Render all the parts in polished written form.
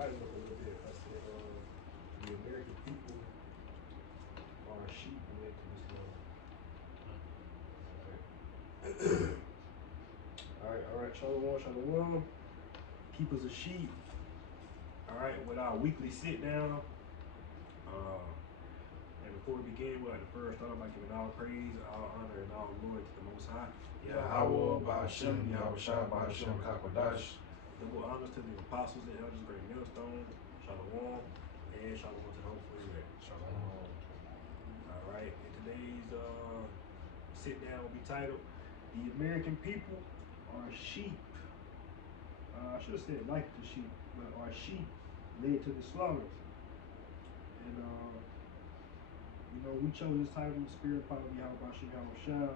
tighten up a little bit. I said, the American people are sheep led to the slaughter. All right, shalom. Keepers of sheep. All right, with our weekly sit down. And before we begin, we'd like to first start by giving all praise, all honor, and all glory to the Most High. Yahweh, Ba'ashem, Yahushua, Ba'ashem, Kakwadash. Double honors to the apostles and elders, great millstone, shalom, and shalom to the whole Israel. Shalom. All right, and today's sit down will be titled, "The American People Are Sheep." I should have said like the sheep, but are sheep led to the slaughter. And we chose this title, the Spirit of Yahushua,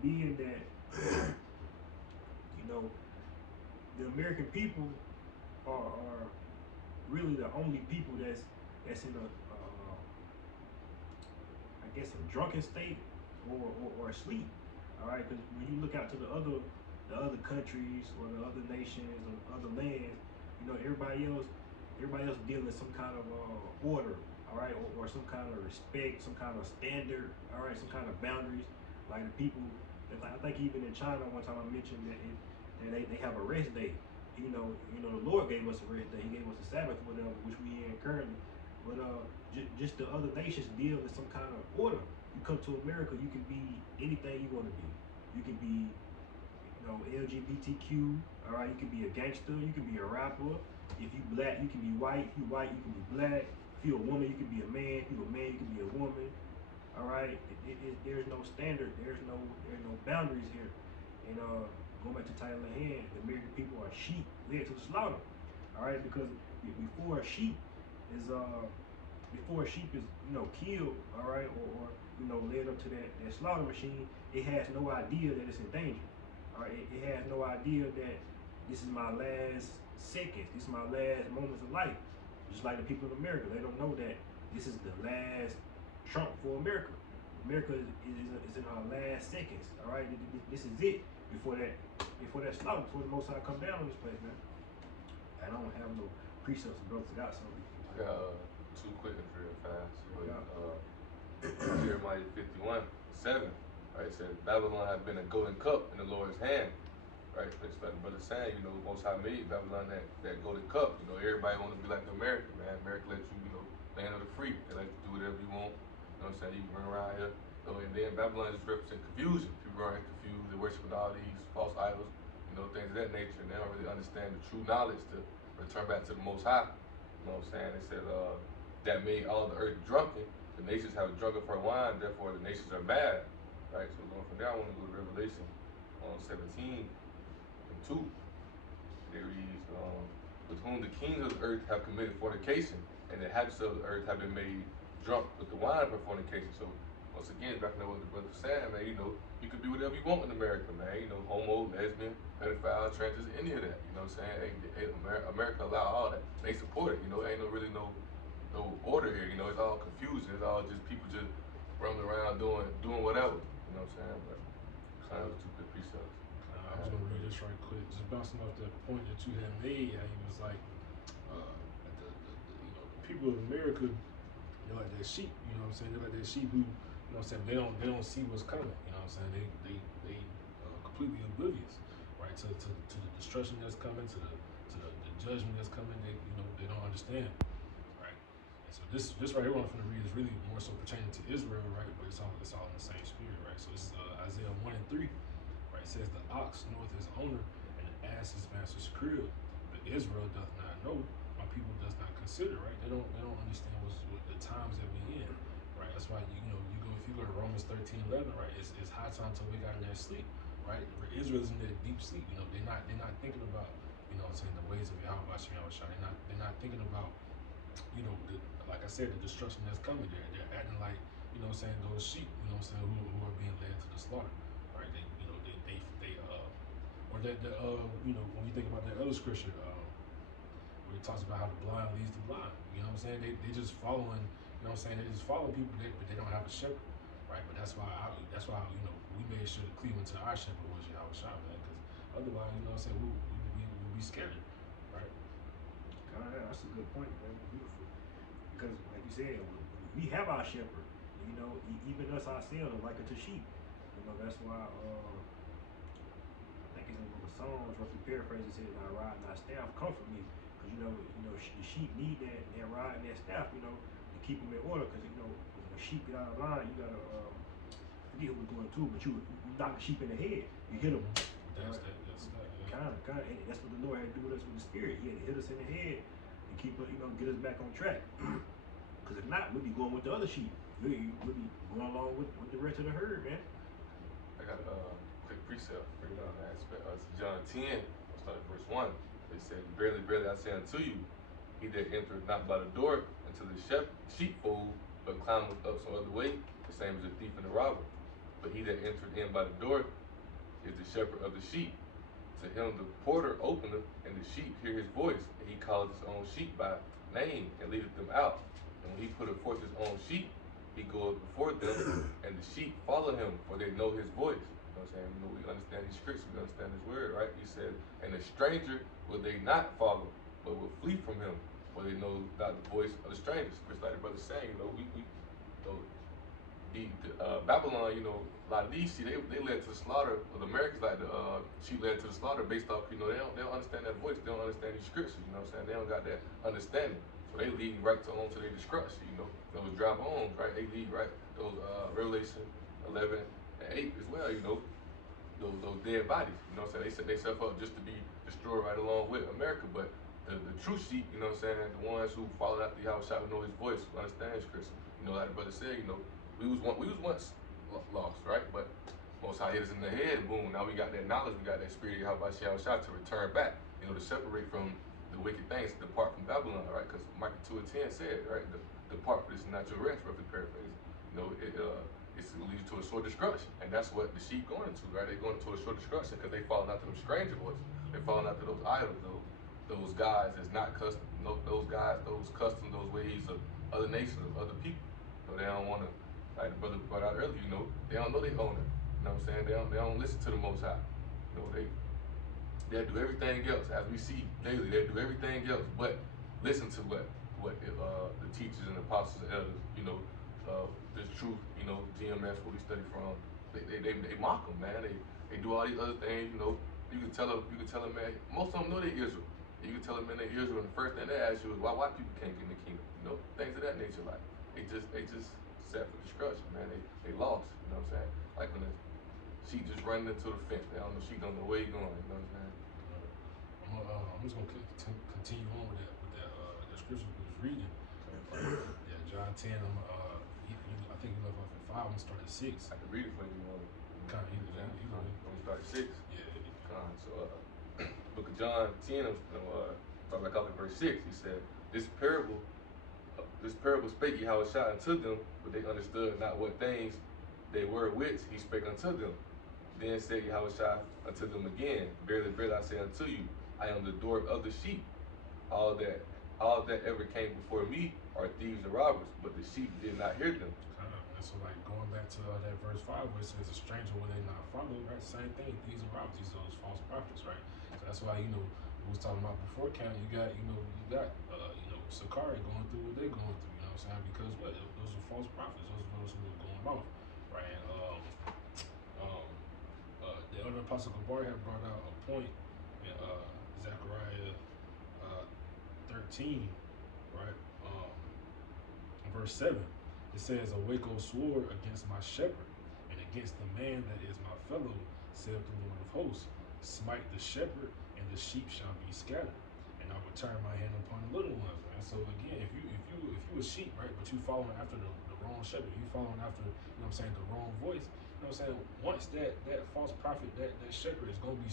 being that the American people are really the only people that's in a I guess a drunken state or asleep. All right, because when you look out to the other countries or the other nations or other lands, everybody else dealing with some kind of order, all right, or some kind of respect, some kind of standard, all right, some kind of boundaries. Like the people, I think even in China one time I mentioned that they have a rest day. The Lord gave us a rest day. He gave us a Sabbath, whatever, which we in currently. But just the other nations deal in some kind of order. You come to America, you can be anything you want to be. You can be, LGBTQ. All right, you can be a gangster. You can be a rapper. If you black, you can be white. If you white, you can be black. If you're a woman, you can be a man. If you're a man, you can be a woman. All right, there's no standard. There's no boundaries here. And going back to title at hand, the American people are sheep led to the slaughter. All right, because before a sheep is killed, all right, or led up to that slaughter machine, it has no idea that it's in danger. All right, it has no idea that this is my last seconds, this is my last moments of life. Just like the people in America, they don't know that this is the last Trump for America. America is in our last seconds. All right, this is it before that slaughter, before the Most High come down on this place, man. I don't have no precepts, brothers. I got something. I got two quick and real fast. Jeremiah 51:7. Right, it says Babylon had been a golden cup in the Lord's hand. Right, it's like the brother saying, Most High made Babylon that golden cup. Everybody want to be like America, man. America lets you, land of the free. They let you do whatever you want. You know what I'm saying? You can run around here. And then Babylon just represents confusion. People are confused. They worship with all these false idols, things of that nature. And they don't really understand the true knowledge to return back to the Most High. You know what I'm saying? They said that made all the earth drunken. The nations have drunken for wine, therefore the nations are mad. Right? So going from there, I want to go to Revelation 17:2. It reads, with whom the kings of the earth have committed fornication, and the inhabitants of the earth have been made drunk with the wine of fornication. So once again, back to what the brother was saying, man, you can be whatever you want in America, man. Homo, lesbian, pedophile, transgender, any of that. You know what I'm saying? America allow all that. They support it. Ain't really no order here. It's all confusion. It's all just people just roaming around doing whatever. You know what I'm saying? But kind of two good precepts. I was gonna read this right quick, just bouncing off that point that you had made. How he was like, the people of America, they're like that sheep. You know what I'm saying? They're like that sheep who, they don't see what's coming. You know what I'm saying? They completely oblivious, right, to the destruction that's coming, to the judgment that's coming. They don't understand. So this right here, what I'm going to read is really more so pertaining to Israel, right? But it's all in the same spirit, right? So this is Isaiah 1:3, right? It says, "The ox knoweth his owner, and the ass his master's crib. But Israel doth not know, my people does not consider," right? They don't understand what the times that we in, right? That's why if you go to Romans 13:11, right? It's high time to wake out in that sleep, right? Israel's in that deep sleep. They're not thinking about, the ways of Yahweh Shah. They're not thinking about, like I said, the destruction that's coming. They're acting like, those sheep, who are being led to the slaughter, right? When you think about that other scripture, where it talks about how the blind leads the blind, they just following, they just following people, but they don't have a shepherd, right? But that's why we made sure to cleave into our shepherd, which is Yahweh Shah, man, because otherwise, we'll be scattered, right? That's a good point, man. Beautiful. Because, like you said, we have our shepherd. You know, even us ourselves are like unto sheep. You know, that's why I think it's in one of the songs, roughly paraphrasing, says, "Thy rod and thy staff comfort me." Because the sheep need that rod and that staff, to keep them in order. Because when a sheep get out of line, you gotta forget who was going to, but you knock the sheep in the head. You hit them. That's that. Kind of. And that's what the Lord had to do with us with the Spirit. He had to hit us in the head and keep us, get us back on track. Because if not, we'd be going with the other sheep. We'd be going along with the rest of the herd, man. I got a quick precept for you on that aspect. It's John 10, I'll start at verse 1. It said, "Verily, verily, I say unto you, he that entereth not by the door into the sheepfold, but climbeth up some other way, the same as a thief and a robber. But he that entereth in by the door is the shepherd of the sheep. To him the porter openeth, and the sheep hear his voice, and he calleth his own sheep by name, and leadeth them out. And when he putteth forth his own sheep, he goeth before them, and the sheep follow him, for they know his voice." You know what I'm saying? We understand these scriptures, we understand his word, right? He said, "And a stranger will they not follow, but will flee from him, for they know not the voice of the strangers." Just like the brother saying, Babylon, a lot of these sheep, they led to the slaughter. Or the Americans, like the sheep, led to the slaughter based off, they don't understand that voice, they don't understand these scriptures. You know what I'm saying? They don't got that understanding, so they lead right on to their destruction. Those dry bones, right? They lead right those Revelation 11 and 8 as well. Those dead bodies. You know what I'm saying? They set themselves up just to be destroyed right along with America, but the true sheep, you know what I'm saying, the ones who follow after Yahweh who know his voice, who understand scripture. Like the brother said, we was once lost, right? But Most High hit us in the head, and boom, now we got that knowledge, we got that spirit of Yahweh to return back, to separate from the wicked things, to depart from Babylon, right? Because Micah 2:10 said, right, depart, for this is not your rest, roughly paraphrasing. It's leads to a sore destruction, and that's what the sheep going into, right? They're going into a sore destruction because they falling after them stranger voices. They're falling after those idols, those guys that's not custom, those guys, those customs, those ways of other nations, of other people. They don't want to, like the brother brought out earlier, they don't know they own it. You know what I'm saying? They don't listen to the Most High. They'll do everything else, as we see daily. They'll do everything else, but listen to what the teachers and apostles and elders, this truth, GMS, where we study from, they mock them, man. They do all these other things, You can tell them, man. Most of them know they Israel. You can tell them, man, they Israel, and the first thing they ask you is why white people can't get in the kingdom. Things of that nature. Like they just set for destruction, man. They lost. You know what I'm saying? Like when the sheep just running into the fence. They don't know, sheep don't know where you're going. You know what I'm saying? I'm just gonna continue on with that scripture we was reading. Yeah, John 10. I think you left off at 5. I'm gonna start at 6. I can read it for you. Kind of either. I'm gonna start at 6. Yeah. So, Book of John 10, start back off at verse 6. He said, This parable spake Yahweh unto them, but they understood not what things they were which he spake unto them. Then said Yahweh unto them again, Verily, verily, I say unto you, I am the door of the sheep. All that ever came before me are thieves and robbers, but the sheep did not hear them. And so, like, going back to that verse 5 where it says, a stranger will they not follow, right? Same thing, thieves and robbers, these are those false prophets, right? So that's why, we was talking about before camp, you got Sakari going through what they're going through, you know what I'm saying? Because what? Those are false prophets, those are those who are going off, right? And the other Apostle Gabar had brought out a point in Zechariah 13, right? Verse 7. It says, Awake, O sword, against my shepherd, and against the man that is my fellow, saith the Lord of hosts. Smite the shepherd, and the sheep shall be scattered, and I will turn my hand upon the little ones, man. So again, if you a sheep, right, but you following after the wrong shepherd, you following after, the wrong voice, once that false prophet, that shepherd is going to be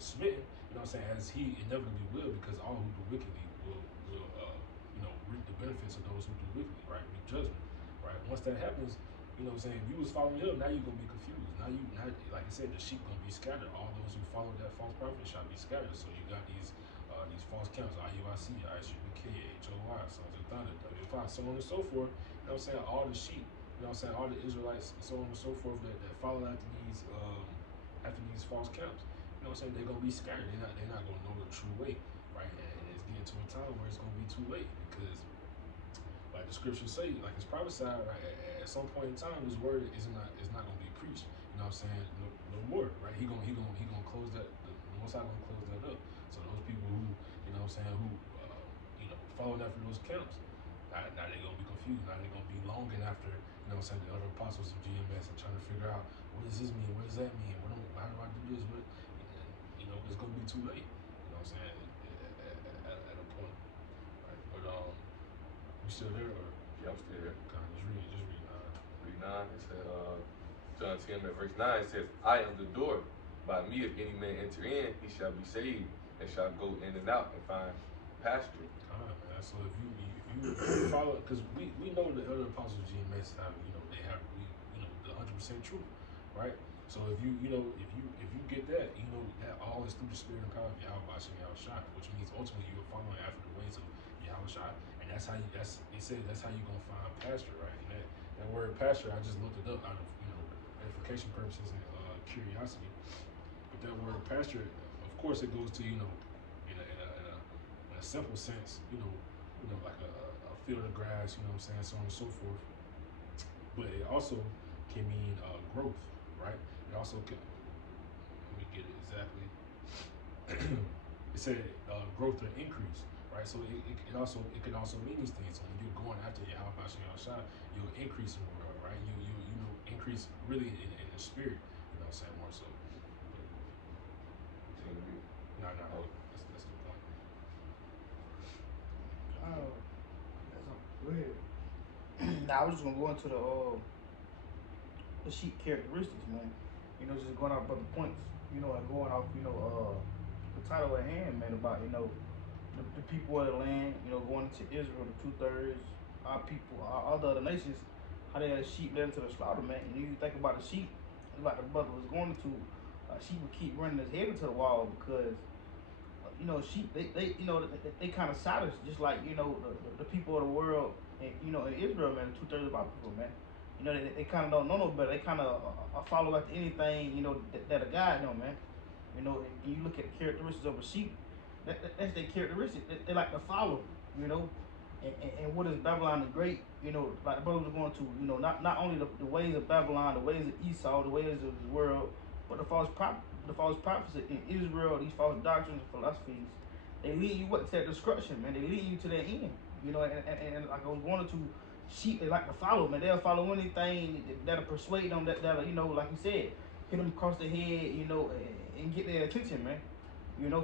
smitten, as he inevitably will, because all who do wickedly will reap the benefits of those who do wickedly, right? Reap judgment, right? Once that happens, if you was following him, now you're going to be confused. Now, like I said, the sheep going to be scattered. All those who follow that false prophet shall be scattered. So you got these false camps, IUIC, ISUBK, HOI, Sons of Thunder, W5, so on and so forth. All the sheep, all the Israelites, so on and so forth that follow after these false camps, they're going to be scattered. They're not going to know the true way, right? And it's getting to a time where it's gonna be too late because, like the scriptures say, like it's prophesied, right? At some point in time, this word is not gonna be preached. You know what I'm saying? No more, right? He gonna close that. The Most High gonna close that up. So those people who, you know what I'm saying, who, following after those camps, now they gonna be confused. Now they gonna be longing after, you know what I'm saying, the other apostles of GMS and trying to figure out what does this mean? What does that mean? How do I do this? It's gonna be too late. You know what I'm saying? At a point, right? But you still there or? Yeah, I'm still here. God, just read 9. It said, John 10 at verse 9 it says, I am the door. By me, if any man enter in, he shall be saved and shall go in and out and find pasture. Man. So if you follow, because we know the other apostles of GMS have, they have the 100% truth, right? So if you get that, that all is through the spirit and power of Yahweh and Yahushua, which means ultimately you're following after the ways of Yahushua, and that's how you're gonna find pasture, right? And that word pasture, I just looked it up out of edification purposes and curiosity. But that word pasture, of course, it goes to in a simple sense, like a field of grass, you know what I'm saying, so on and so forth. But it also can mean growth, right? It also can. Let me get it exactly. It said growth or increase, right? So it can also mean these things. So when you're going after Yahweh Shah, you'll increase in the world, right? You increase really in the spirit, you know what I'm saying, more so. No, that's the point. Go ahead. Now I was just gonna go into the sheep characteristics, man. Just going off other points, and going off, the title at hand, man, about the people of the land, going into Israel, the 2/3, our people, all the other nations, how they had sheep led into the slaughter, man. And you think about the sheep, like the brother was going into, sheep would keep running his head into the wall because sheep, they kind of silence, just like, the people of the world, and, in Israel, man, 2/3 of our people, man. They kind of don't know no better. They kind of follow after anything, that a guide them, man. And you look at the characteristics of a sheep, that's their characteristic. They like to follow, And what is Babylon the Great, like the brother was going to, not only the ways of Babylon, the ways of Esau, the ways of the world, but the false prophets in Israel, these false doctrines and philosophies, they lead you to that destruction, man. They lead you to that end, and like I was going to, sheep, they like to follow, man. They'll follow anything that'll persuade them, that'll, like you said, hit them across the head, and get their attention, man.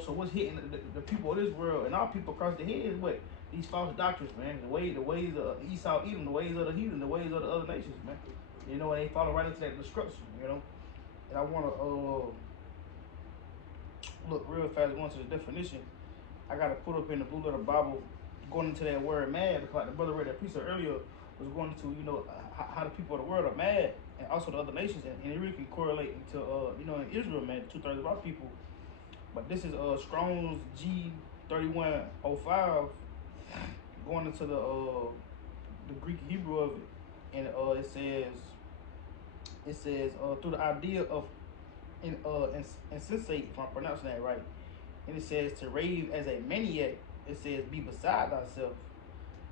So what's hitting the people of this world and our people across the head is what? These false doctrines, man. The ways of Esau, Edom, the ways of the heathen, the ways of the other nations, man. And they follow right into that destruction, And I want to look real fast, going to the definition. I got to put up in the Blue Letter Bible, going into that word mad, because like the brother read that piece earlier, was going to, how the people of the world are mad, and also the other nations, and it really can correlate into, in Israel, man, 2/3 of our people. But this is Strong's G3105, going into the Greek Hebrew of it, and it says through the idea of insensate, if I'm pronouncing that right, and it says to rave as a maniac. It says be beside thyself.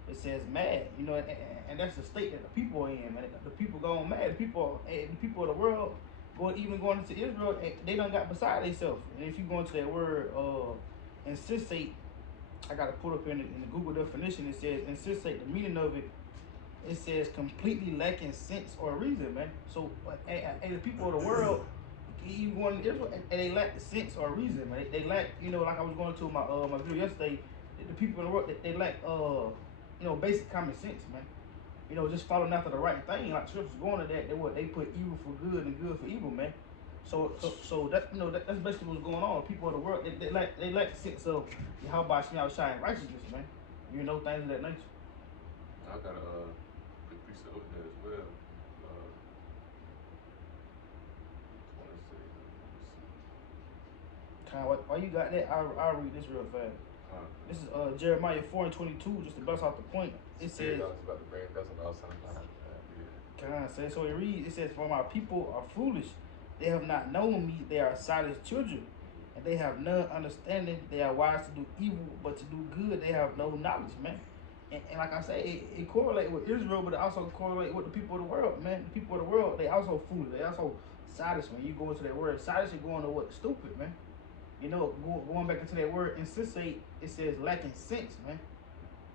It says mad, and that's the state that the people are in, man. The people going mad. The people of the world going into Israel, they done got beside themselves. And if you go into that word insensate, I got to put up in the Google definition. It says insensate. The meaning of it, it says completely lacking sense or reason, man. So, and the people of the world, you going to Israel, and they lack the sense or reason, man. They lack, like I was going to my my video yesterday. The people in the world, they lack basic common sense, man. Just following after the right thing. Like scriptures going to that, they put evil for good and good for evil, man. So that that's basically what's going on. People of the world, they lack the sense of how by shine righteousness, man. Things of that nature. I got a good piece of that as well. Why you got that? I'll read this real fast. This is Jeremiah 4:22, just to bust off the point. It says, about to bring, that's what I was so it reads, it says, for my people are foolish, they have not known me, they are silent children, and they have none understanding. They are wise to do evil, but to do good they have no knowledge, man. And like I say, it correlates with Israel, but it also correlates with the people of the world, man. The people of the world, they also foolish. They also sadists, when you go into that word. Sadists, you're going to what? Stupid, man. You know, going back into that word insensate, it says lacking sense, man.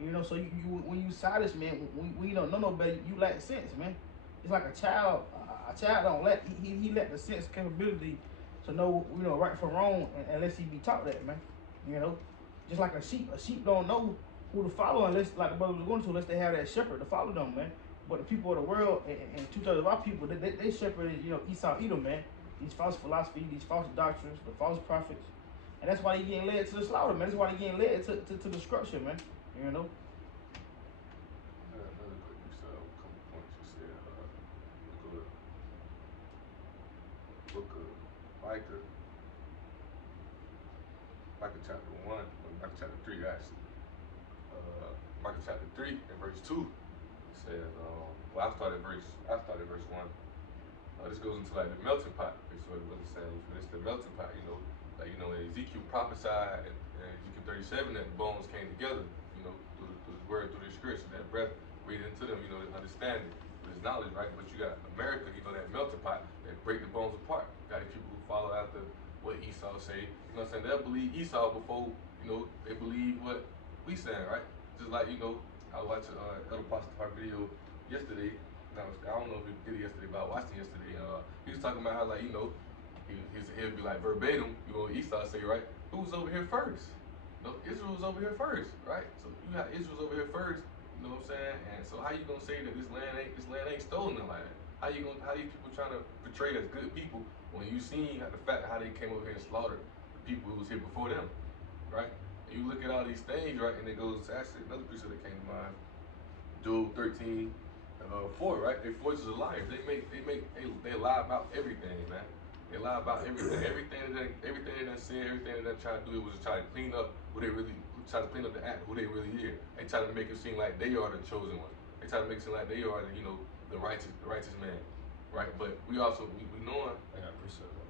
You know, so you when you sadish, man, when you don't know no better, you lack sense, man. It's like a child. A child don't lack. He lack the sense capability to know, you know, right from wrong, unless he be taught that, man. You know, just like a sheep. A sheep don't know who to follow unless, like the brother was going to, unless they have that shepherd to follow them, man. But the people of the world and 2/3 of our people, they shepherd is, you know, Esau, Edom, man. These false philosophies, these false doctrines, the false prophets, and that's why they getting led to the slaughter, man. That's why they getting led to destruction, man. You know. Another quick, you said a couple points. You said, go to book of Micah, Micah chapter 1, or Micah chapter 3, actually. Micah chapter 3 and verse 2 says, well, I started verse 1. This goes into like the melting pot. That's what it's saying. It's the melting pot, you know. Like, you know, Ezekiel prophesied in Ezekiel 37 that the bones came together, you know, through the word, through the scripture, that breath breathed into them, you know, understanding, with his knowledge, right? But you got America, you know, that melting pot that break the bones apart. Got the people who follow after what Esau say. You know what I'm saying? They'll believe Esau before, you know, they believe what we saying, right? Just like, you know, I watched Elder Pastor video yesterday. I don't know if he did it yesterday, but I watched it yesterday. He was talking about how, like, you know, he'll be like verbatim, you know, Esau say, right? Who was over here first? No, Israel was over here first, right? So you got Israel's over here first, you know what I'm saying? And so how you gonna say that this land ain't stolen like that? How these people trying to portray as good people when you seen the fact how they came over here and slaughtered the people who was here before them, right? And you look at all these things, right? And it goes, actually, another piece that came to mind, Job 13, 4, right? They forces are liars. They lie about everything, man. They lie about everything. Everything that they said, everything that they try to do, it was to try to clean up try to clean up the act, who they really is. They try to make it seem like they are the chosen one. They try to make it seem like they are the, you know, the righteous man, right? But we also we knowing, I got appreciate that.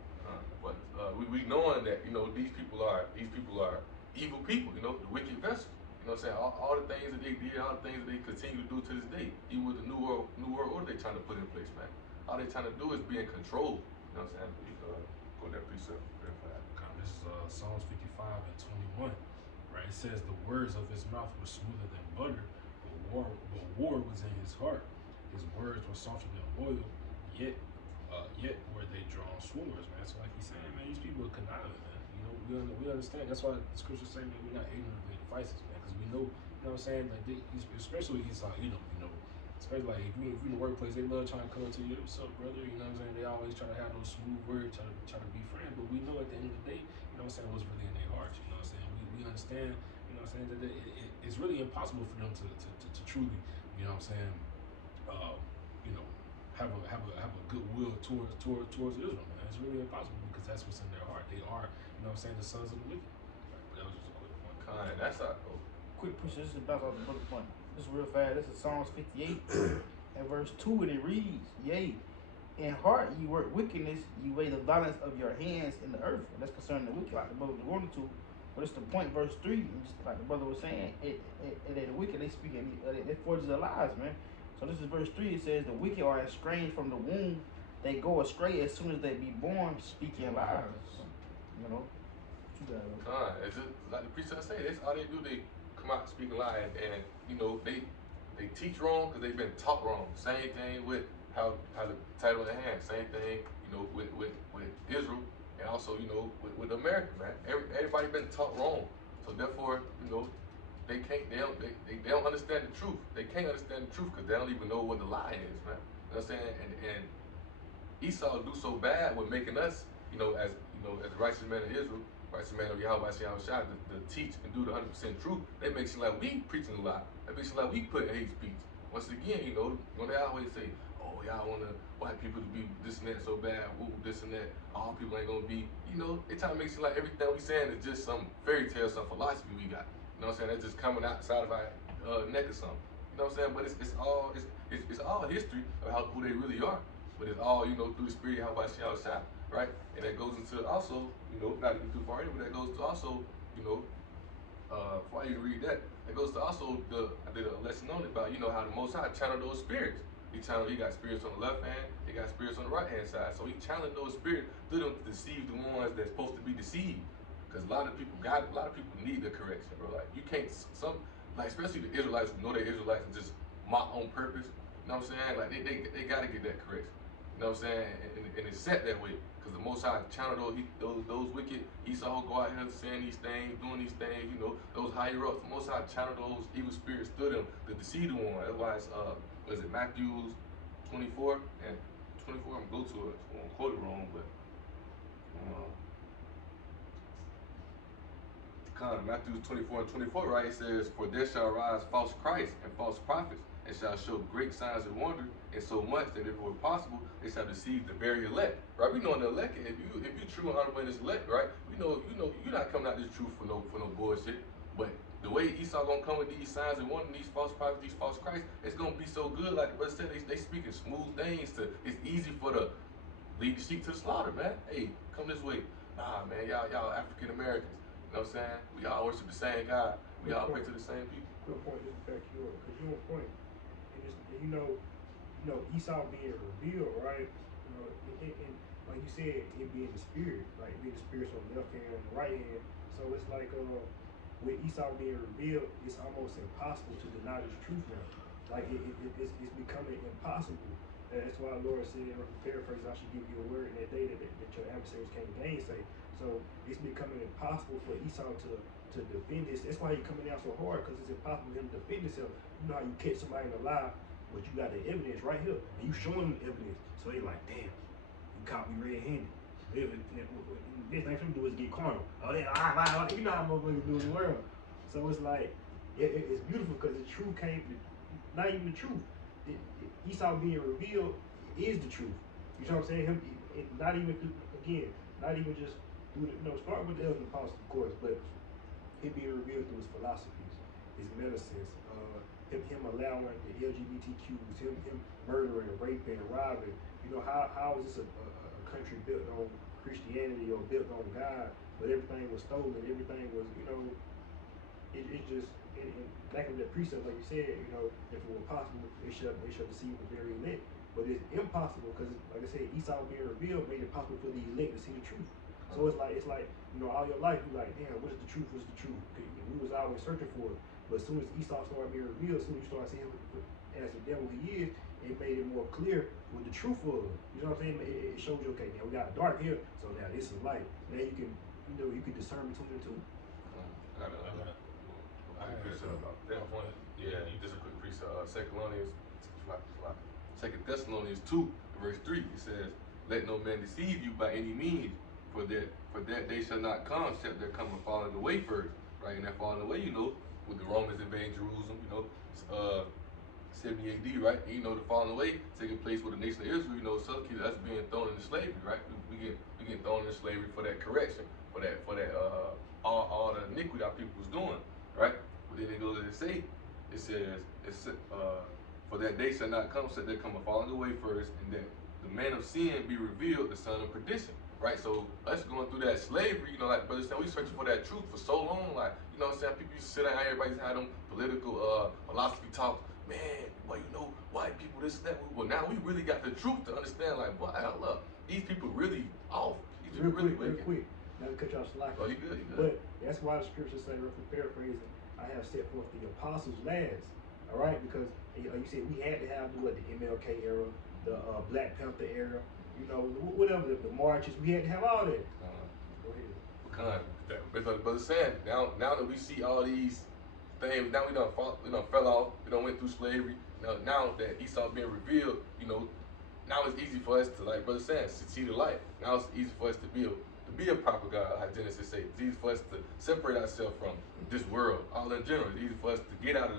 we knowing that, you know, these people are evil people, you know, the wicked vessels. You know what I'm saying? All the things that they did, all the things that they continue to do to this day, even with the new world order they trying to put in place, man. All they trying to do is be in control. You know what I'm saying? You go there, please, sir. This is Psalms 55 and 21, right? It says the words of his mouth were smoother than butter, but war was in his heart. His words were softer than oil, yet were they drawn swords, man. So like he's saying, man, these people are conniving, man. You know, we understand. That's why the scriptures say, man, we're not ignorant of their devices, man, because we know, you know what I'm saying, like especially Esau, you know, especially like if you in the workplace, they love trying to come up to you, what's up, brother? You know what I'm saying? They always try to have those smooth words, try to be friends, but we know at the end of the day, you know what I'm saying, what's really in their hearts. You know what I'm saying? We understand, you know what I'm saying, that it's really impossible for them to truly, you know what I'm saying, you know, have a goodwill towards Israel, man. It's really impossible because that's what's in their heart. They are, you know what I'm saying, the sons of the wicked. Right? But that was just a quick point. That's our Quick push. This is about off the brother point. This is real fast. This is Psalms 58 and verse 2, and it reads, "Yea, in heart ye work wickedness, ye weigh the violence of your hands in the earth." And that's concerning the wicked, like the brother was going to. But it's the point, verse 3, and just like the brother was saying, the wicked, they speaking, they forges their lies, man. So this is verse 3. It says, "The wicked are estranged from the womb; they go astray as soon as they be born, speaking lies." You know, what you got? It's just like the preachers say. That's all they do. They come out speaking lies, and you know they teach wrong because they've been taught wrong. Same thing with how the title in the hand. Same thing, you know, with Israel, and also, you know, with America, man. Everybody been taught wrong, so therefore, you know, they don't understand the truth. They can't understand the truth because they don't even know what the lie is, man. You know what I'm saying? And Esau do so bad with making us, you know, as the righteous man of Israel, righteous man of Yahweh, to teach and do the 100% truth. They make it like we preaching a lot. They make it like we put hate speech. Once again, you know, when they always say, "Oh, y'all want white people to be this and that so bad, woo, this and that, all people ain't gonna be," you know, they try to make it like everything we saying is just some fairy tale, some philosophy we got. You know what I'm saying? That's just coming outside of our neck or something. You know what I'm saying? But it's all history of who they really are. But it's all, you know, through the spirit of Yahweh outside. right? And that goes into also, not to get too far in, but that goes to also, you know, before I even read that, it goes to also I did a lesson on it about how the Most High channel those spirits. He got spirits on the left hand, he got spirits on the right hand side. So he channeled those spirits through them to deceive the ones that's supposed to be deceived. Because a lot of people need the correction, bro. Like you can't like especially the Israelites who know they're Israelites and just mock on purpose. You know what I'm saying? Like they gotta get that correction. You know what I'm saying? And it's set that way. Because the Most High channeled those wicked Esau who go out here saying these things, doing these things, those higher ups. The Most High channeled those evil spirits through them to deceive the one. That's why it's what is it, Matthew 24 and 24. I'm gonna go to it. I won't quote it wrong, but Matthew 24 and 24, right? It says, "For there shall rise false Christs and false prophets, and shall show great signs and wonders, and so much that if it were possible, they shall deceive the very elect." Right? We know the elect, if you true and honorable in this elect, right? We know you're not coming out this truth for no bullshit. But the way Esau gonna come with these signs and wonders, these false prophets, these false Christs, it's gonna be so good. Like the brother said, they speaking smooth things. It's easy for the lead the sheep to the slaughter, man. Hey, come this way. Nah, man, y'all African Americans. You know what I'm saying? We all worship the same God. We all pray to the same people. Good point. Just to back you up, because you're on point. And Esau being revealed, right? And like you said, it being the spirit, like being the spirits on the left hand and the right hand. So it's like with Esau being revealed, it's almost impossible to deny this truth now. Like it's becoming impossible. And that's why the Lord said, in paraphrase, I should give you a word in that day that your adversaries can't gainsay. So it's becoming impossible for Esau to defend this. That's why he's coming out so hard, because it's impossible for him to defend himself. You know how you catch somebody in a lie, but you got the evidence right here, and you showing them the evidence. So they like, damn, you caught me red-handed. This thing for them to do is get carnal. Oh, you know how motherfuckers do in the world. So it's like, it's beautiful because the truth came, not even the truth. Esau being revealed is the truth. You know what I'm saying? Not even just through start with the elders and apostles, of course, but him being revealed through his philosophies, his medicines, him allowing the LGBTQs, him murdering, raping, robbing. How is this a country built on Christianity or built on God, but everything was stolen, everything was, it just, and back in that precept, like you said, if it were possible, they shall deceive the very elect. But it's impossible because, like I said, Esau being revealed made it possible for the elect to see the truth. So it's like all your life you're like, damn, what is the truth? What's the truth? We was always searching for it. But as soon as Esau started being revealed, as soon as you start seeing him as the devil he is, it made it more clear what the truth was. You know what I'm saying? It shows you, okay, now we got dark here, so now this is light. Now you can discern between the two. I got a precept about that point. Yeah, just a quick precept. Second Thessalonians 2, verse 3. It says, "Let no man deceive you by any means, for that day shall not come, except there come a falling away first." Right, and that falling away, with the Romans invading Jerusalem, 70 AD, right? And the falling away taking place with the nation of Israel, subsequently us being thrown into slavery, right? We get thrown into slavery for that correction, for that all the iniquity our people was doing, right? But then it goes to say, it says, "For that day shall not come, except there come a falling away first, and that the man of sin be revealed, the son of perdition." Right, so us going through that slavery, like brother said, we searching for that truth for so long. Like, what I'm saying? People used to sit down, everybody's had them political philosophy talks. Man, well, white people, this, that. Well, now we really got the truth to understand, like, boy, look, these people really off. These people Real quick. Not to cut y'all slack. Oh, you good. But that's why the scripture say, roughly paraphrasing, I have set forth the apostles' last. All right, because you said we had to have the MLK era, the Black Panther era, whatever the marches, we had to have all that. Go ahead. But like brother saying, now that we see all these things, now we done fell off, we done went through slavery. Now that Esau being revealed, now it's easy for us to, like brother saying, see the light. Now it's easy for us to be a proper God, like Genesis says. It's easy for us to separate ourselves from this world, all in general. It's easy for us to get out of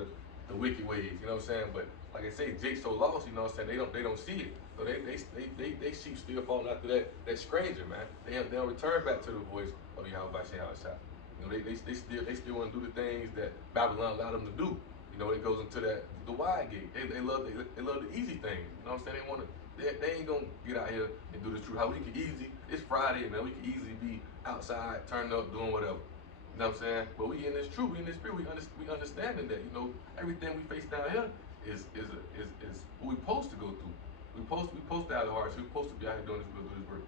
the wicked ways, you know what I'm saying? But like I say, Jake's so lost, you know what I'm saying? They don't see it. So they sheep still falling after that stranger, man. They don't return back to the voice of Yahweh Shah. They still want to do the things that Babylon allowed them to do. It goes into the wide gate. They love the easy things. You know what I'm saying? They ain't gonna get out here and do the truth. How we can easily, it's Friday, man. We can easily be outside, turning up, doing whatever. You know what I'm saying? But we in this truth, we in this spirit, we understanding that, you know, everything we face down here is what we supposed to go through. We supposed to have the hearts. We supposed to be out here doing this work,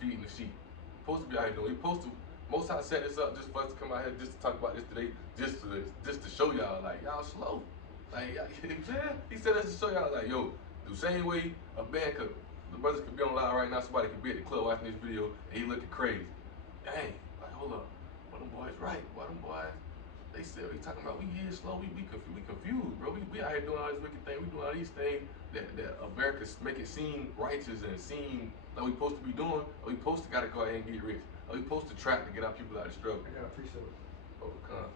feeding the sheep. Supposed to be out here doing. We supposed to. Most High set this up just for us to come out here just to talk about this today, just to show y'all like y'all slow. Like y'all, you know what I'm saying? He said us to show y'all like, yo, the same way a man could, the brothers could be on live right now. Somebody could be at the club watching this video and he looking crazy. Dang, like hold up, what them boys right? What them boys? They said we talking about we is slow. We confused, bro. We out here doing all this wicked thing. We doing all these things that America make it seem righteous and seem like we supposed to be doing. Or we supposed to gotta go ahead and get rich. Or we supposed to trap to get our people out of struggle. I got a precept. Overcome.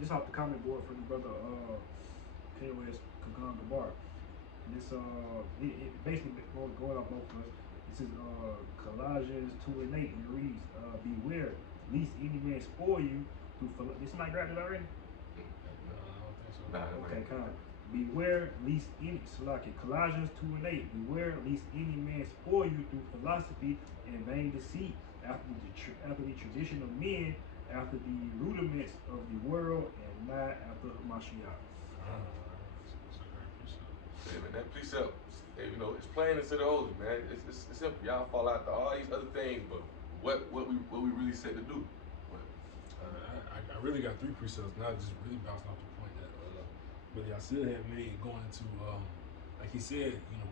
This off the comment board from the brother KOS Sitdown. This it basically going off both of us. This is Colossians 2:8. It reads, "Beware, lest any man spoil you through." This not grabbed it already? No, I don't think so. Nah, Okay, come on. Beware, lest any Colossians 2:8. Beware, lest any man spoil you through philosophy and vain deceit, after the tradition of men, after the rudiments of the world, and not after Mashiach. That's a great precept. Yeah, man, that precept, you know, it's plain into the holy, man. It's simple. Y'all fall out to all these other things, but what we really said to do. But, I really got 3 precepts. Now just really bouncing off the point that Brother Yasir had made going into like he said, you know,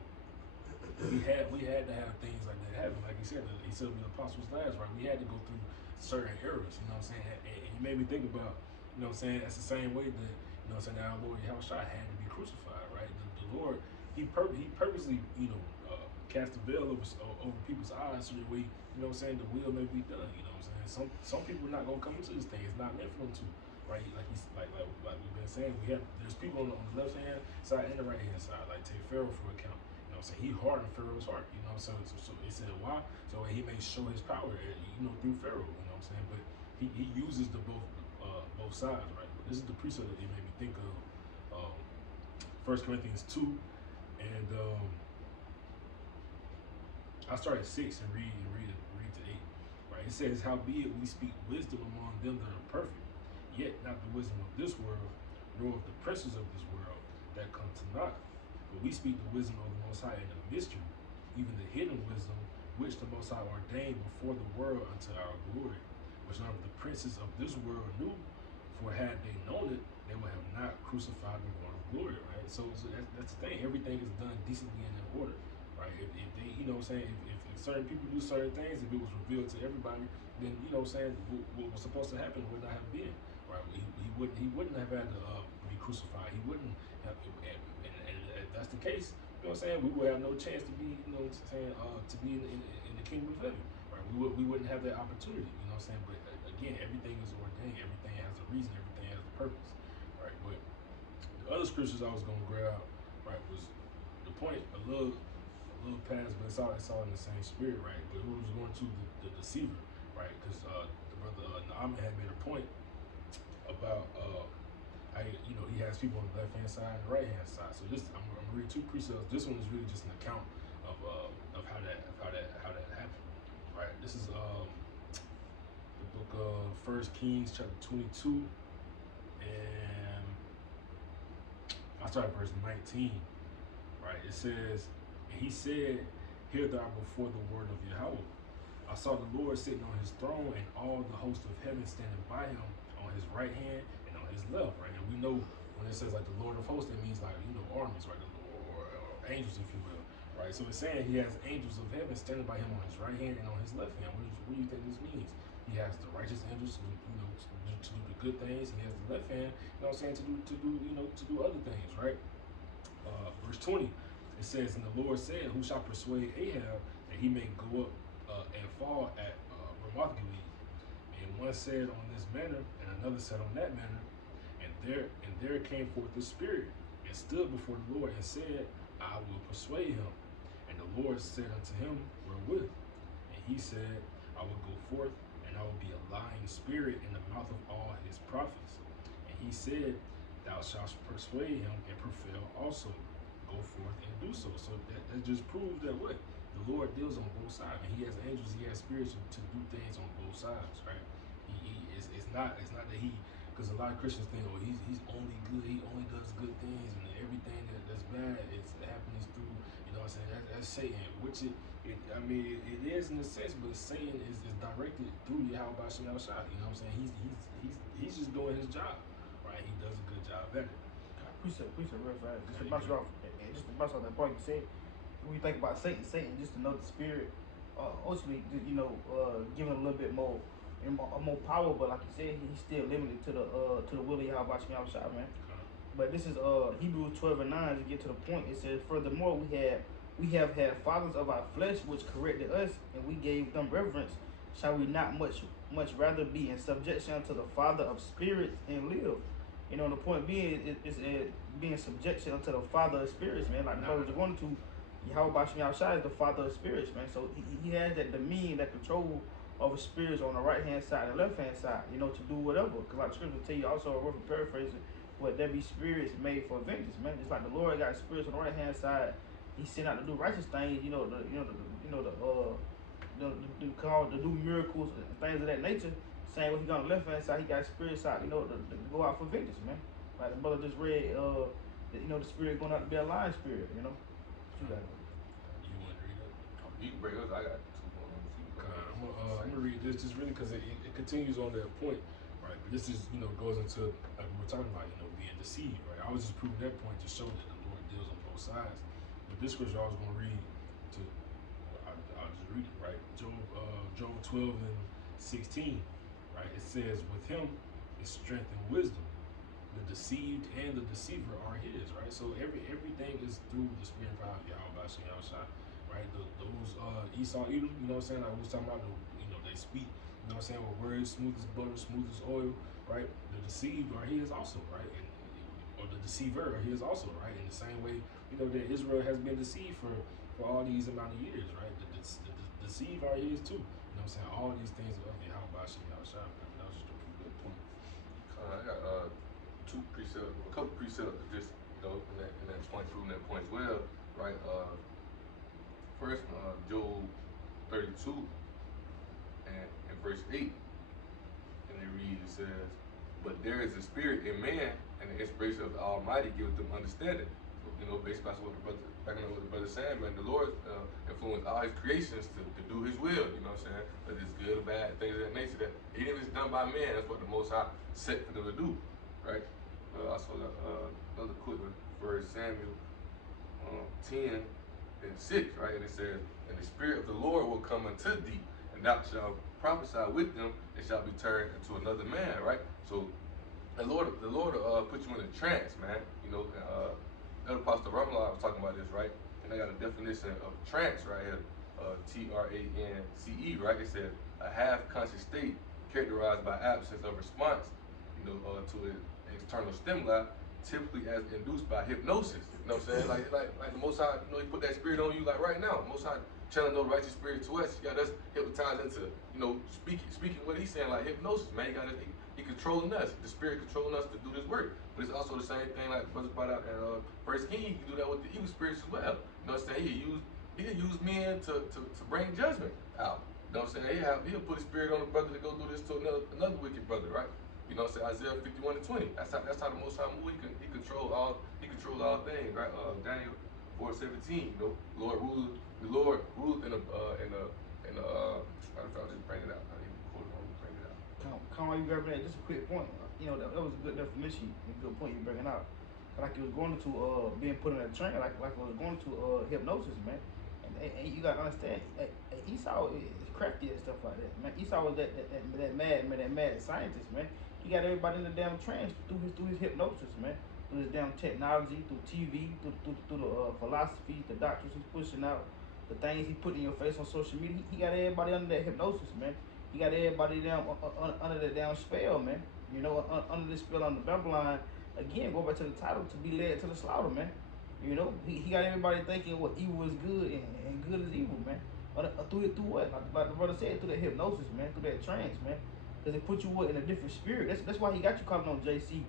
we had to have things like that happen. Like he said when the apostles last, right? We had to go through certain eras, you know what I'm saying? And he made me think about, you know what I'm saying, that's the same way that, you know what I'm saying, that our Lord Yahushua had to be crucified, right? The Lord, he purposely, you know, cast a veil over people's eyes so that way, you know what I'm saying, the will may be done, you know what I'm saying? Some people are not gonna come into this thing. It's not meant for them to, right? Like we've been saying, there's people on the left hand side and the right hand side. Like take Pharaoh for account. You know what I'm saying? He hardened Pharaoh's heart, you know what I'm saying? So he said why? So he may show his power, you know, through Pharaoh, you know what I'm saying? But he uses the both sides, right? But this is the precept that it made me think of 1 Corinthians 2, and I start at 6 and read to 8. Right? It says, "Howbeit we speak wisdom among them that are perfect, yet not the wisdom of this world, nor of the princes of this world that come to naught. But we speak the wisdom of the Most High in a mystery, even the hidden wisdom which the Most High ordained before the world unto our glory, which none of the princes of this world knew. For had they known it, they would have not crucified the Lord of glory." Right? So that's the thing. Everything is done decently and in order. Right? If they, you know what I'm saying, if certain people do certain things, if it was revealed to everybody, then, you know what I'm saying, what was supposed to happen would not have been. Right? He wouldn't have had to be crucified. He wouldn't have, and if that's the case, you know what I'm saying, we would have no chance to be, you know what I'm saying, to be in the kingdom of heaven. Right? We wouldn't have that opportunity, you know what I'm saying? But again, everything is ordained, everything has a reason, everything has a purpose. Right? But the other scriptures I was gonna grab, right, was the point a little past, but it's all in the same spirit, right? But it was going to the deceiver, right? Because the brother Naaman had made a point about how, you know, he has people on the left hand side and the right hand side. So this I'm gonna read 2 precepts. This one is really just an account of how that happened, right? This is the book of 1 Kings chapter 22, and I start at verse 19. Right? It says, "And he said, Hear thou before the word of Yahweh. I saw the Lord sitting on his throne, and all the host of heaven standing by him on his right hand and on his left." Right? And we know when it says like the Lord of hosts, it means like, you know, armies, right? Or angels, if you will. Right? So it's saying he has angels of heaven standing by him on his right hand and on his left hand. What do you think this means? He has the righteous angels, you know, to do the good things. He has the left hand, you know what I'm saying, to do other things, right? Verse 20, it says, "And the Lord said, Who shall persuade Ahab that he may go up and fall at Ramoth Gilead? And one said on this manner, and another said on that manner. And there came forth the Spirit, and stood before the Lord, and said, I will persuade him. And the Lord said unto him, Wherewith? And he said, I will go forth, and I will be a lying spirit in the mouth of all his prophets. And he said, Thou shalt persuade him, and prevail also. go forth and do so. So that just proves that what? The Lord deals on both sides. And he has angels, he has spirits to do things on both sides, right? It's not that he, because a lot of Christians think, oh, he's only good, he only does good things, and everything that's bad is happening through, you know what I'm saying, that's Satan, which it is in a sense, but Satan is directed through Yahweh Shem Shah, you know what I'm saying? He's just doing his job, right? He does a good job at it. Appreciate real fast. Just to bounce off, and just to bounce off that point you said, when you think about Satan, just to know the spirit, ultimately, giving a little bit more, more power, but like you said, he's still limited to the will of Yahweh Shem Shah, man. But this is Hebrews 12:9 to get to the point. It says, furthermore, we have had fathers of our flesh which corrected us, and we gave them reverence. Shall we not much rather be in subjection unto the Father of spirits and live? You know, the point being is being subjection unto the Father of spirits, man. Like the brothers are going to, Yahweh Shem Shah is the Father of spirits, man. So he has that dominion, that control over spirits on the right hand side and left hand side, you know, to do whatever. Because like Scripture tell you also, a rough paraphrasing, what there be spirits made for vengeance, man. Just like the Lord got spirits on the right hand side, he sent out to do righteous things, to do miracles and things of that nature. Same way he got on the left hand side, he got spirits out, to go out for vengeance, man. Like the brother just read, the spirit going out to be a lion spirit, you know. What you got? You want to read it? You can break us. I got two more. I'm gonna read this just really because it continues on that point, right? But this is goes into like we were talking about, being deceived, right? I was just proving that point to show that the Lord deals on both sides. But this scripture I was gonna read I'll just read it, right? Job 12:16, right? It says, with him is strength and wisdom. The deceived and the deceiver are his, right? So everything is through the spirit power of Yahweh Shem Shah, right? Those Esau Edom, you know what I'm saying? Like we was talking about, they speak, you know what I'm saying, with words smooth as butter, smooth as oil, right? The deceived are his also, right? Or the deceiver are his also, right? In the same way, that Israel has been deceived for all these amount of years, right? The deceived are his too. You know what I'm saying? All these things are of Yahweh Shem Shah. That was just a good point. I got a couple precepts, just in that point, proving that point as well, right? First, Job 32 and verse 8, and they read, it says, "But there is a spirit in man, and the inspiration of the Almighty giveth them understanding." So, based on what the brother saying, man, the Lord influenced all his creations to do his will. You know what I'm saying? Whether it's good or bad, things of that nature. That even if it's done by man, that's what the Most High set for them to do, right? Also, another quick one, 1 Samuel 10:6, right? And it says, "And the Spirit of the Lord will come unto thee, and thou shalt prophesy with them, and shall be turned into another man," right? So the Lord put you in a trance, man. Elder Pastor Ramla was talking about this, right? And I got a definition of trance right here, trance, right? It says a half-conscious state characterized by absence of response, to an external stimuli, typically as induced by hypnosis. You know what I'm saying? Like the Most High, he put that spirit on you, like right now. Most High channeling those righteous spirit to us. He got us hypnotized into, speaking what he's saying, like hypnosis, man. He got us, he controlling us. The spirit controlling us to do this work. But it's also the same thing, like the brother brought out in First King. He can do that with the evil spirits as well. You know what I'm saying? He can use men to bring judgment out. You know what I'm saying? He'll put a spirit on the brother to go do this to another wicked brother, right? You know what I'm saying? Isaiah 51:20. That's how the Most High move. He controls all things, right? Daniel 4:17. The Lord ruled in the I'll just bring it out. I didn't quote it. I'll bring it out. Come on, you grabbing that? Just a quick point. That was a good definition, a good point you're bringing out. Like it was going to being put in a train, like it was going to hypnosis, man. And you gotta understand, Esau is crafty and stuff like that, man. Esau was that mad scientist, man. He got everybody in the damn trance through his hypnosis, man. Through his damn technology, through TV, through the philosophy, the doctrines he's pushing out, the things he put in your face on social media. He got everybody under that hypnosis, man. He got everybody down under that damn spell, man. Under this spell under Babylon. Again, go back to the title, to be led to the slaughter, man. He got everybody thinking what evil is good and good is evil, man. Through what? Like the brother said, through that hypnosis, man, through that trance, man. Because it put you in a different spirit. That's why he got you calling on JC.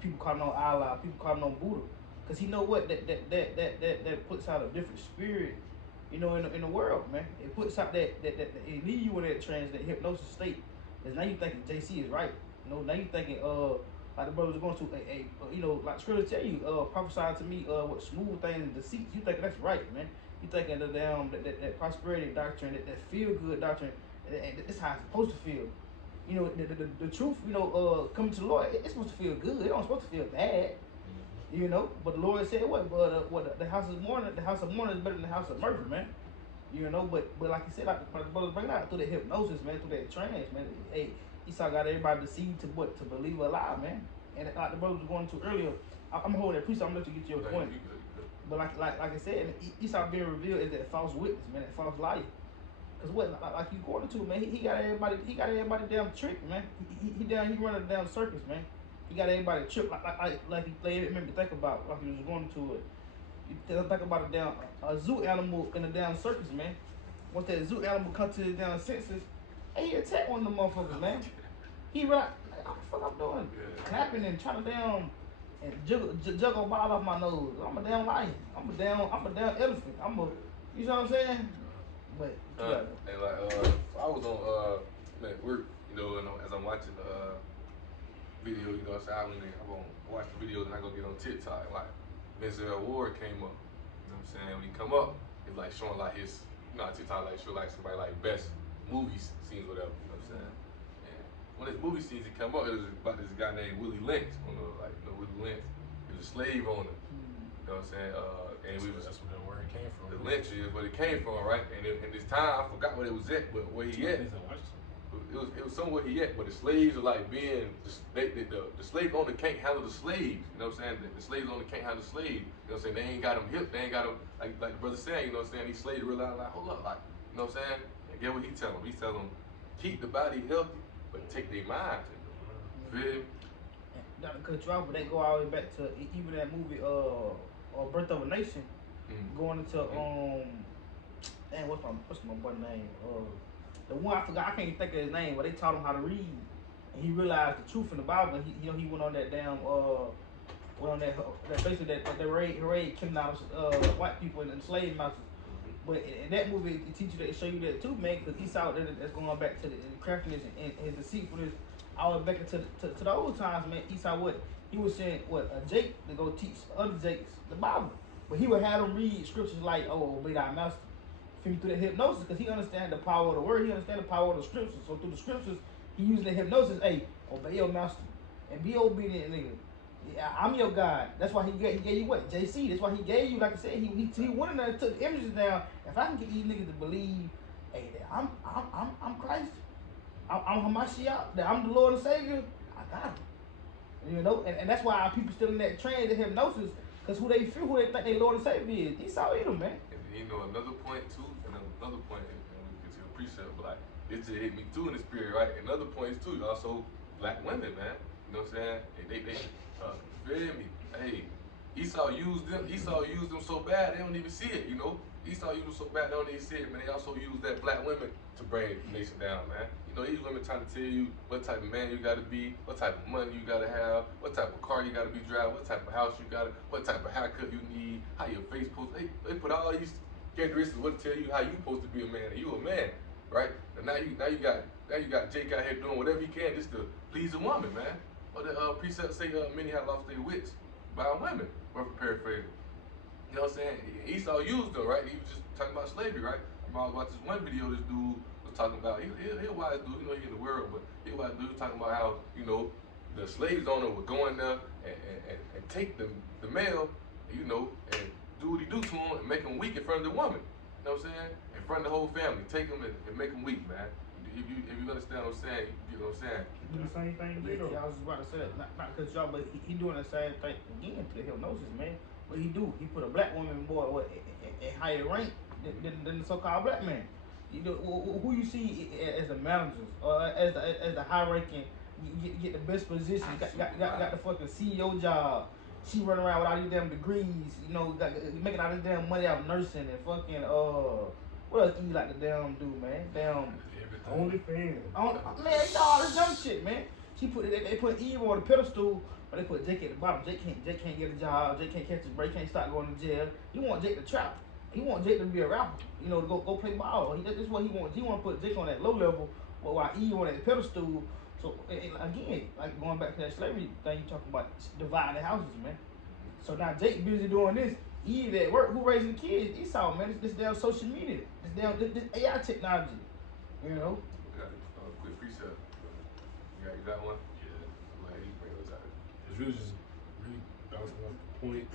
People calling on Allah. People calling on Buddha. cause he know what that puts out a different spirit, you know, in the world, man. It puts out that it leave you in that trance, that hypnosis state. Cause now you thinking JC is right. You know, now you thinking like the brother was going to a you know, like Skrilla tell you, prophesied to me what smooth things and deceits. You thinking that's right, man. You thinking the damn that prosperity doctrine, that feel good doctrine, and this how it's supposed to feel. You know, the truth, you know, coming to the Lord, it's supposed to feel good. It don't supposed to feel bad. You know, but the Lord said what the house of mourning is better than the house of murder, man. You know, but like you said, like the brothers bring out through that hypnosis, man, through that trance, man. Hey, Esau got everybody deceived to believe a lie, man. And like the brothers was going to earlier, I'm holding that priest. I'm gonna let you get your point. But like I said, Esau being revealed is that false witness, man, that false liar. Cause what, like you going to, man, he got everybody damn tricked, man. He running a damn circus, man. He got everybody tripped, like he made me think about, like he was going to it. You think about a zoo animal in a damn circus, man. Once that zoo animal come to his damn senses, hey, he attack one of them motherfuckers, man. He right, like, what the fuck I'm doing? Clapping and trying to damn and juggle a ball off my nose. I'm a damn lion. I'm a damn elephant. You know what I'm saying? But and like I was on at work, you know, and as I'm watching video, you know, so I'm gonna watch the videos and I go get on TikTok. Like Denzel Ward came up, you know what I'm saying? When he come up, it's like showing like his, you know, TikTok like show like somebody like best movies scenes, whatever. You know what I'm saying? And one of his movie scenes he come up, it was about this guy named Willie Lynch. Willie Lynch. He was a slave owner. You know what I'm saying? And that's where that word came from. The lynch is where it came from, right? And in this time, I forgot where it was at, but where he at. It was somewhere he at, but the slaves are like being the slave owner can't handle the slaves. You know what I'm saying? The slave owner can't handle the slave. You know what I'm saying? They ain't got them hip. They ain't got them like the brother saying. You know what I'm saying? These slaves realize like, hold up, like, you know what I'm saying? And get what he tell them? He tell them keep the body healthy, but take their mind. Feel me? Not to cut you off, but they go all the way back to even that movie, Birth of a Nation, going into damn, what's my boy name? The one I forgot, I can't even think of his name, but they taught him how to read, and he realized the truth in the Bible. He went on that damn basically that raid killing out white people and slave masters. But in that movie, it teach you that, it show you that too, man, because he saw that that's going back to the craftiness and his deceitfulness. I went back into to the old times, man. Esau he was saying a Jake to go teach other Jakes the Bible, but he would have them read scriptures like, "Oh, obey thy master," through the hypnosis, because he understand the power of the word. He understand the power of the scriptures. So through the scriptures, he using the hypnosis. Hey, obey your master and be obedient, nigga. Yeah, I'm your God. That's why he gave you what? JC. That's why he gave you, like I said, he went in there and took the images down. If I can get these niggas to believe, hey, that I'm Christ. I'm Hamashiach, that I'm the Lord and Savior, I got him. You know, and that's why our people still in that trance of hypnosis, because who they think their Lord and Savior is. Esau Edom, man. And you know, another point too, and another point, and we get to your precept, but like, it just hit me too in the spirit, right? Another point too, also black women, man. You know what I'm saying? They feel me? Hey, Esau used them so bad, they don't even see it, you know? Esau used them so bad, they don't even see it, man. They also used that black women to bring the nation down, man. You know, these women trying to tell you what type of man you gotta be, what type of money you gotta have, what type of car you gotta be driving, what type of house you gotta, what type of haircut you need, how your face supposed to, they put all these characteristics what to tell you how you supposed to be a man, and you a man, right? And now you got Jake out here doing whatever he can just to please a woman, man. Or the precepts say many have lost their wits by women, or paraphrasing. You know what I'm saying? Esau used them, right? He was just talking about slavery, right? I was watching this one video, this dude was talking about, he a wise dude, you know, he in the world, but he a wise dude talking about how, you know, the slaves owner would go in there and take the male, you know, and do what he do to him and make him weak in front of the woman. You know what I'm saying? In front of the whole family. Take him and make him weak, man. If you understand what I'm saying, you get what I'm saying. He do the same thing today, though. Yeah, I was just about to say that. Not because y'all, but he doing the same thing again to the hypnosis, man. What he do? He put a black woman, boy, at higher rank than the so-called black man. You know, who you see as the managers or as the high ranking, get the best position, got the fucking CEO job. She running around with all these damn degrees, you know, making all this damn money out of nursing and fucking what else you like the damn do, man? Damn. OnlyFans. Man, they do all this dumb shit, man. They put Eve on the pedestal, But they put Jake at the bottom. Jake can't get a job. Jake can't catch his break. Can't start going to jail. He want Jake to trap. He want Jake to be a rapper. You know, to go play ball. That's what he wants. He want to put Jake on that low level, but while E on that pedestal. So again, like going back to that slavery thing you talking about, dividing the houses, man. So now Jake busy doing this. He at work. Who raising the kids? Esau, man. This damn social media. This AI technology. You know. Got a quick precept. You got one? Yeah. Like, you bring those out. It's really just really bouncing off the point.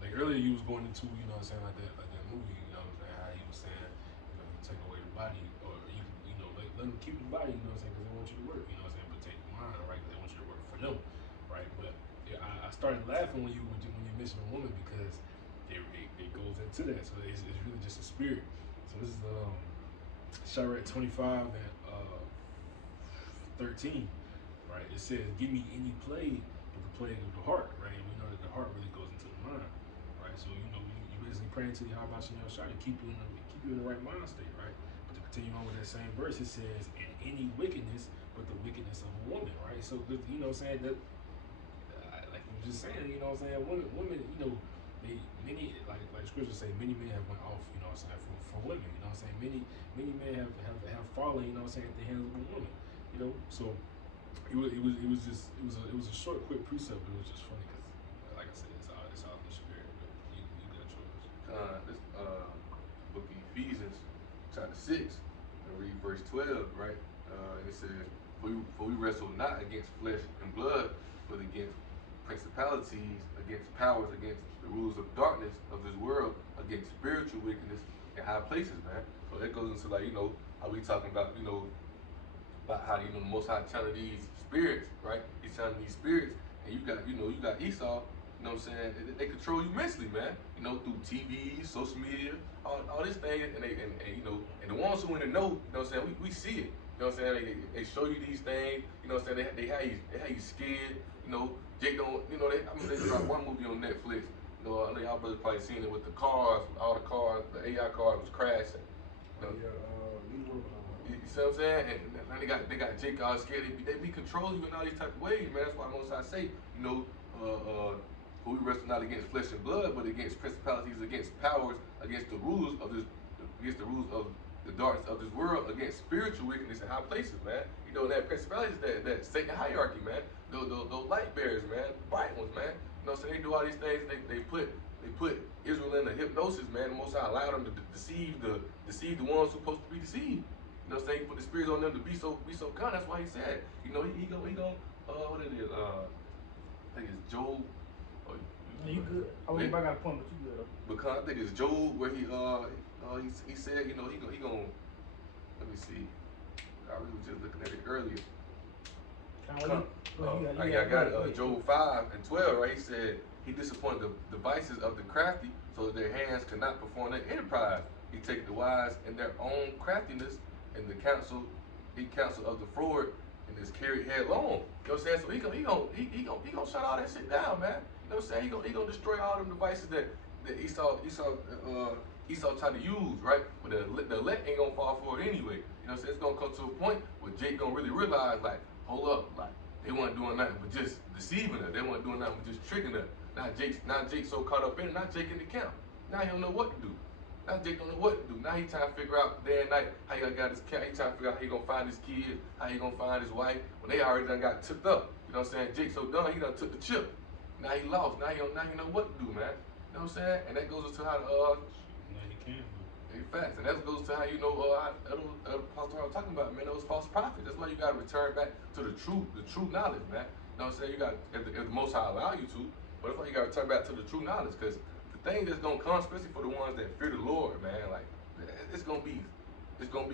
Like earlier you was going into, you know what I'm saying, like that movie, you know what I'm saying, how he was saying, you know, you take away the body, or you know, let them keep the body, you know what I'm saying, because they want you to work, you know what I'm saying, but take the mind, right, because they want you to work for them, right? But yeah, I started laughing when you mentioned a woman, because it goes into that, so it's really just a spirit. So this is Chirate 25 and 13, right? It says, "Give me any plague but the plague of the heart," right? And we know that the heart really goes into the mind, right? So you know you basically praying to the Habashim Shai to keep you in the right mind state, right? But to continue on with that same verse, it says, "And any wickedness but the wickedness of a woman," right? So you know what I'm saying, that like you were just saying, you know what I'm saying, women, you know, many like scriptures say, many men have went off, you know what I'm saying, for women, you know what I'm saying, many men have fallen, you know what I'm saying, at the hands of a woman, you know. So it was a short, quick precept, but it was just funny because, like I said, it's all in the spirit. But you got yours. This book of Ephesians, chapter 6, and read verse 12, right? And it says, for we wrestle not against flesh and blood, but against principalities, against powers, against the rulers of darkness of this world, against spiritual wickedness in high places, man. So that goes into, like, you know, how we talking about, you know, about how, you know, the Most High telling these spirits, right? He's telling these spirits, and you got Esau, you know what I'm saying? They control you mentally, man. You know, through TV, social media, all this thing, and you know, and the ones who in the know, you know what I'm saying? We see it. You know what I'm saying? They show you these things. You know what I'm saying? They have you scared. You know, Jake don't. You know, they dropped one movie on Netflix. You know, I know y'all brothers probably seen it with the cars, all the cars, the AI car was crashing. You know? You see what I'm saying? And they got Jake all scared. They be controlling you in all these type of ways, man. That's why most I say, you know, for we wrestle not against flesh and blood, but against principalities, against powers, against the rulers of the darkness of this world, against spiritual wickedness in high places, man. You know, that principalities, that Satan hierarchy, man. Those light bearers, man, the bright ones, man. You know, so they do all these things. They put Israel in a hypnosis, man. The Most High allowed them to deceive the ones who supposed to be deceived. You know what I'm saying? He put the spirits on them to be so cunning. That's why he said, you know, he gonna what it is, I think it's Job. You good? I wouldn't got a point, but you good though. Because I think it's Job where he said, you know, he gonna let me see. I was just looking at it earlier. I got it. Job 5 and 12, right? He said he disappointed the devices of the crafty, so that their hands cannot perform their enterprise. He take the wise in their own craftiness, and the counsel of the froward, and is carried headlong. You know what I'm saying? So he gonna shut all that shit down, man. You know what I'm saying? He gonna destroy all them devices that Esau tried to use, right? But the elect ain't gonna fall for it anyway. You know what I'm saying? It's gonna come to a point where Jake gonna really realize, like, hold up, like, they weren't doing nothing but just deceiving her. They weren't doing nothing but just tricking her. Now Jake so caught up in it, now Jake in the camp. Now he don't know what to do. Now Jake don't know what to do. Now he trying to figure out day and night how he got his camp. He trying to figure out how he gonna find his kids, how he gonna find his wife, when they already done got tipped up. You know what I'm saying? Jake so done, he done took the chip. Now he lost. Now he know what to do, man. You know what I'm saying? And that goes into how facts, and that goes to how, you know, Pastor I was talking about, man, those false prophets. That's why you gotta return back to the true knowledge, man. You know what I'm saying? You got, if the Most High allow you to, but that's why you gotta return back to the true knowledge, because the thing that's gonna come, especially for the ones that fear the Lord, man, like, it's gonna be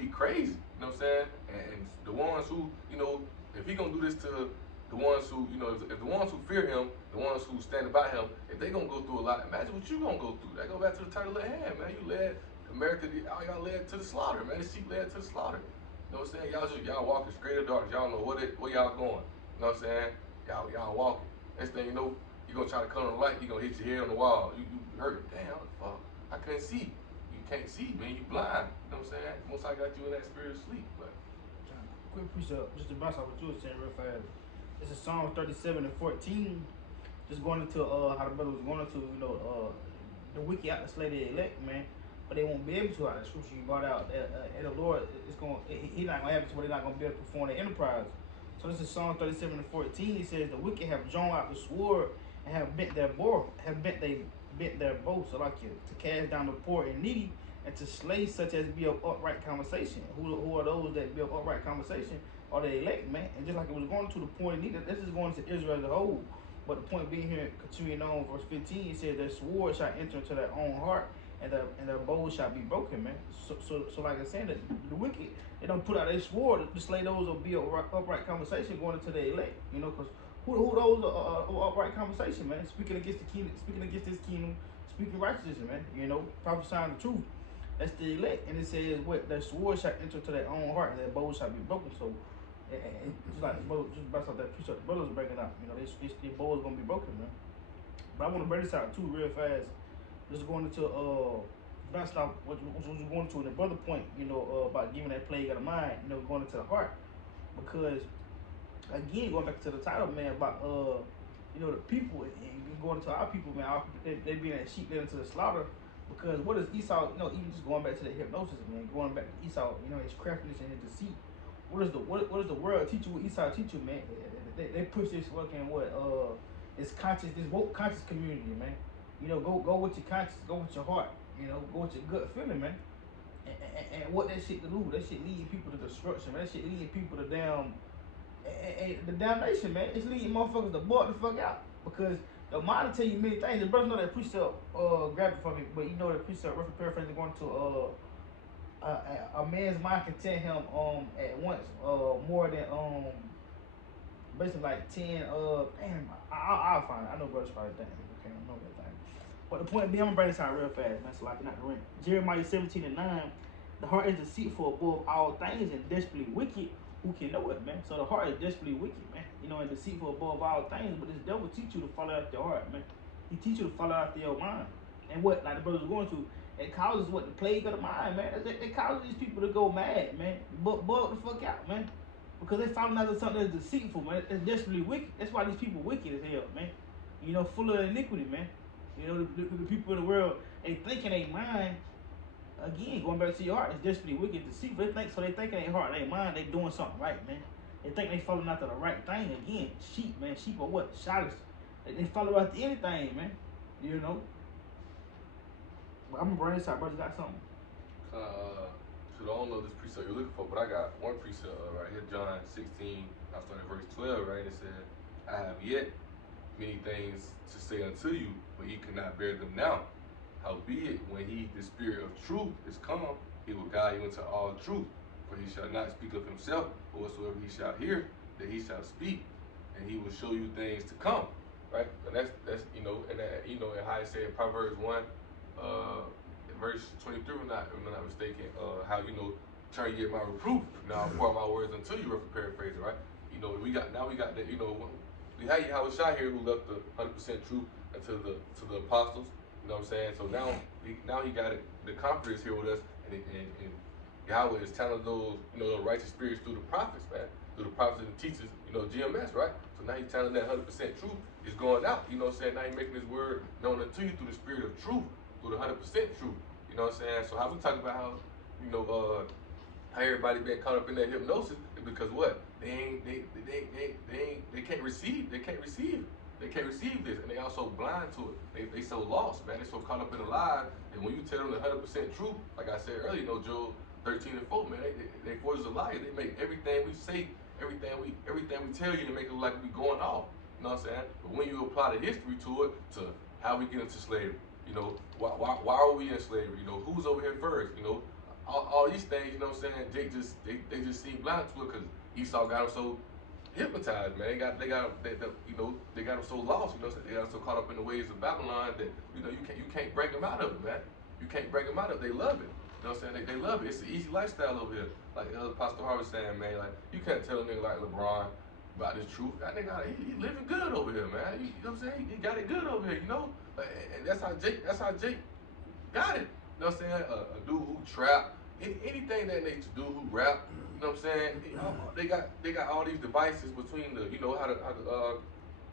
crazy. You know what I'm saying? And the ones who, you know, if he gonna do this to the ones who, you know, if the ones who fear him, the ones who stand by him, if they gonna go through a lot, imagine what you gonna go through. That go back to the title of hand, man. You led America, y'all led to the slaughter, man. The sheep led to the slaughter. You know what I'm saying? Y'all walking straight in the dark. Y'all know where y'all going. You know what I'm saying? Y'all walking. Next thing you know, you gonna try to come on the light, you gonna hit your head on the wall. You hurt. Damn, what the fuck? I couldn't see. You can't see, man. You blind. You know what I'm saying? Most I got you in that spirit of sleep, but Quick piece up, just to bounce off what you was saying real fast. This is Psalm 37:14. Just going into how the brother was going into, the wicked out to slay the elect, man. But they won't be able to out of the scripture you brought out. And the Lord is going, He's not going to have it to where they're not going to be able to perform their enterprise. So this is Psalm 37:14. It says, "The wicked have drawn out the sword and have bent their bow, so like you, to cast down the poor and needy, and to slay such as be of upright conversation." Who are those that be of upright conversation? Are the elect, man. And just like it was going to the poor and needy, this is going to Israel as a whole. But the point being here, continuing on, verse 15, it says, "Their sword shall enter into their own heart, and their bows shall be broken," man. So like I said, the wicked, they don't put out their sword to slay those or be upright conversation going into the elect, because who those are upright conversation, man? Speaking against the kingdom, speaking against this kingdom, speaking righteousness, man. Prophesying the truth. That's the elect, and it says what their sword shall enter to their own heart, and their bows shall be broken. So, and just like the brother, just based off that precept, the brother's breaking out. Their bow is gonna be broken, man. But I want to break this out too real fast. Just going into bouncing off what you going to in the brother point, about giving that plague of the mind, going into the heart, because again, going back to the title, man, about the people and going to our people, man, they being that sheep led into the slaughter. Because what is Esau, even just going back to the hypnosis, man, going back to Esau, his craftiness and his deceit. What does the world teach you? What Esau teach you, man? They push this fucking this conscious, this woke conscious community, man. Go with your conscience, go with your heart, go with your gut feeling, man. And what that shit to do? That shit leading people to destruction, man. That shit leading people to the damnation, man. It's leading motherfuckers to board the fuck out. Because the mind will tell you many things. The brother know that precept, grab it from me, but that precept, roughly paraphrasing, going to a man's mind can tell him at once more than basically like 10 damn, I'll find it. I know brothers probably think okay, I know that thing. But the point being, I'm gonna bring this out real fast, man, so I can not rent. Jeremiah 17:9, "The heart is deceitful above all things and desperately wicked. Who can know it, man?" So the heart is desperately wicked, man. And deceitful above all things. But this devil teach you to follow after your heart, man. He teach you to follow after your mind. And what, like the brothers were going to, it causes what, the plague of the mind, man. It causes these people to go mad, man. Bug the fuck out, man. Because they following after something that's deceitful, man. It's desperately wicked. That's why these people wicked as hell, man. Full of iniquity, man. The people in the world, they think in their mind, again, going back to your heart, it's desperately wicked, deceitful. They think in their heart, their mind, they doing something right, man. They think they following after the right thing. Again, sheep, man. Sheep are what? Shadows. They follow after anything, man. But I'm gonna bring this out, brother. Got something? So I don't know this precept you're looking for, but I got one precept right here, John 16, I started at verse 12, right? It said, "I have yet many things to say unto you, but ye cannot bear them now. Howbeit, when he, the Spirit of truth, is come, he will guide you into all truth. For he shall not speak of himself, but whatsoever he shall hear, that he shall speak, and he will show you things to come." Right? And that's and how it said in Proverbs 1, verse 23, if I'm not mistaken, how turn ye my reproof, now I pour my words unto you, roughly paraphrasing, right? We got that, we had Yahweh here who left the 100% truth to the apostles, you know what I'm saying? So now he got it, the Comforter is here with us, and Yahweh is telling those, the righteous spirits through the prophets, man, through the prophets and the teachers, GMS, right? So now he's telling that 100% truth is going out, you know what I'm saying? Now he's making his word known unto you through the Spirit of truth, through the 100% truth, you know what I'm saying? So how we talk about how, how everybody been caught up in that hypnosis is because what? They can't receive this, and they also blind to it. They so lost, man. They so caught up in the lie, and when you tell them the 100% truth, like I said earlier, Joel 13:4, man, they force a lie. They make everything we say, everything we tell you, to make it look like we going off. You know what I'm saying? But when you apply the history to it, to how we get into slavery, why are we in slavery? Who's over here first? All these things, you know what I'm saying? They just seem blind to it because Esau got them so hypnotized, man. They got them so lost, they got them so caught up in the ways of Babylon that you can't break them out of it, man. You can't break them out of it. They love it. You know what I'm saying? They love it. It's an easy lifestyle over here. Like Pastor Harvey saying, man, like you can't tell a nigga like LeBron about this truth. That nigga, he living good over here, man. You know what I'm saying? He got it good over here, and that's how Jake got it. You know what I'm saying? A dude who trap, anything that they do who rap, you know what I'm saying? They got all these devices between the, you know,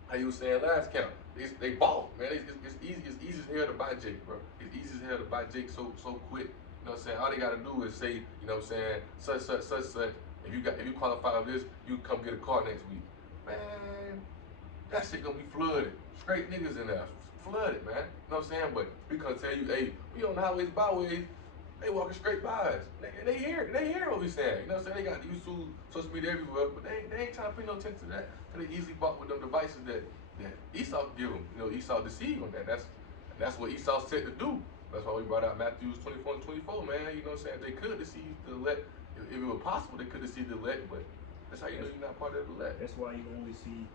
how you was saying last count. They bought, man. It's easy as hell to buy Jake, bro. It's easy as hell to buy Jake so quick. You know what I'm saying? All they gotta do is say, you know what I'm saying, such. If you qualify for this, you come get a car next week. Man, that shit gonna be flooded. Straight niggas in there. Flooded, man. You know what I'm saying? But we gonna tell you, hey, we on the highways, byways, they walking straight by us. They hear what we saying. You know what I'm saying? They got YouTube, social media everywhere, but they ain't trying to pay no attention to that. So they easily bought with them devices that Esau give them. You know, Esau deceived on that. That's what Esau said to do. That's why we brought out Matthew 24 and 24, man. You know what I'm saying? They could deceive the elect. If it were possible, they could deceive the elect, but that's how you know you're not part of the elect. That's why you only see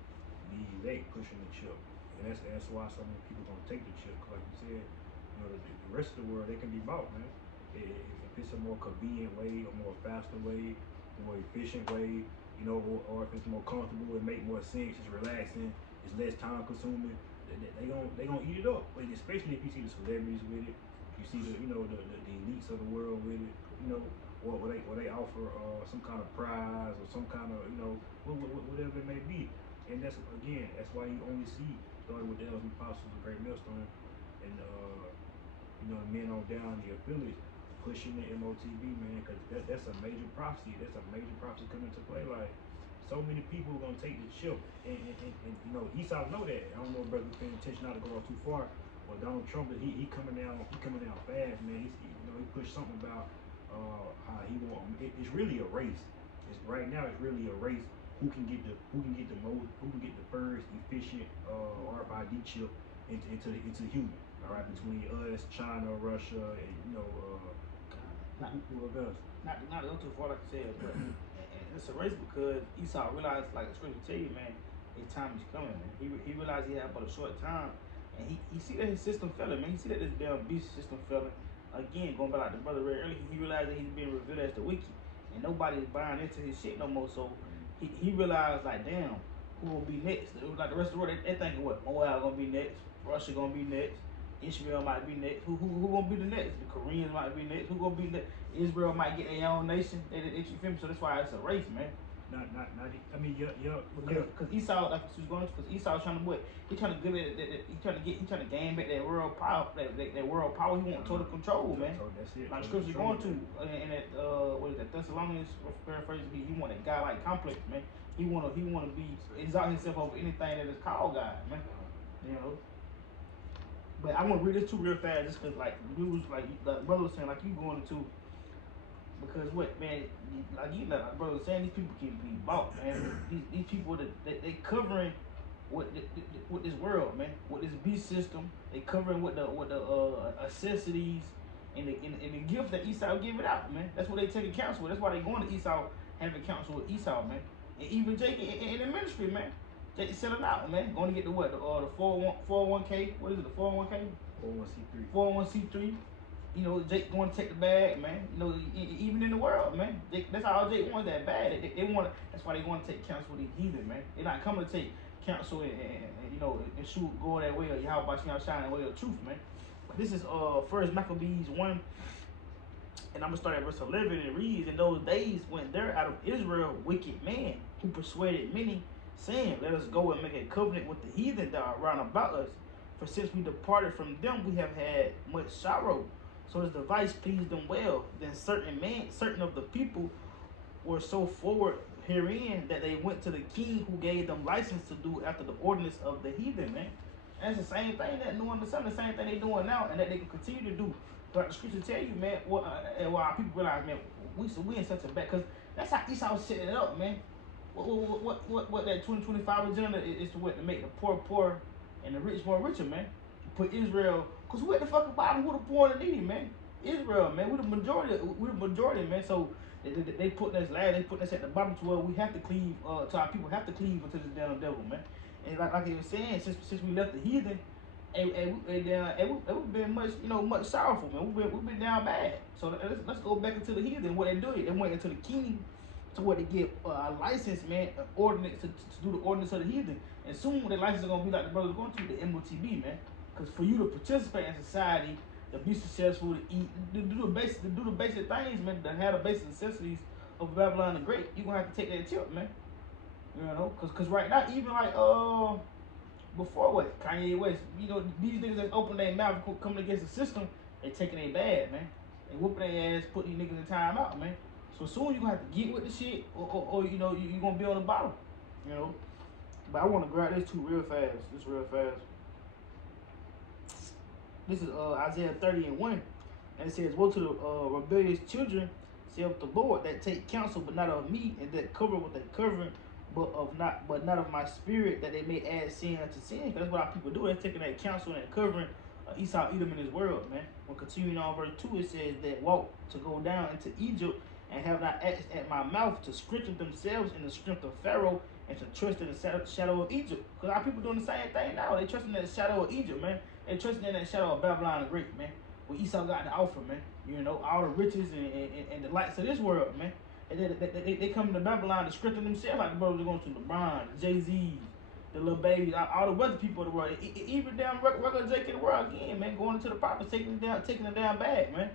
the elect pushing the chip. And that's why so many people gonna take the chip. Cause like you said, you know, the rest of the world, they can be bought, man. If it's a more convenient way, a more faster way, a more efficient way, you know, or if it's more comfortable, it make more sense, it's relaxing, it's less time consuming, they gonna eat it up. But especially if you see the celebrities with it, you see the, you know, the elites of the world with it, you know, or they offer some kind of prize or some kind of, you know, whatever it may be. And that's why you only see, starting with the elders and apostles, the great millstone, and you know, the men on down, the affiliates, pushing the MOTB, man, because that's a major prophecy. That's a major prophecy coming into play. Like, so many people are gonna take the chip, and you know, Esau know that. I don't know if brother paying attention not to go off too far. But Donald Trump, he coming down fast, man. You know, he pushed something about how he want. It's really a race. Right now, it's really a race. Who can get the first efficient RFID chip into the human? All right, between us, China, Russia, and you know, who else? Not to go too far, like I said, but and it's a race because Esau realized, like the scripture tell you, man, his time is coming, man. He realized he had but a short time, and he see that his system failing, man. He see that this damn beast system failing. Again, going back like the brother read earlier, he realized that he's being revealed as the wicked, and nobody's buying into his shit no more. So he realized, like, damn, who gonna be next? Like the rest of the world, they thinking what? Moab gonna be next, Russia gonna be next, Israel might be next. Who gonna be the next? The Koreans might be next. Who gonna be next? Israel might get their own nation. You feel me? So that's why it's a race, man. Not. I mean, Because Esau, like she was going, because Esau's trying to what? He trying to give it. He trying to gain back that world power. That world power. He want total control, man. So that's it. Like scripture going to, and that what is that? Thessalonians paraphrase be. He want a guy like complex, man. He wanna be exalt himself over anything that is called God, man. You know. But I want to read this too real fast, just because like we was like brother was saying, like you going to. Because what, man, like brother was saying, these people can be bought, man. These people they covering what this world, man, with this beast system. They covering what the necessities and the gift that Esau give it out, man. That's what they taking counsel with. That's why they going to Esau, having counsel with Esau, man. And even Jake in the ministry, man. Jake selling out, man. Going to get the what? The 401k. What is it? The 401k? 401c3. 401c3. You know, Jake going to take the bag, man. You know, even in the world, man. That's how Jake wants that bag. They want. That's why they want to take counsel with these heathen, man. They're not coming to take counsel and you know and shoot go that way or Yahweh Shine that way of truth, man. But this is First Maccabees 1, and I'm gonna start at verse 11. And it reads, "In those days went there out of Israel wicked men who persuaded many, saying, Let us go and make a covenant with the heathen that are round about us. For since we departed from them, we have had much sorrow. So this device pleased them well. Then certain of the people were so forward herein that they went to the king who gave them license to do after the ordinance of the heathen, man." And it's the same thing that New under the sun, the same thing they doing now, and that they can continue to do. But the scripture tell you, man, and why people realize, man, we in such a bad, because that's how Esau setting it up, man. What that 2025 agenda is to what? To make the poor and the rich more richer, man. Put Israel, because we at the fucking bottom, who the poor and the needy, man. Israel, man, we're the majority, man. So they put us last, they put us at the bottom to where we have to cleave, to our people have to cleave unto this damn devil, man. And like he was saying, since we left the heathen, we've been much sorrowful, man. We've been down bad. So let's go back into the heathen. What they do, they went into the king to where they get a license, man, an ordinance to do the ordinance of the heathen. And soon the license is gonna be like the brother's going to the MOTB, man. Because for you to participate in society, to be successful, to eat, to do the basic things, man, to have the basic necessities of Babylon the Great, you're gonna have to take that tip, man. You know, cause right now, even like before what Kanye West, you know, these niggas that open their mouth coming against the system, they taking their bad, man. They whooping their ass, putting these niggas in time out, man. So soon you gonna have to get with the shit, or you know, you gonna be on the bottom, you know. But I want to grab this too real fast. This real fast. This is Isaiah 30:1, and it says, "Woe to the rebellious children, say of the Lord, that take counsel, but not of me, and that cover what they covering, but not of my spirit, that they may add sin unto sin." That's what our people do. They're taking that counsel and that covering Esau, Edom in his world, man. When continuing on verse 2, it says that walk to go down into Egypt and have not asked at my mouth to strengthen themselves in the strength of Pharaoh and to trust in the shadow of Egypt. Because our people doing the same thing now. They trusting in the shadow of Egypt, man. They trusting in that shadow of Babylon the Great, man. What Esau got to offer, man. You know, all the riches and the lights of this world, man. And they come to Babylon to strengthen themselves like the brothers are going to LeBron, Jay-Z's, the little babies, all the weather people of the world. Even damn regular Jake in the world again, man, going into the prophets, taking it down bad, man.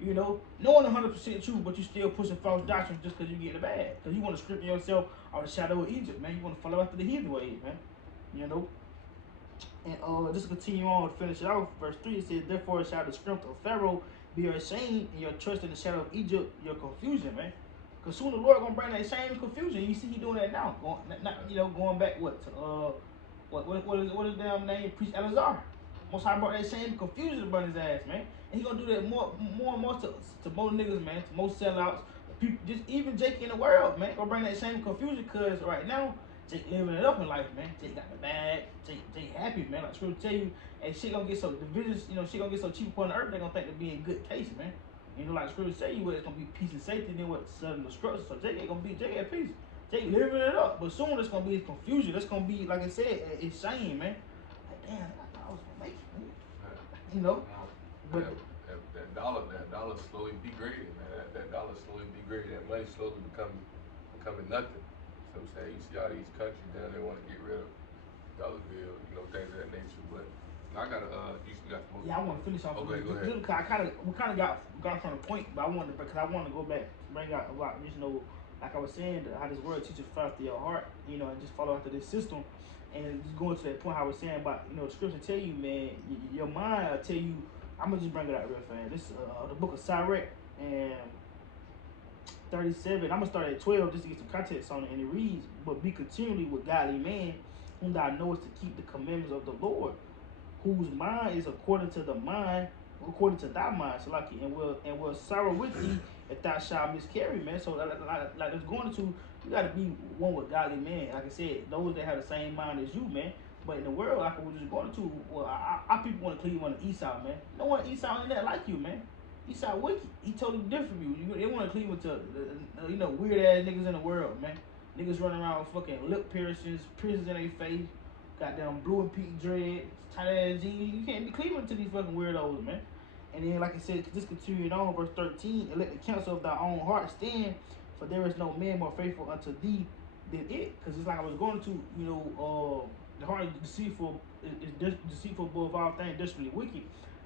You know, knowing 100% truth, but you still pushing false doctrines just because you get in the bag. Because you want to strip yourself out of the shadow of Egypt, man. You want to follow after the heathen ways, man. You know. And just continue on to finish it off. Verse 3, it says, "Therefore shall the strength of Pharaoh be your shame, and your trust in the shadow of Egypt, your confusion," man. Because soon the Lord gonna bring that same confusion. You see he doing that now. Going back to what is damn name? Priest Eleazar. Most High brought that same confusion upon his ass, man. And he gonna do that more and more to more niggas, man, to more sellouts, people, just even Jake in the world, man. Gonna bring that same confusion, cause right now Jake living it up in life, man. Jake got the bag. Jake happy, man. Like Screw tell you, and shit gonna get so divisions, you know, shit gonna get so cheap upon the earth. They gonna think they be in good case, man. You know, like Screw tell you, what it's gonna be peace and safety, then what sudden destruction. So Jake ain't gonna be Jake at peace. Jake living it up, but soon it's gonna be confusion. It's gonna be, like I said, it's shame, man. Like, damn, I thought I was gonna make it, man. You know, but that dollar slowly degraded, man. That dollar slowly degraded. That money slowly becoming nothing. So I'm saying, you see all these countries down there want to get rid of dollar bill, you know, things of that nature. But I gotta, you got more. yeah, I want to finish off. Okay, go ahead. We kind of got from the point, but I wanted to go back, bring out about, you know, like I was saying, how this word teaches after your heart, you know, and just follow after this system, and just going to that point how I was saying about, you know, the scripture tell you, man, your mind will tell you. I'm gonna just bring it out real fast. This is the book of Sirach and 37. I'm gonna start at 12 just to get some context on it, and it reads, "But be continually with godly man, whom thou knowest to keep the commandments of the Lord, whose mind is according to thy mind, so like, and will sorrow with thee if thou shalt miscarry, man." So like it's going to, you gotta be one with godly man. Like I said, those that have the same mind as you, man. But in the world, like we're just going to, well, our people want to cleave on the Esau, man. No one Esau ain't that like you, man. Esau wicked. He totally different from you. They want to cleave with you know, weird ass niggas in the world, man. Niggas running around with fucking lip piercings in their face, goddamn blue and pink dreads, tight ass jeans. You can't be cleaving to these fucking weirdos, man. And then, like I said, just continuing on, verse 13, "And let the counsel of thy own heart stand, for there is no man more faithful unto thee than it." Because it's like I was going to, you know, the heart is deceitful, is deceitful above all things, desperately wicked.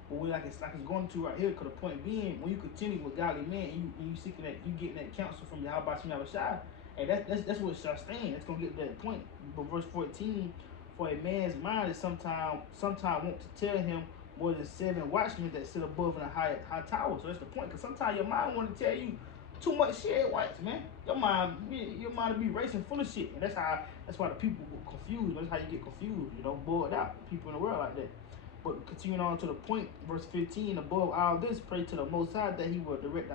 But it's going to right here. Because the point being, when you continue with godly men, and you seeking that, you getting that counsel from Yahweh Shai, and that's what shall stand. It's gonna get to that point. But verse 14, "For a man's mind is sometime want to tell him more than 7 watchmen that sit above in a high tower." So that's the point. Because sometimes your mind want to tell you too much shit at once, man. Your mind will be racing full of shit, and that's why the people get confused. That's how you get confused, you know, bored out. People in the world like that. But continuing on to the point, verse 15, "Above all this, pray to the Most High that He will direct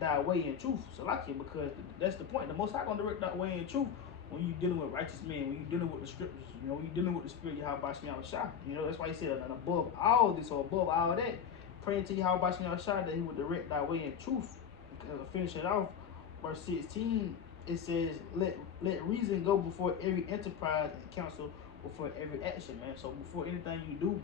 thy way in truth." So like it, because that's the point. The Most High gonna direct thy way in truth when you dealing with righteous men, when you dealing with the scriptures, you know, when you dealing with the Spirit of Yahweh Shai. You know, that's why He said, "And above all this, or above all that, pray to Yahweh Shai that He will direct thy way in truth." Finish it off, verse 16. It says, let reason go before every enterprise, and counsel before every action, man. So before anything you do,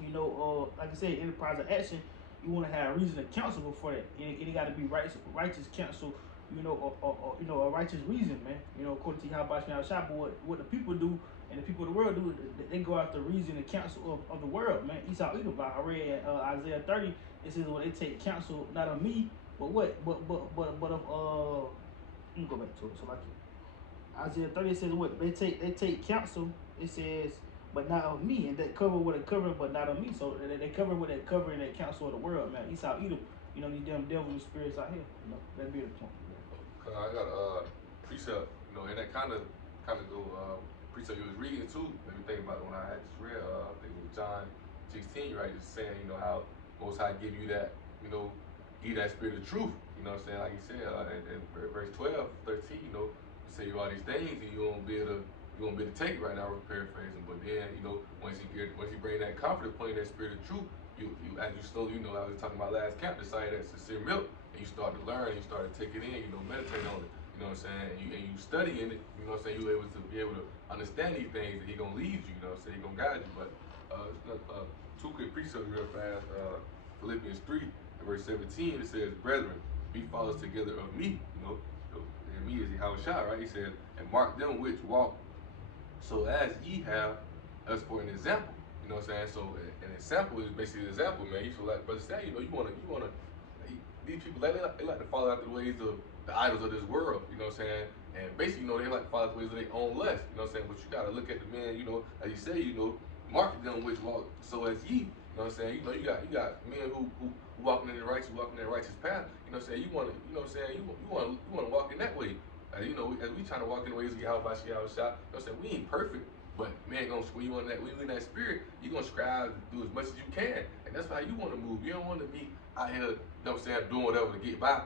you know, like I said, enterprise or action, you want to have reason to counsel before that. And it got to be righteous counsel, a righteous reason, man. According to Yahweh Shah, but what the people do and the people of the world do, they go after reason and counsel of the world, man. Esau Edom, I read Isaiah 30. It says, well, they take counsel not of me, but what, but of let me go back to it. So like Isaiah 30 says what they take counsel. It says, but not of me, and that cover what it covered, but not of me. So they cover what they cover in that counsel of the world, man. Esau Edom, these damn devil spirits out here. That'd be the point. Cause I got a precept, and that kind of go precept you was reading too. Let me think about it when I had just read. I think it was John 16, right? Just saying, how Most High give you that, give that spirit of truth. You know what I'm saying? Like he said in verse 12, 13, say you all these things and you won't be able to take it right now. We're paraphrasing, but then once you bring that confidence, putting that spirit of truth, you as you slowly, I was talking about last camp, decided that sincere milk, and you start to learn, you start to take it in, meditate on it. You know what I'm saying? And you studying it. You know what I'm saying? You're able to understand these things, and he gonna lead you. You know what I'm saying? He gonna guide you. But two quick precepts real fast. Philippians 3, verse 17, it says, "Brethren, be followers together of me." And me is Yahweh Shai, right? He said, "And mark them which walk so as ye have us for an example." You know what I'm saying? So an example is basically an example, man. You feel like brother say, you wanna these people they like to follow after the ways of the idols of this world. You know what I'm saying? And basically, they like to follow the ways of their own lust. You know what I'm saying? But you gotta look at the man, as you say, mark them which walk so as ye. You know what I'm saying? You got men who walking in the righteous path. You know what I'm saying? You wanna you wanna walk in that way. As we trying to walk in the ways of Yahweh Shah, you know what I'm saying? We ain't perfect, but man, when you in that spirit, you gonna strive to do as much as you can, and that's how you want to move. You don't want to be out here, you know what I'm saying, doing whatever to get by.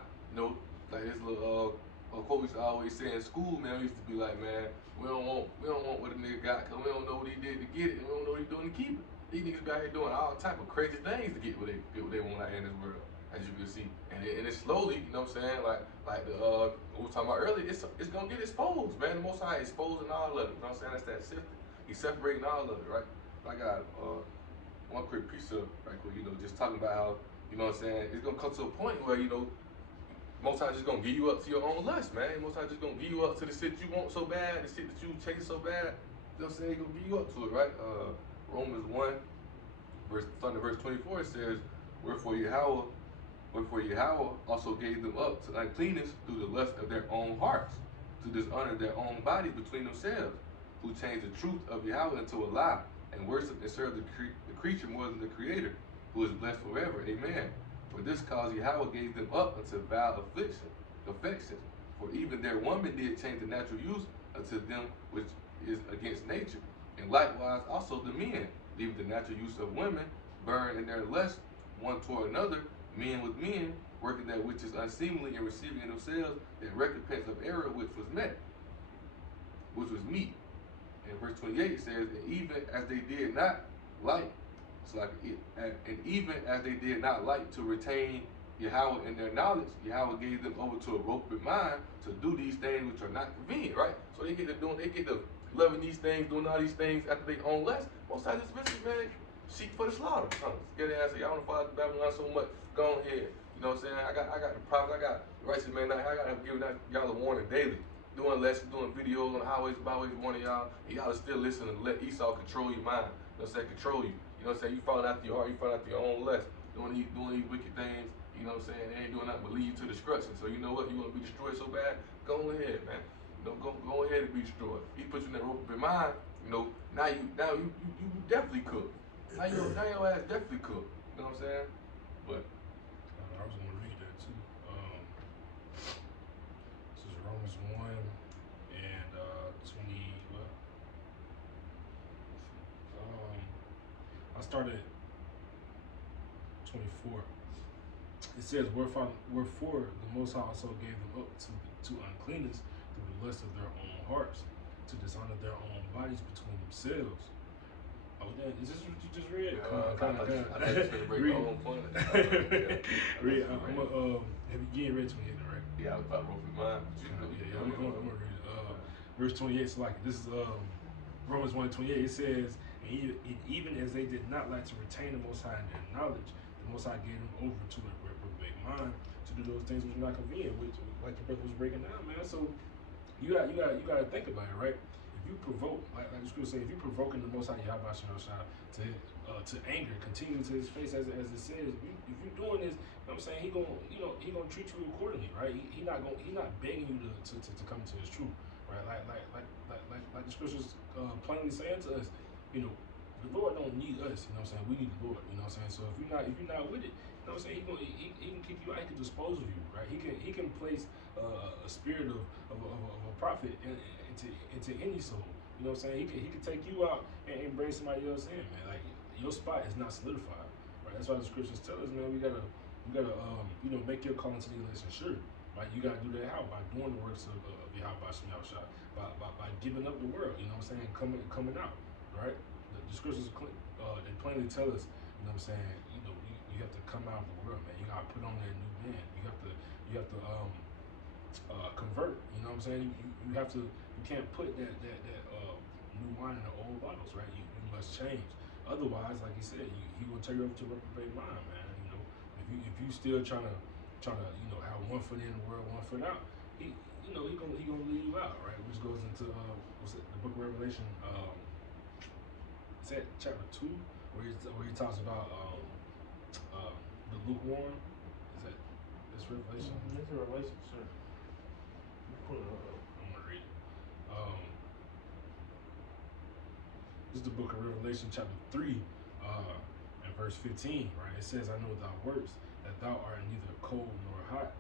Like this little quote we used to always say in school, man. We used to be like, man, we don't want what a nigga got, cause we don't know what he did to get it, and we don't know what he's doing to keep it. These niggas be out here doing all type of crazy things to get what they want out here in this world, as you can see. And it's slowly, you know what I'm saying, like the we were talking about earlier, it's gonna get exposed, man. The Most High exposing all of it. You know what I'm saying? That's that sifting. He's separating all of it, right? I got one quick piece of right quick, just talking about how, you know what I'm saying, it's gonna come to a point where, Most High just gonna give you up to your own lust, man. Most High just gonna give you up to the shit you want so bad, the shit that you chase so bad. You know what I'm saying? He gonna give you up to it, right? Romans 1, verse 24, it says, Wherefore Yahweh also gave them up to uncleanness through the lust of their own hearts, to dishonor their own bodies between themselves, who changed the truth of Yahweh into a lie, and worship and serve the creature more than the Creator, who is blessed forever. Amen. For this cause Yahweh gave them up unto vile affections. For even their woman did change the natural use unto them which is against nature. And likewise also the men, leaving the natural use of women, burn in their lust one toward another, men with men, working that which is unseemly, and receiving in themselves the recompense of error which was meet. In verse 28 it says, and even as they did not like to retain Yahweh in their knowledge, Yahweh gave them over to a roping mind to do these things which are not convenient, right? So they get to loving these things, doing all these things after their own lust. Most of this business, man, sheep for the slaughter. Get their ass, y'all want to follow Babylon so much, go ahead. You know what I'm saying? I got the prophet, I got the righteous man, I got to give y'all a warning daily. Doing lessons, doing videos on the highways, byways, warning y'all, and y'all are still listening to let Esau control your mind. You know what I'm saying? Control you. You know what I'm saying? You falling after your heart, you falling after your own lust, doing these wicked things. You know what I'm saying? They ain't doing nothing but lead you to destruction. So you know what? You want to be destroyed so bad? Go ahead, man. Go ahead and be destroyed. He put you in that rope of your mind. Now you definitely cook. Now your ass definitely cook. You know what I'm saying? But I was gonna read that too. This is Romans 1 and 20. I started 24. It says, Wherefore the Most High also gave them up to uncleanness through the lust of their own hearts, to dishonor their own bodies between themselves. Oh, is this what you just read? I thought you was going to break the whole point. Read. Have you getting ready to me, right? Yeah, I was about to rope in mine. I'm gonna read it. Verse 28. So this is Romans 1:28. It says, and even as they did not like to retain the Most High in their knowledge, the Most High gave them over to a reprobate mind to do those things which are not convenient, which like the brother was breaking down, man. So you gotta think about it, right? If you provoke, like the scripture say, if you provoking the Most High Yahweh to anger, continue to his face, as it says, if you're doing this, you know what I'm saying, he gonna treat you accordingly, right? He not begging you to come to his truth, right? Like the scriptures plainly saying to us, you know, the Lord don't need us, you know what I'm saying? We need the Lord, you know what I'm saying? So if you're not with it, you know what I'm saying, he can kick you out, he can dispose of you, right? He can place a spirit of a prophet into any soul. You know what I'm saying? He can take you out and bring somebody else in, man. Like your spot is not solidified, right? That's why the scriptures tell us, man. We gotta make your calling to the election sure. Right? You gotta do that how? By doing the works of Yahweh Shem Yahushua, by giving up the world. You know what I'm saying? Coming out, right? The scriptures they plainly tell us, you know what I'm saying? You know, you have to come out of the world, man. You gotta put on that new man. You have to convert. You know what I'm saying? You have to. You can't put that new wine in the old bottles, right? You must change. Otherwise, like he said, he will turn you over to reprobate mind, man. You know, if you still trying to have one foot in the world, one foot out, he gonna leave you out, right? Which goes into the book of Revelation, is that chapter 2, where he talks about the lukewarm. That's Revelation? That's a Revelation, sir. You pull it up. I'm gonna read it. This is the book of Revelation, chapter 3, and verse 15, right? It says, I know thy works, that thou art neither cold nor hot.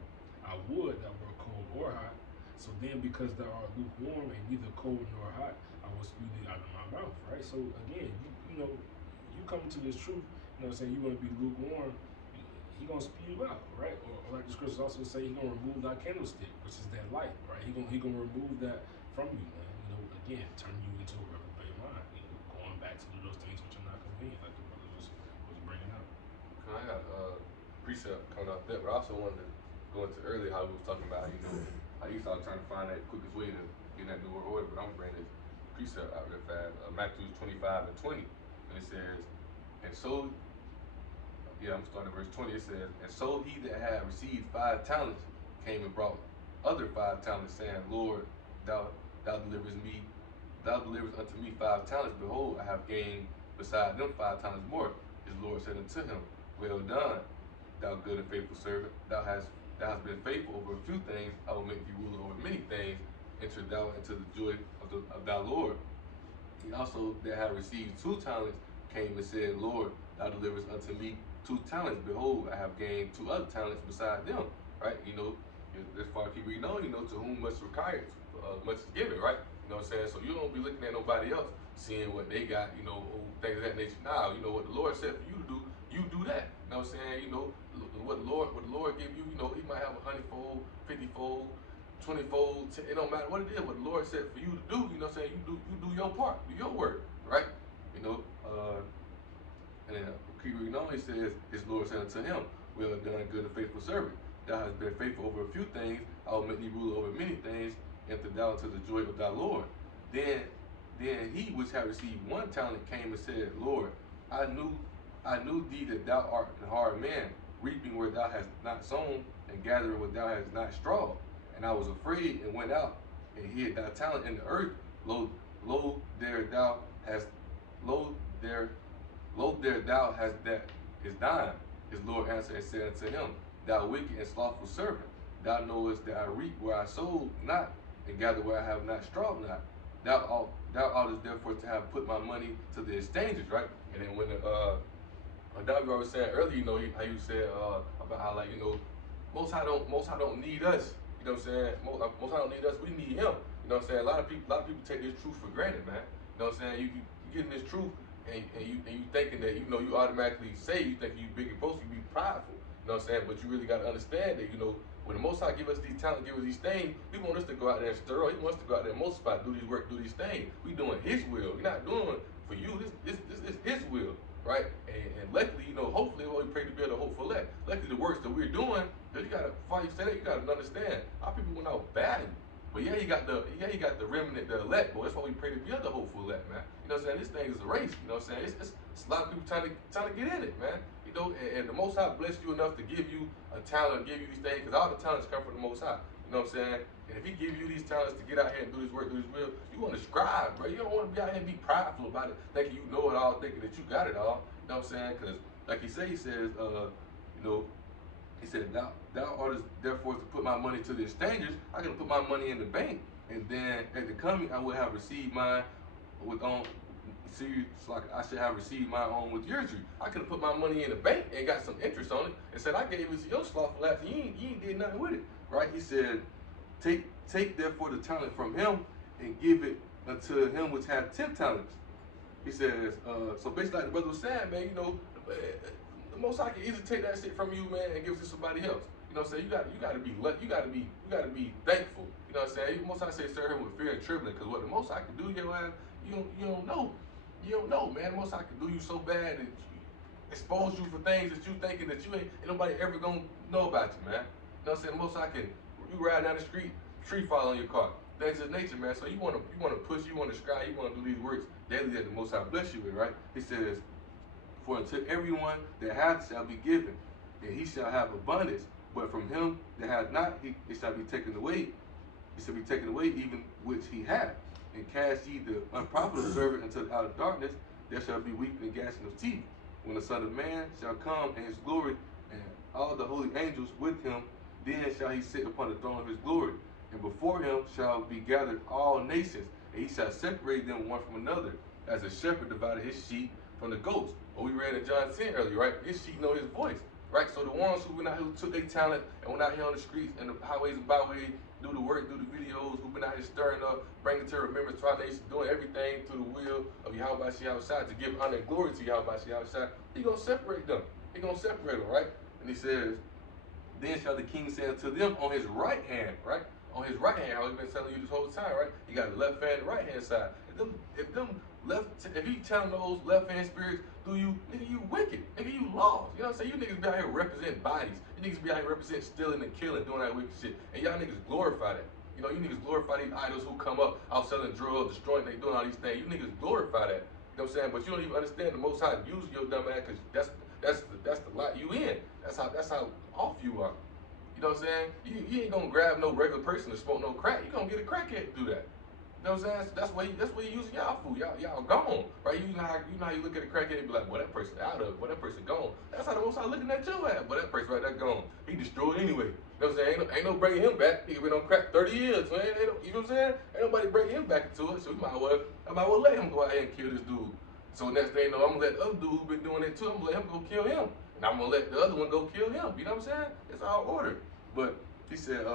I would thou wert cold or hot. So then, because thou art lukewarm and neither cold nor hot, I will spew thee out of my mouth, right? So again, you come to this truth, you know what I'm saying, you're going to be lukewarm, he going to spew you out, right? Or like the scriptures also say, he going to remove thy candlestick, which is that light, right? He going to remove that from you, man. You know, again, turn you into a reprobate mind, you know, going back to do those things which are not convenient, like the brother was bringing up. I got a precept coming off that, but I also wanted to go into earlier how we was talking about, how you started trying to find that quickest way to get that new world order, but I'm bringing this precept out real fast. Matthew 25 and 20, and it says, and so, I'm starting at verse 20, it says, and so he that had received 5 talents came and brought other 5 talents, saying, Lord, thou deliverest unto me 5 talents. Behold, I have gained beside them 5 talents more. His Lord said unto him, well done, thou good and faithful servant. Thou hast been faithful over a few things. I will make thee ruler over many things. Enter thou into the joy of thy Lord. He also that had received 2 talents came and said, Lord, thou deliverest unto me 2 talents. Behold, I have gained 2 other talents beside them. Right? As far as keep reading on, to whom much required, much is given, right? You know what I'm saying? So you don't be looking at nobody else, seeing what they got, things of that nature. Now, what the Lord said for you to do, you do that. You know what I'm saying? What the Lord give you, he might have 100-fold, 50-fold, 20-fold, it don't matter what it is, what the Lord said for you to do, you know what I'm saying? You do your part, do your work, right? And then keep reading on, he says, his Lord said unto him, well done, good and faithful servant. Thou hast been faithful over a few things, I will make thee ruler over many things. Enter thou into the joy of thy Lord. Then he which had received 1 talent came and said, Lord, I knew thee that thou art a hard man, reaping where thou hast not sown, and gathering where thou hast not strawed. And I was afraid and went out and hid thy talent in the earth. Lo there thou hast that is thine. His Lord answered and said unto him, thou wicked and slothful servant, thou knowest that I reap where I sowed not, and gather where I have not strawed not. Thou oughtest therefore to have put my money to the exchangers, right? And then when Davi always said earlier, how you said about how Most High don't need us. You know what I'm saying? Most High don't need us. We need Him. You know what I'm saying? A lot of people take this truth for granted, man. You know what I'm saying? You getting this truth, and you thinking that you automatically say you think you big and boastful, you be prideful. You know what I'm saying? But you really got to understand that when the Most High give us these talents, give us these things, He want us to go out there and stir up. He wants us to go out there and multiply, do these work, do these things. We doing His will. We're not doing for you. This is His will, right? And luckily, hopefully, what we pray to be able to hope for that. Luckily, the works that we're doing, because before you say that, you got to understand, our people went out battling But yeah, he got the remnant, the elect. But that's why we pray to be of the hopeful elect, man. You know what I'm saying? This thing is a race. You know what I'm saying? It's a lot of people trying to get in it, man. You know, and the Most High blessed you enough to give you a talent, give you these things, because all the talents come from the Most High. You know what I'm saying? And if He give you these talents to get out here and do His work, do His will, you want to strive, bro. You don't want to be out here and be prideful about it, thinking you know it all, thinking that you got it all. You know what I'm saying? Because like He says, you know. He said, thou orders therefore to put my money to the exchangers. I can put my money in the bank, and then at the coming I will have received mine with on. See, it's like I should have received mine on with usury. I could have put my money in the bank and got some interest on it, and said I gave it to your slothful ass. You ain't did nothing with it, right? He said, take therefore the talent from him and give it unto him which had 10 talents. He says, so basically, like the brother was saying, man, you know, the Most High can easily take that shit from you, man, and give it to somebody else. You know what I'm saying? You gotta be thankful. You know what I'm saying? The Most High say serve Him with fear and trembling, because what the Most High can do, your ass, you don't know. You don't know, man. The Most High can do you so bad that expose you for things that you thinking that you ain't nobody ever gonna know about you, man. You know what I'm saying? The Most High can, you ride down the street, tree fall on your car. That's just nature, man. So you wanna push, you wanna strive, you wanna do these works daily that the Most High bless you with, right? He says, for unto everyone that hath shall be given, and he shall have abundance. But from him that hath not, it shall be taken away. It shall be taken away even which he hath. And cast ye the unprofitable servant into outer darkness. There shall be weeping and gnashing of teeth. When the Son of Man shall come in his glory, and all the holy angels with him, then shall he sit upon the throne of his glory. And before him shall be gathered all nations, and he shall separate them one from another, as a shepherd divided his sheep from the goats. Or we read in John 10 earlier, right? His sheep know his voice, right? So the ones who went out, who took their talent and went out here on the streets and the highways and byways, do the work, do the videos, who've been out here stirring up, bringing to remembrance to our nation, doing everything through the will of Yahweh Shai to give honor and glory to Yahweh Shai, He gonna separate them. He gonna separate them, right? And he says, then shall the king say unto them on his right hand, right? On his right hand, how he's been telling you this whole time, right? He got the left hand and the right hand side. If he telling those left hand spirits through you, nigga, you wicked. Nigga, you lost. You know what I'm saying? You niggas be out here representing bodies. You niggas be out here representing stealing and killing, doing that wicked shit. And y'all niggas glorify that. You know, you niggas glorify these idols who come up out selling drugs, destroying, they doing all these things. You niggas glorify that. You know what I'm saying? But you don't even understand the Most High using your dumb ass, because that's the lot you in. That's how off you are. You know what I'm saying? You ain't gonna grab no regular person to smoke no crack. You gonna get a crackhead to do that. You know what I'm saying? So that's why you using y'all food. Y'all gone, right? You know how you look at a crackhead and be like, boy, that person out of it, boy, that person gone. That's how the Most High looking at your ass. Boy, that person right there gone. He destroyed anyway. You know what I'm saying? Ain't no bringing him back. He been on crack 30 years, man. You know what I'm saying? Ain't nobody bringing him back into it. So I might well let him go out here and kill this dude. So next thing you know, I'm gonna let the other dude who been doing it too, I'm gonna let him go kill him. And I'm gonna let the other one go kill him. You know what I'm saying? It's all ordered. But he said,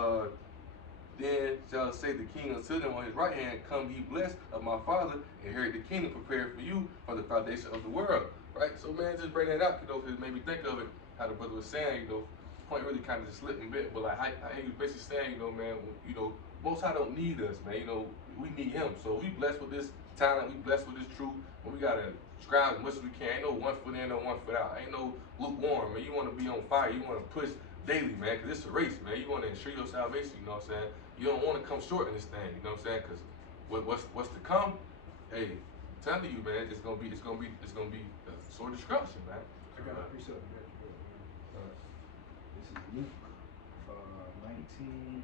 then shall say the king unto them on his right hand, come ye blessed of my father, inherit the kingdom prepared for you from the foundation of the world. Right? So man, just bring that out, because it made me think of it, how the brother was saying, point really kind of just slipped a bit, but like how he was basically saying, man, Most High don't need us, man. We need him. So we blessed with this talent, we blessed with this truth, but we gotta strive as much as we can. Ain't no 1 foot in, no 1 foot out. Ain't no lukewarm, man. You wanna be on fire, you wanna push daily, man, because it's a race, man. You want to ensure your salvation, you know what I'm saying? You don't want to come short in this thing, you know what I'm saying? Because what's to come, hey, I'm telling you, man, it's gonna be sore destruction, man. I got a precept. This is Luke 19 and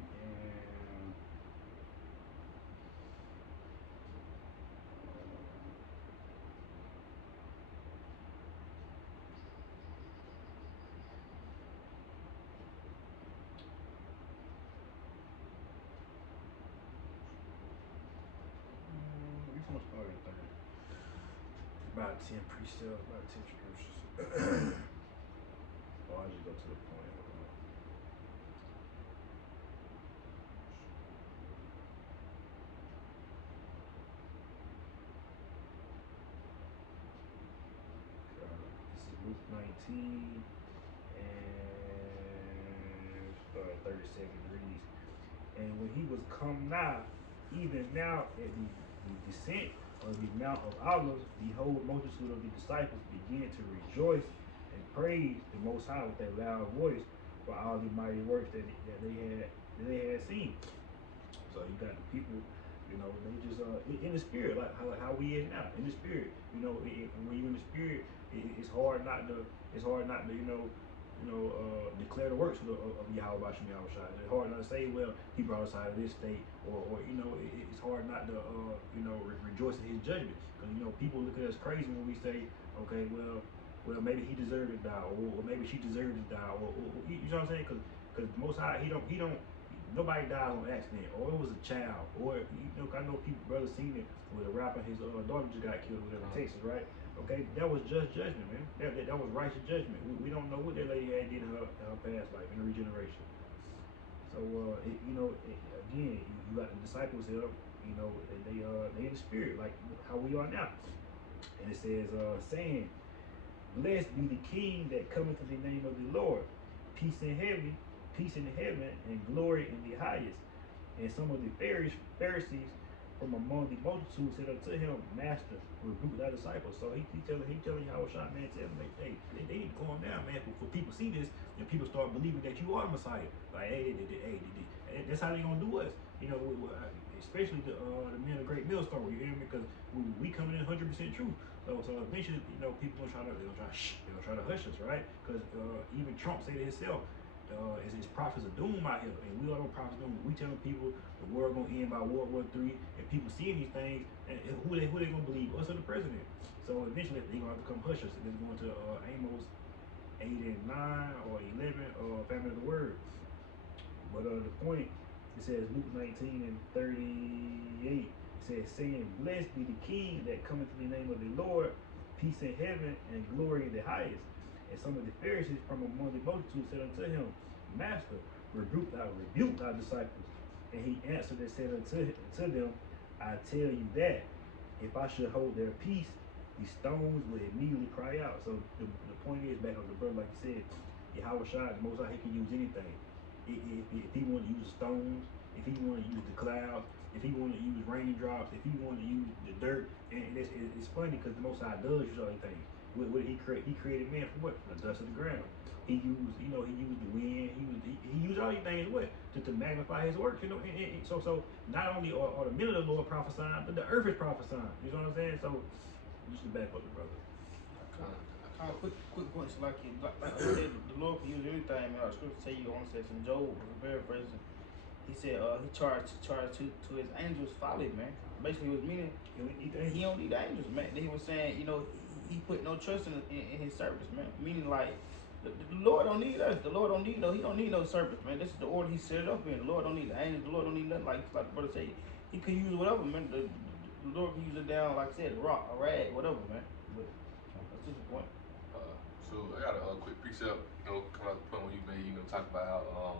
we gonna start at 30. About 10 precepts, about 10 scriptures. I'll just go to the point. Hold on. This is Luke 19 and start at 32nd reads. And when he was come nigh, even now at the descent of the Mount of Olives, behold, multitude of the disciples began to rejoice and praise the Most High with a loud voice for all the mighty works that they had seen. So So you got the people, you know, they just in the spirit, like how we is now, in the spirit. You know, when you in the spirit, it's hard not to, declare the works of Yahweh Bashim Yahweh Shai. It's hard not to say, well, he brought us out of this state, or it's hard not to, rejoice in his judgment. Because, people look at us crazy when we say, okay, well, maybe he deserved to die, or maybe she deserved to die, or you know what I'm saying? Because Most High, he don't, nobody dies on accident, or it was a child, or, I know people, brothers seen it with a rapper, his daughter just got killed in Texas, right? Okay, that was just judgment, man. That was righteous judgment. We don't know what that lady had did in her past life, in her regeneration. So, again, you got the disciples here, they in the spirit, like how we are now. And it says, saying, blessed be the King that cometh in the name of the Lord. Peace in heaven, and glory in the highest. And some of the Pharisees from among the multitude said unto him, Master, rebuke thy disciples. So he telling Yahweh Shai, man, tell them, hey, they need to calm down, man. For people see this, and people start believing that you are the Messiah. Like, that's how they gonna do us. Especially the men of great millstone, you hear me? Because we coming in 100% truth. So eventually, people gonna try to hush us, right? Because even Trump said it himself. It's prophets of doom out here, and we are no prophets of doom. We telling people the world gonna end by World War III, and people seeing these things, and who they gonna believe? Us or the president? So eventually they gonna have to come hush us, and it's going to Amos 8 and 9 or 11, family of the word. But the point, it says Luke 19 and 38. It says, saying, blessed be the King that cometh in the name of the Lord, peace in heaven and glory in the highest. And some of the Pharisees from among the multitude said unto him, Master, rebuke thy disciples. And he answered and said unto them, I tell you that if I should hold their peace, the stones would immediately cry out. So the point is, back on the brother, like you said, Yahweh Shai, the Most High, he can use anything. If he wanted to use stones, if he wanted to use the clouds, if he wanted to use raindrops, if he wanted to use the dirt, and it's funny because the Most High does use all these things. What did he create? He created man for what? From the dust of the ground. He used, he used the wind. He used all these things what? To magnify his work. So not only are the men of the Lord prophesying, but the earth is prophesying. You know what I'm saying? So just to back up the brother. I kind of quick points like I said, the Lord can use anything. Man, scripture say you want to say some Job was a very present. He said he charged to his angels folly, man. Basically, it was meaning he don't need angels, man. Then he was saying, he put no trust in his service, man. Meaning like the Lord don't need us. The Lord don't need he don't need no service, man. This is the order he set it up in. The Lord don't need the angels. The Lord don't need nothing. Like the brother say, he can use whatever, man. The Lord can use it down, like I said, a rock, a rag, whatever, man. But that's just the point. So I got a quick precept, come out the point where you made, talk about how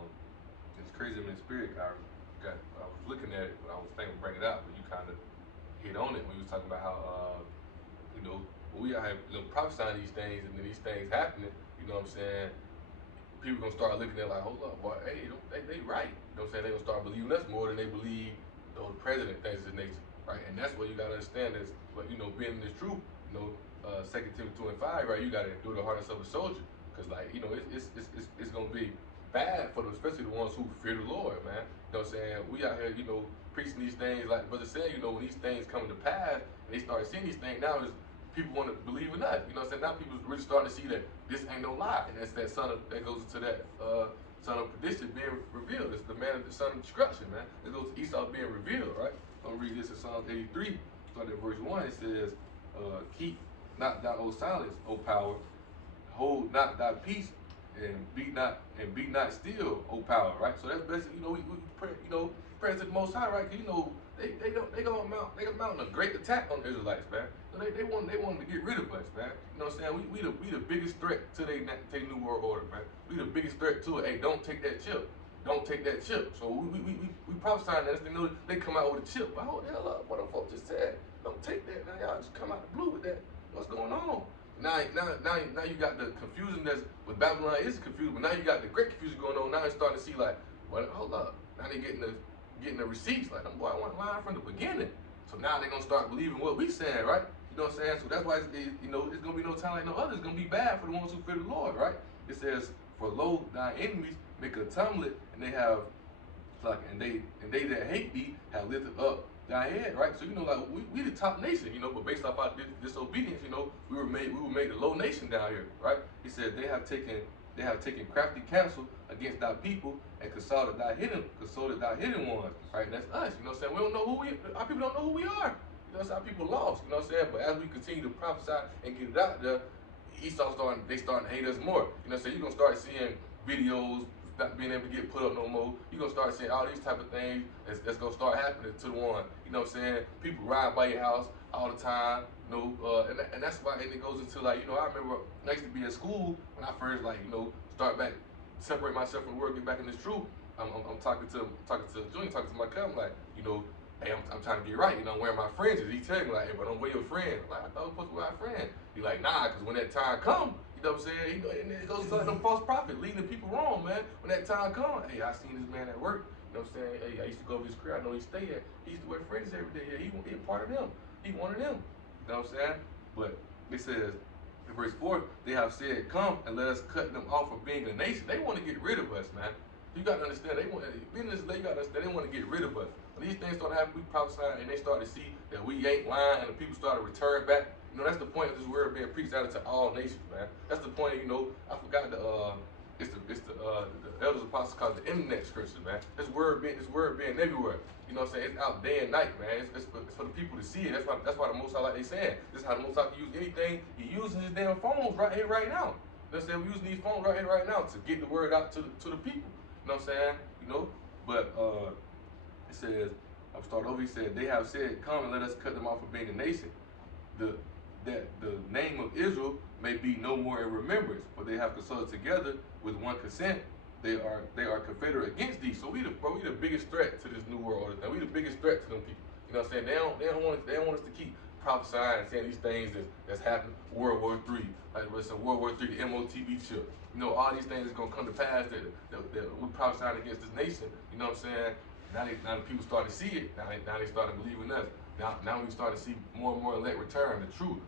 it's crazy in the spirit. I was looking at it, but I was thinking bring it out, but you kind of hit on it when you was talking about how we are prophesying these things, and then these things happening. You know what I'm saying? People gonna start looking at like, hold up, boy, hey, they right. You know what I'm saying? They gonna start believing us more than they believe the president, things of this nature, right? And that's what you gotta understand is, being in this truth. 2 Timothy 2 and 5, right? You gotta endure the hardness of a soldier, because it's gonna be bad for them, especially the ones who fear the Lord, man. You know what I'm saying? We out here, preaching these things, like the brother said, when these things come to pass, and they start seeing these things, now is people want to believe in us. You know what I'm saying? Now people really starting to see that this ain't no lie, and that's that that goes to that son of perdition being revealed. It's the son of destruction, man. It goes to Esau being revealed, right? I'm gonna read this in Psalms 83, starting at verse 1. It says, keep not thy old silence, O power, hold not thy peace, and be not still, O power, right? So that's basically, we pray, pray to the Most High, right? Cause they gonna mount a great attack on the Israelites, man. So they want to get rid of us, man. You know what I'm saying? We the biggest threat to their new world order, man. We the biggest threat to it. Hey, don't take that chip. Don't take that chip. So we prophesying that they know they come out with a chip. But hold the hell up, what the folks just said. Don't take that. Now y'all just come out the blue with that. What's going on? Now you got the confusion that's with Babylon is confused, but now you got the great confusion going on. Now it's starting to see like, well, hold up. Now they getting the receipts. Like, boy, I want to line from the beginning. So now they're gonna start believing what we saying, right? You know what I'm saying? So that's why it's gonna be no time like no other. It's gonna be bad for the ones who fear the Lord, right? It says, for lo, thy enemies make a tumblet, and they have Like, and they that hate thee have lifted up thy head, right? So, you know, like we the top nation, you know, but based off our disobedience, you know, we were made the low nation down here, right? He said they have taken crafty counsel against thy people and consulted thy hidden ones, right? That's us, you know what I'm saying? We don't know our people don't know who we are. You know what I'm saying? Our people lost, you know what I'm saying? But as we continue to prophesy and get it out there, Esau starting to hate us more. You know what I'm saying? You're gonna start seeing videos not being able to get put up no more. You're gonna start seeing all these type of things that's gonna start happening to the one. You know what I'm saying? People ride by your house all the time. You know, and that's why, and it goes into, like, you know, I remember I used to be in school when I first, like, you know, start back, separate myself from work, get back in this truth. I'm talking to Junior, talking to my cousin, like, you know, hey, I'm trying to get right. You know, I'm wearing my fringes. He tell me, like, hey, but don't wear your friend. I'm like, I thought we were supposed to wear our friend. He like, nah, because when that time come, you know what I'm saying? You know, and it goes to like them false prophets, leading the people wrong, man. When that time come, hey, I seen this man at work. You know what I'm saying? Hey, I used to go over his crib. I know he stayed at. He used to wear fringes every day. Yeah, he a part of them. He one of them. You know what I'm saying? But it says, in verse 4, they have said, come and let us cut them off from being a nation. They want to get rid of us, man. You got to understand, you got to understand, they want to get rid of us. When these things start happening, we prophesy, and they start to see that we ain't lying, and the people start to return back. You know, that's the point of this word being preached out to all nations, man. That's the point, you know, I forgot it's the elders apostles call it the internet scripture, man. This word being everywhere. You know what I'm saying? It's out day and night, man. It's for the people to see it. That's why the Most High, like they saying, this is how the Most High can use anything. He using his damn phones right here, right now. You know what I'm saying? We're using these phones right here, right now to get the word out to the people. You know what I'm saying? You know, but it says, I'm starting over. He said, they have said, come and let us cut them off from being a nation. That the name of Israel may be no more in remembrance, for they have consulted together with one consent. They are confederate against thee. So we the biggest threat to this new world order. We the biggest threat to them people. You know what I'm saying? They don't want us to keep prophesying and saying these things that's happened. World War III, like it's World War III, the MOTB chip. You know, all these things is gonna come to pass that we prophesying against this nation. You know what I'm saying? Now the people start to see it. Now they start to believe in us. Now we start to see more and more elect return. The true,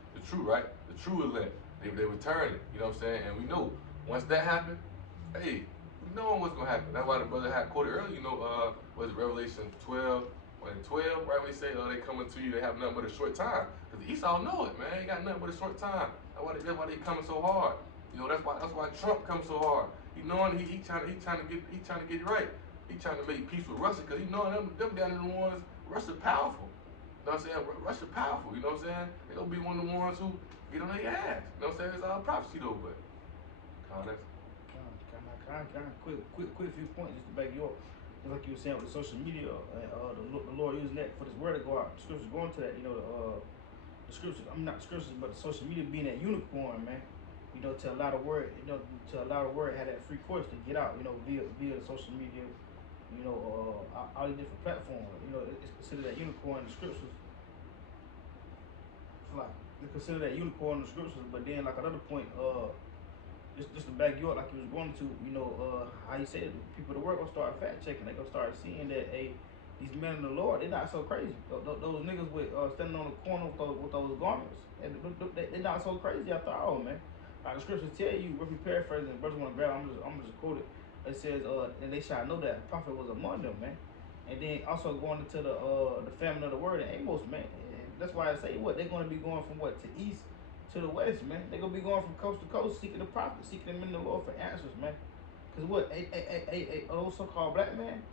right? The true elect. They return it. You know what I'm saying? And we know once that happens, hey, we know what's gonna happen. That's why the brother had quoted earlier. You know, was it Revelation 12? When 12, right, when they say, they coming to you, they have nothing but a short time. Because Esau know it, man. They got nothing but a short time. That's why they coming so hard. You know, that's why Trump comes so hard. He knowing he trying to get it right. He trying to make peace with Russia because he knowing them down in the ones. Russia powerful. You know what I'm saying? Russia powerful. You know what I'm saying? They gonna be one of the ones who get on their ass. You know what I'm saying? It's all prophecy though, but that's Quick few points just to back you up. Just like you were saying with the social media, the Lord using that for this word to go out. The scriptures going to that, you know, the scriptures. I'm not the scriptures, but the social media being that unicorn, man. You know, to allow the word, have that free course to get out. You know, via the social media. You know, all the different platforms. You know, it's considered that unicorn in the scriptures. It's like they consider that unicorn in the scriptures, but then like another point, just to back you up, like you was going to, you know, how you said people at work gonna start fact checking. They gonna start seeing that these men of the Lord, they're not so crazy. Those niggas with standing on the corner with those garments, they're not so crazy after all, man. Like the scriptures tell you, if you paraphrasing, brothers want to grab, I'm just quote it. It says, and they shall know that the prophet was among them, man. And then also going into the famine of the word in Amos, man. And that's why I say they're gonna be going from to east to the west, man. They're gonna be going from coast to coast seeking the prophet, seeking them in the Lord for answers, man. Cause those so-called black men,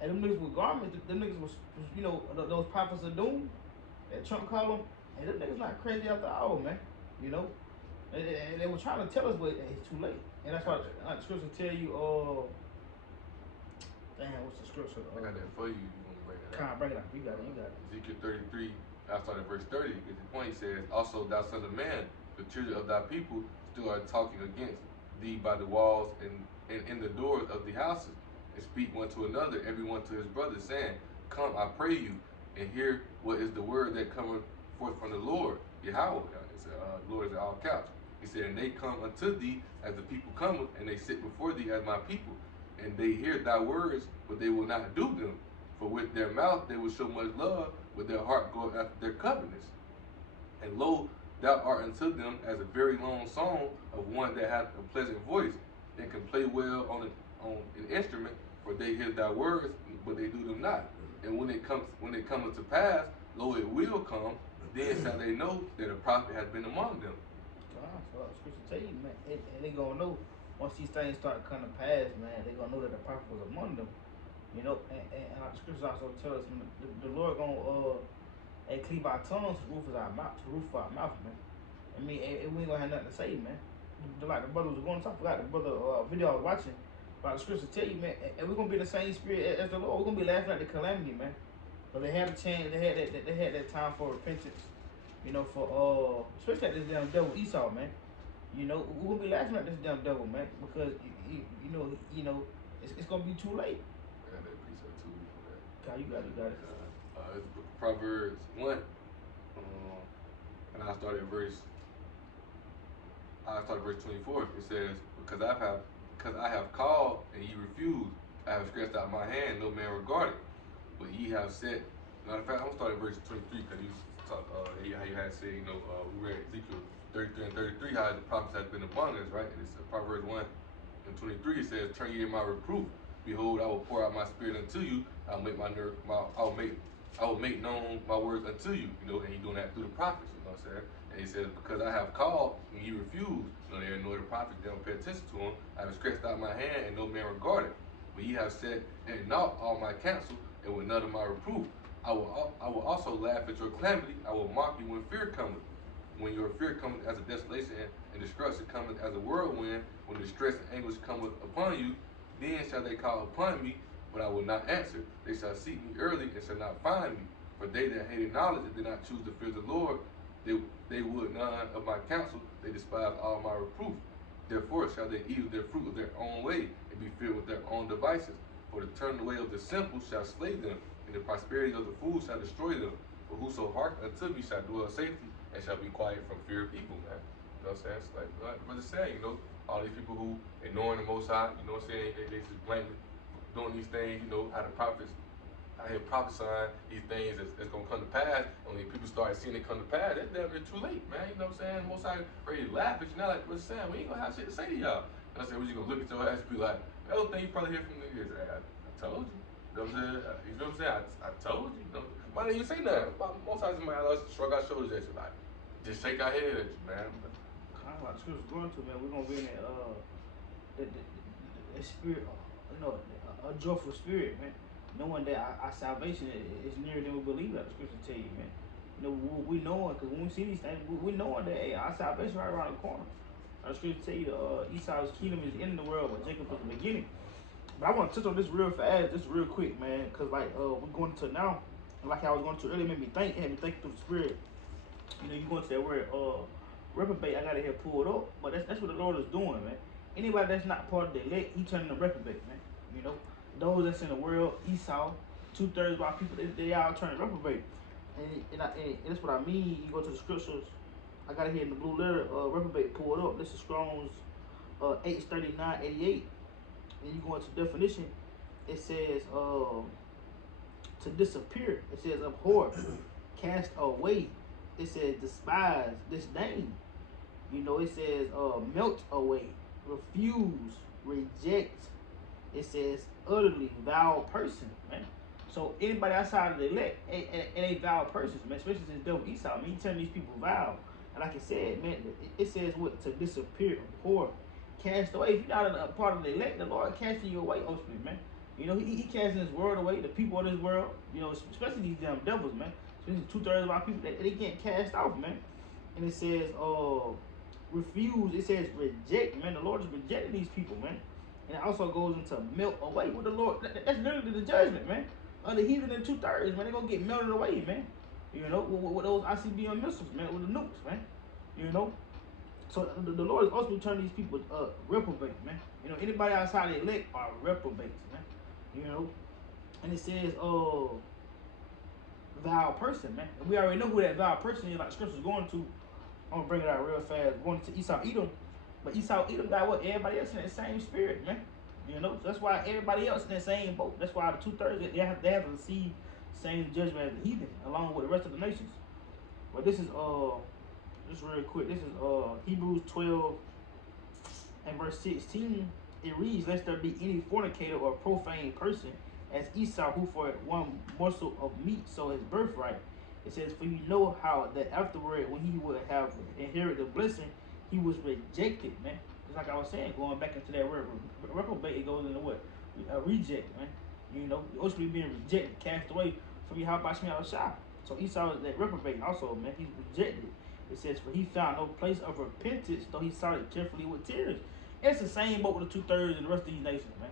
and them niggas with garments, them niggas was, you know, those prophets of doom that Trump called them, and them niggas not crazy after all, man. You know, and they were trying to tell us, but it's too late. And that's why the scripture tell you, what's the scripture? I got that for you. You want to bring it up? Bring it up. You got it. Ezekiel 33, I started verse 30, because the point says, also thou son of man, the children of thy people still are talking against thee by the walls and in the doors of the houses, and speak one to another, every one to his brother, saying, come, I pray you, and hear what is the word that cometh forth from the Lord, Yahweh. Lord is all caps. He said, and they come unto thee as the people cometh, and they sit before thee as my people. And they hear thy words, but they will not do them. For with their mouth they will show much love, with their heart goeth after their covenants. And lo, thou art unto them as a very long song of one that hath a pleasant voice, and can play well on an instrument, For they hear thy words, but they do them not. And when it cometh to pass, lo, it will come. Then shall they know that a prophet has been among them. So scripture tell you, man, and they gonna know once these things start coming to pass, man. They gonna know that the prophet was among them. You know, and our scriptures also tell us, man, the Lord gonna cleave our tongues to the roof of our mouth, man. I mean, and we ain't gonna have nothing to say, man. Like the brother was going to talk, I forgot the brother video I was watching. But the scriptures tell you, man, and we're gonna be the same spirit as the Lord. We're gonna be laughing at the calamity, man. So they had a chance, they had that time for repentance. You know, for especially at this damn devil Esau, man. You know, we're gonna be laughing at this damn devil, man, because you know, it's gonna be too late. I got that precept too for that. God, you got it. It's the book of Proverbs 1, and I started verse 24. It says, because I have called and ye refused, I have stretched out my hand, no man regarded. But ye have said, matter of fact, I'm gonna start at verse 23 because you talk, how you had said, we read Ezekiel 33 and 33, how the prophets have been among us, right? And it's Proverbs 1 and 23. It says, turn ye in my reproof. Behold, I will pour out my spirit unto you. I will make known my words unto you. And he's doing that through the prophets. You know what I'm saying? And he says, because I have called and ye refused. They ignore the prophets, they don't pay attention to them. I have stretched out my hand and no man regarded. But ye have said, and not all my counsel, and with none of my reproof. I will also laugh at your calamity. I will mock you when fear cometh. When your fear cometh as a desolation and destruction cometh as a whirlwind, when distress and anguish cometh upon you, then shall they call upon me, but I will not answer. They shall seek me early and shall not find me. For they that hated knowledge and did not choose to fear the Lord, they would none of my counsel, they despise all my reproof. Therefore shall they eat of their fruit of their own way, and be filled with their own devices. For the turning away of the simple shall slay them, and the prosperity of the fool shall destroy them. For whoso hearken unto me shall dwell safely, and shall be quiet from fear of evil, man. You know what I'm saying? It's like what it's saying, all these people who ignoring the Most High, you know what I'm saying? They just blatantly doing these things, how the prophets out here prophesying these things that's gonna come to pass. And when people start seeing it come to pass, that's damn near too late, man. You know what I'm saying? Most High ready to laugh at you now, like what's saying? We ain't gonna have shit to say to y'all. And I said, what you gonna look at your ass and be like, the other thing you probably hear from niggas is, hey, I told you. You know what I'm saying? You feel what I'm saying? I told you. Why didn't you say nothing? Most times somebody else shrug our shoulders at you, like, just shake our head at you, man. Kind of like the scripture's going to, man. We're gonna be in that spirit, a joyful spirit, man. Knowing that our salvation is nearer than we believe, that the scripture tell you, man. We know it, because when we see these things, we know that, hey, our salvation right around the corner. The scripture tell you Esau's kingdom is in the world, but Jacob was the beginning. But I want to touch on this real fast, just real quick, man, because we're going to now, like I was going to earlier, it had me thinking through the spirit. You going to that word reprobate, I got it here pulled up, but that's what the Lord is doing, man. Anybody that's not part of the elect, he turning them reprobate, man. Those that's in the world, Esau, 2/3 of our people, they all turn reprobate. And that's what I mean. You go to the scriptures, I got it here in the blue letter, reprobate pulled up. This is Strong's 839-88. And you go into definition, it says to disappear. It says abhor, cast away. It says despise, disdain. It says melt away, refuse, reject. It says utterly vile person, man. So anybody outside of the elect ain't vile persons, man. Especially since devil Esau, I mean, he turned these people vile. And like I said, man, it says what? To disappear, abhor, cast away. If you're not a part of the elect, the Lord casting you away, ultimately, man. He casting his world away, the people of this world, especially these damn devils, man. Especially 2/3 of our people, they get cast off, man. And it says, refuse, it says reject, man. The Lord is rejecting these people, man. And it also goes into melt away with the Lord. That's literally the judgment, man. The heathen in 2/3, man, they're gonna get melted away, man. With those ICBM missiles, man, with the nukes, man. So the Lord is also turning these people reprobate, man. Anybody outside the elect are reprobates, man. And it says vile person, man. And we already know who that vile person is, like the scripture's going to. I'm gonna bring it out real fast. Going to Esau Edom. But Esau Edom got what? Everybody else in that same spirit, man. That's why everybody else in that same boat. That's why the 2/3 they have to receive the same judgment as the heathen, along with the rest of the nations. But this is just real quick. This is Hebrews 12 and verse 16. it reads, "Lest there be any fornicator or profane person, as Esau, who for one morsel of meat sold his birthright." It says, "For you know how that afterward, when he would have inherited the blessing, he was rejected," man. Just like I was saying, going back into that word, reprobate, it goes into what? A reject, man. You know, ultimately being rejected, cast away from Yahweh Shah. So Esau is that reprobate also, man. He's rejected. It says, "For he found no place of repentance, though he sought it carefully with tears." It's the same boat with the 2/3 of the rest of these nations, man.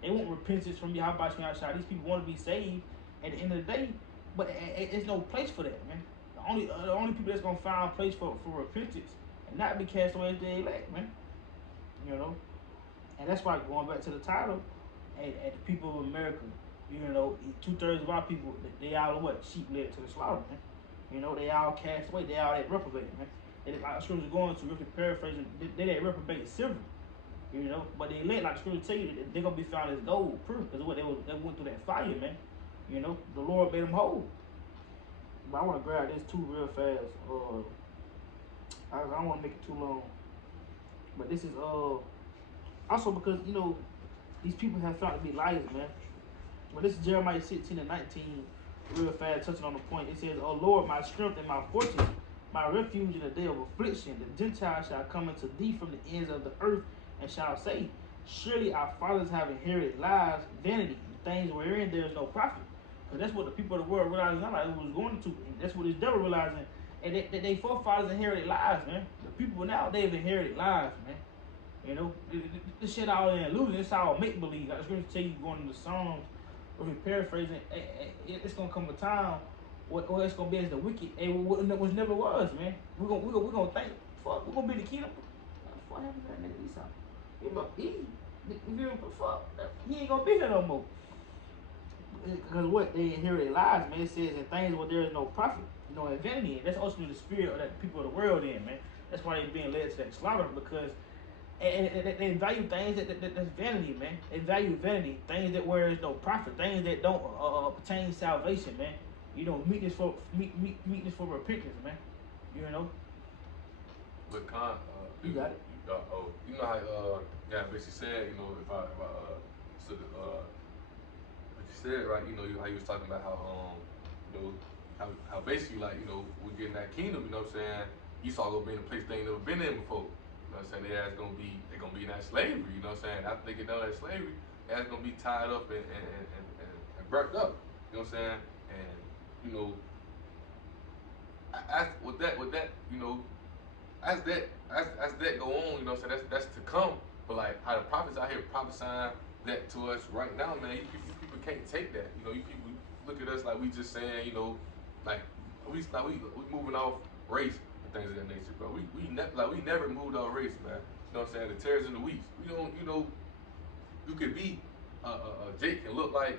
They want repentance from Yahweh Shah. These people want to be saved at the end of the day, but it's no place for that, man. The only people that's gonna find a place for repentance and not be cast away is the elect, man. You know, and that's why going back to the title, at the people of America, you know, 2/3 of our people, they all what? Sheep led to the slaughter, man. You know, they all cast away, they all that reprobate, man. They, like the scriptures going to, if paraphrasing, they that reprobate silver. You know, but the elect, like the scripture tell you, they're gonna be found as gold, proof, because what they went through that fire, man. You know, the Lord made them whole. But I want to grab this too real fast. I don't want to make it too long. But this is also because you know these people have found to be liars, man. But this is Jeremiah 16:19, real fast, touching on the point. It says, "O Lord, my strength and my fortress, my refuge in the day of affliction. The Gentiles shall come unto thee from the ends of the earth, and shall say, Surely our fathers have inherited lies, vanity, things wherein there is no profit." Because that's what the people of the world realizing now, like it was going to, and that's what this devil realizing. And they forefathers inherited lies, man. The people now, they've inherited lies, man. You know, this shit all in illusion. It's all make believe. Like, I was going to tell you, going into Psalms, or if you're paraphrasing, it's gonna come a time where it's gonna be as the wicked, which never was, man. We're gonna think, fuck, we're gonna be the kingdom. What happened to that nigga Esau? Fuck, he ain't gonna be here no more. Because what they inherited lies, man. It says in things where there is no profit, you know, and vanity. And that's ultimately the spirit of that people of the world in, man. That's why they're being led to that slaughter, because they value things that's vanity, man. They value vanity, things that where there's no profit, things that don't pertain salvation, man. You know, meekness for repentance, man. You know. But You got it. You know how yeah, basically said, you know, if I so what you said, right? You know, how you was talking about how you know how basically like, you know, we getting that kingdom, you know what I'm saying? Esau gonna be in a place they ain't never been in before. You know what I'm saying? They're gonna be in that slavery, you know what I'm saying? After they get done that slavery, they're gonna be tied up and burnt up. You know what I'm saying? And you know, with that, you know, as that go on, you know what I'm saying? That's to come. But like how the prophets out here prophesying that to us right now, man, you people can't take that. You know, you people look at us like we just saying, you know, like we moving off race and things of that nature, bro. We never moved off race, man. You know what I'm saying? The tares and the wheats. We don't, you know, you could be Jake can look like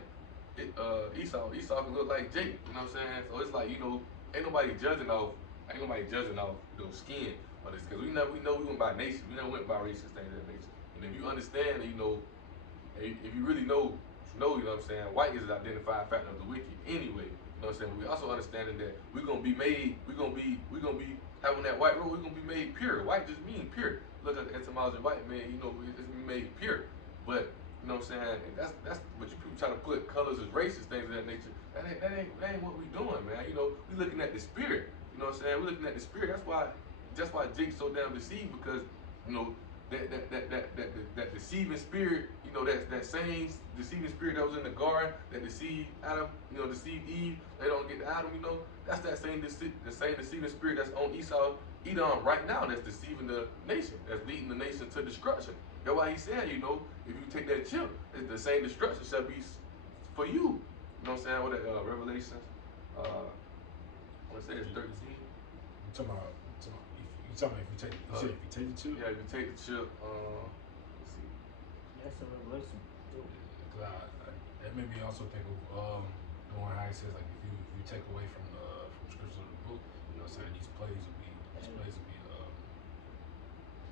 Esau. Esau can look like Jake. You know what I'm saying? So it's like, you know, ain't nobody judging off, you know, skin or this, because we know we went by nation. We never went by race and things of that nature. And if you understand, you know, if you really know, you know what I'm saying, white is an identified factor of the wicked anyway. You know what I'm saying? We also understanding that we're gonna be having that white robe, we're gonna be made pure. White just means pure. Look at the etymology of white, man, you know, it's made pure. But you know what I'm saying? And that's what you people try to put colors as racist, things of that nature. That ain't what we doing, man. You know, we looking at the spirit. You know what I'm saying? We're looking at the spirit. That's why Jake's so damn deceived, because you know that deceiving spirit, you know, that same deceiving spirit that was in the garden that deceived Adam, you know, deceived Eve. They don't get to Adam, you know. That's the same deceiving spirit that's on Edom right now. That's deceiving the nation. That's leading the nation to destruction. That's why he said, you know, if you take that chip, it's the same destruction shall be for you. You know what I'm saying? What that Revelations, I want to say it's 13. You talking about if you take the chip? Yeah, if you take the chip, let's see. That's a revelation. That made me also think of the one how he says, like, if you take away from scriptures of the book, you know what I'm saying, these plays will be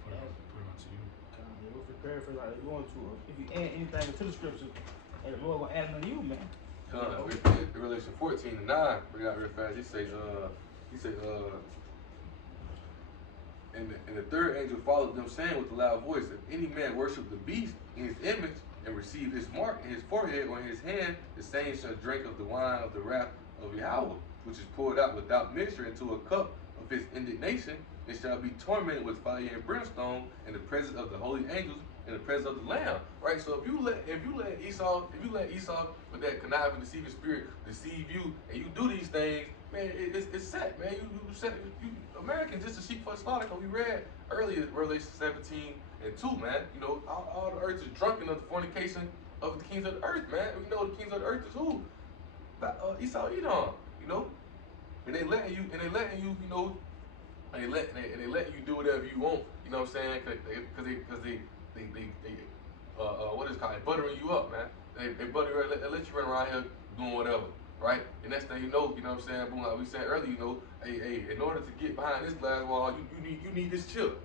put onto you. If you paraphrase like you want to, if you add anything to the scriptures, and the Lord will add them to you, man. Revelation 14:9, bring out real fast. He says, and the third angel followed them, saying with a loud voice, if any man worship the beast in his image and receive his mark in his forehead or in his hand, the same shall drink of the wine of the wrath of Yahweh, which is poured out without measure into a cup of his indignation, and shall be tormented with fire and brimstone in the presence of the holy angels, in the presence of the Lamb. Right? So if you let Esau with that conniving, deceiving spirit deceive you, and you do these things, man, it's set, man. You set Americans just a sheep for the slaughter. Cause we read earlier Revelation 17:2, man. You know, all the earth is drunken of the fornication of the kings of the earth, man. We know the kings of the earth is who? Esau, Edom, you know, and they letting you, you know, and they letting you do whatever you want, you know what I'm saying? Cause they what is it called? They buttering you up, man. They butter you, they let you run around here doing whatever, right? And next thing you know what I'm saying? Boom, like we said earlier, you know, hey, in order to get behind this glass wall, you need this chip.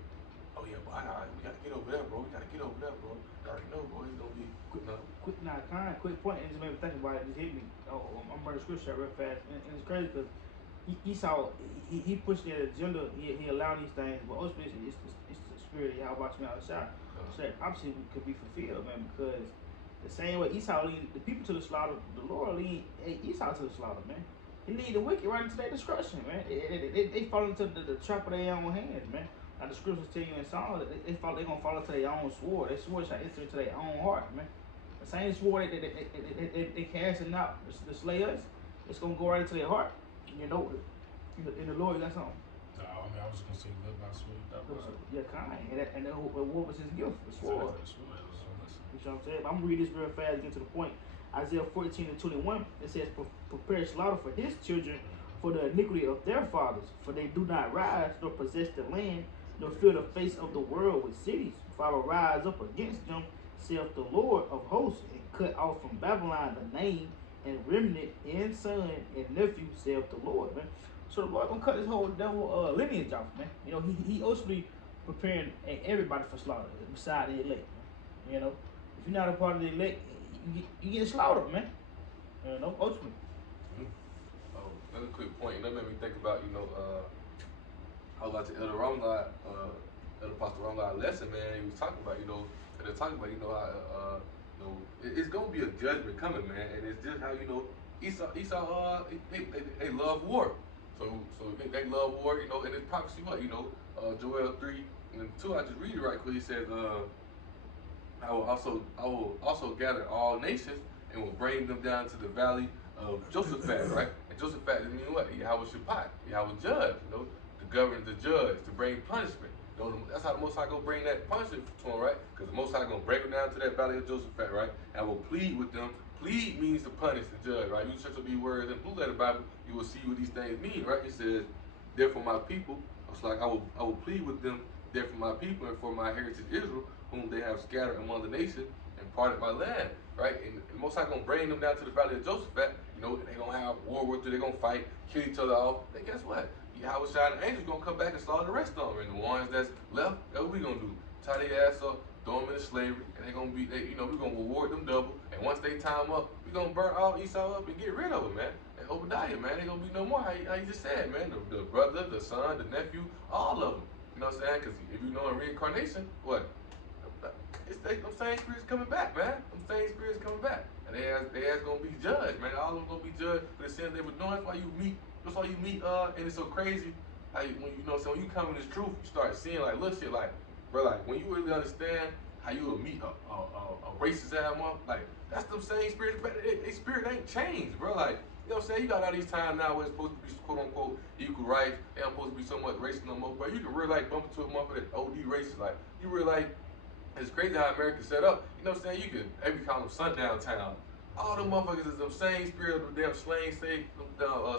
Oh yeah, but we gotta get over there, bro. We gotta get over there, bro. You already know, bro. It's gonna be quick point. It just made me think about it. It just hit me. Oh, I'm running scripture real fast, and it's crazy because Esau he pushed that agenda. He allowed these things, but ultimately it's the spirit of Yahweh watch me outside. So that prophecy could be fulfilled, man. Because the same way Esau lead the people to the slaughter, the Lord lead Esau to the slaughter, man. He lead the wicked right into their destruction, man. They fall into the trap of their own hands, man. Like the scriptures tell you in Psalms, they're gonna fall into their own sword. Their sword shall enter into their own heart, man. The same sword they casting out to slay us, it's gonna go right into their heart. You know, in the Lord, you got something. No, I mean, I was just gonna say, live by sword, die by sword. Yeah, kind. And what was his gift? The sword. Exactly, the sword. You know what I'm saying? I'm gonna read this real fast, get to the point. Isaiah 14:21, it says, prepare slaughter for his children for the iniquity of their fathers, for they do not rise nor possess the land, nor fill the face of the world with cities. If I will rise up against them, saith the Lord of hosts, and cut off from Babylon the name and remnant and son and nephew, saith the Lord, man. So the Lord gonna cut his whole lineage off, man. You know, he ultimately preparing everybody for slaughter beside the elect, man. You know, if you're not a part of the elect, you get slaughtered, man. You know, ultimately. Oh, another quick point. That made me think about, you know, I was watching Elder Ramlai, Elder Pastor Ramlai lesson, man. He was talking about, you know, they're talking about, you know, how, you know, it's gonna be a judgment coming, man, and it's just how, you know, Esau, they love war, so they love war, you know, and it's prophecy what, you know, Joel 3:2. I just read it right quick. He says, I will also gather all nations and will bring them down to the valley of Josaphat, right? And Josaphat means what? Yahweh Shabbat, Yahweh judge, you know, to govern, the judge, to bring punishment. You know, that's how the Most High gonna bring that punishment to them, right? Because the Most High gonna break them down to that valley of Josaphat, right? And will plead with them. Plead means to punish the judge, right? You search up these words in the Blue Letter Bible, you will see what these things mean, right? It says, therefore my people, it's like I will plead with them, therefore my people and for my heritage Israel, whom they have scattered among the nations and parted my land, right? And the Most High gonna bring them down to the valley of Josaphat, you know, and they gonna have World War III, they gonna fight, kill each other off. And guess what? Yahweh Shai and the angels gonna come back and slaughter the rest of them. And the ones that's left, that's what we gonna do. Tie their ass up, throw them into slavery, and they gonna be, you know, we gonna reward them double. And once they time up, we gonna burn all Esau up and get rid of them, man. And Obadiah, man, they gonna be no more. How you just said, man, the brother, the son, the nephew, all of them. You know what I'm saying? Because if you know in reincarnation, what? Them same spirits coming back, man. Them same spirits coming back. And they ass gonna be judged, man. All of them gonna be judged for the sins they were doing. That's why you meet, and it's so crazy how so when you come in this truth, you start seeing like little shit like, bro, like when you really understand how you will meet a racist ass mother, like that's them same spirits, but they spirit ain't changed, bro. Like, you know what I'm saying? You got all these times now where it's supposed to be quote unquote equal rights, they don't supposed to be so much racist no more, but you can really like bump into a motherfucker that OD racist, like you really like. It's crazy how America's set up. You know what I'm saying? You can every call them sundown town. All them motherfuckers is them same spirit of the damn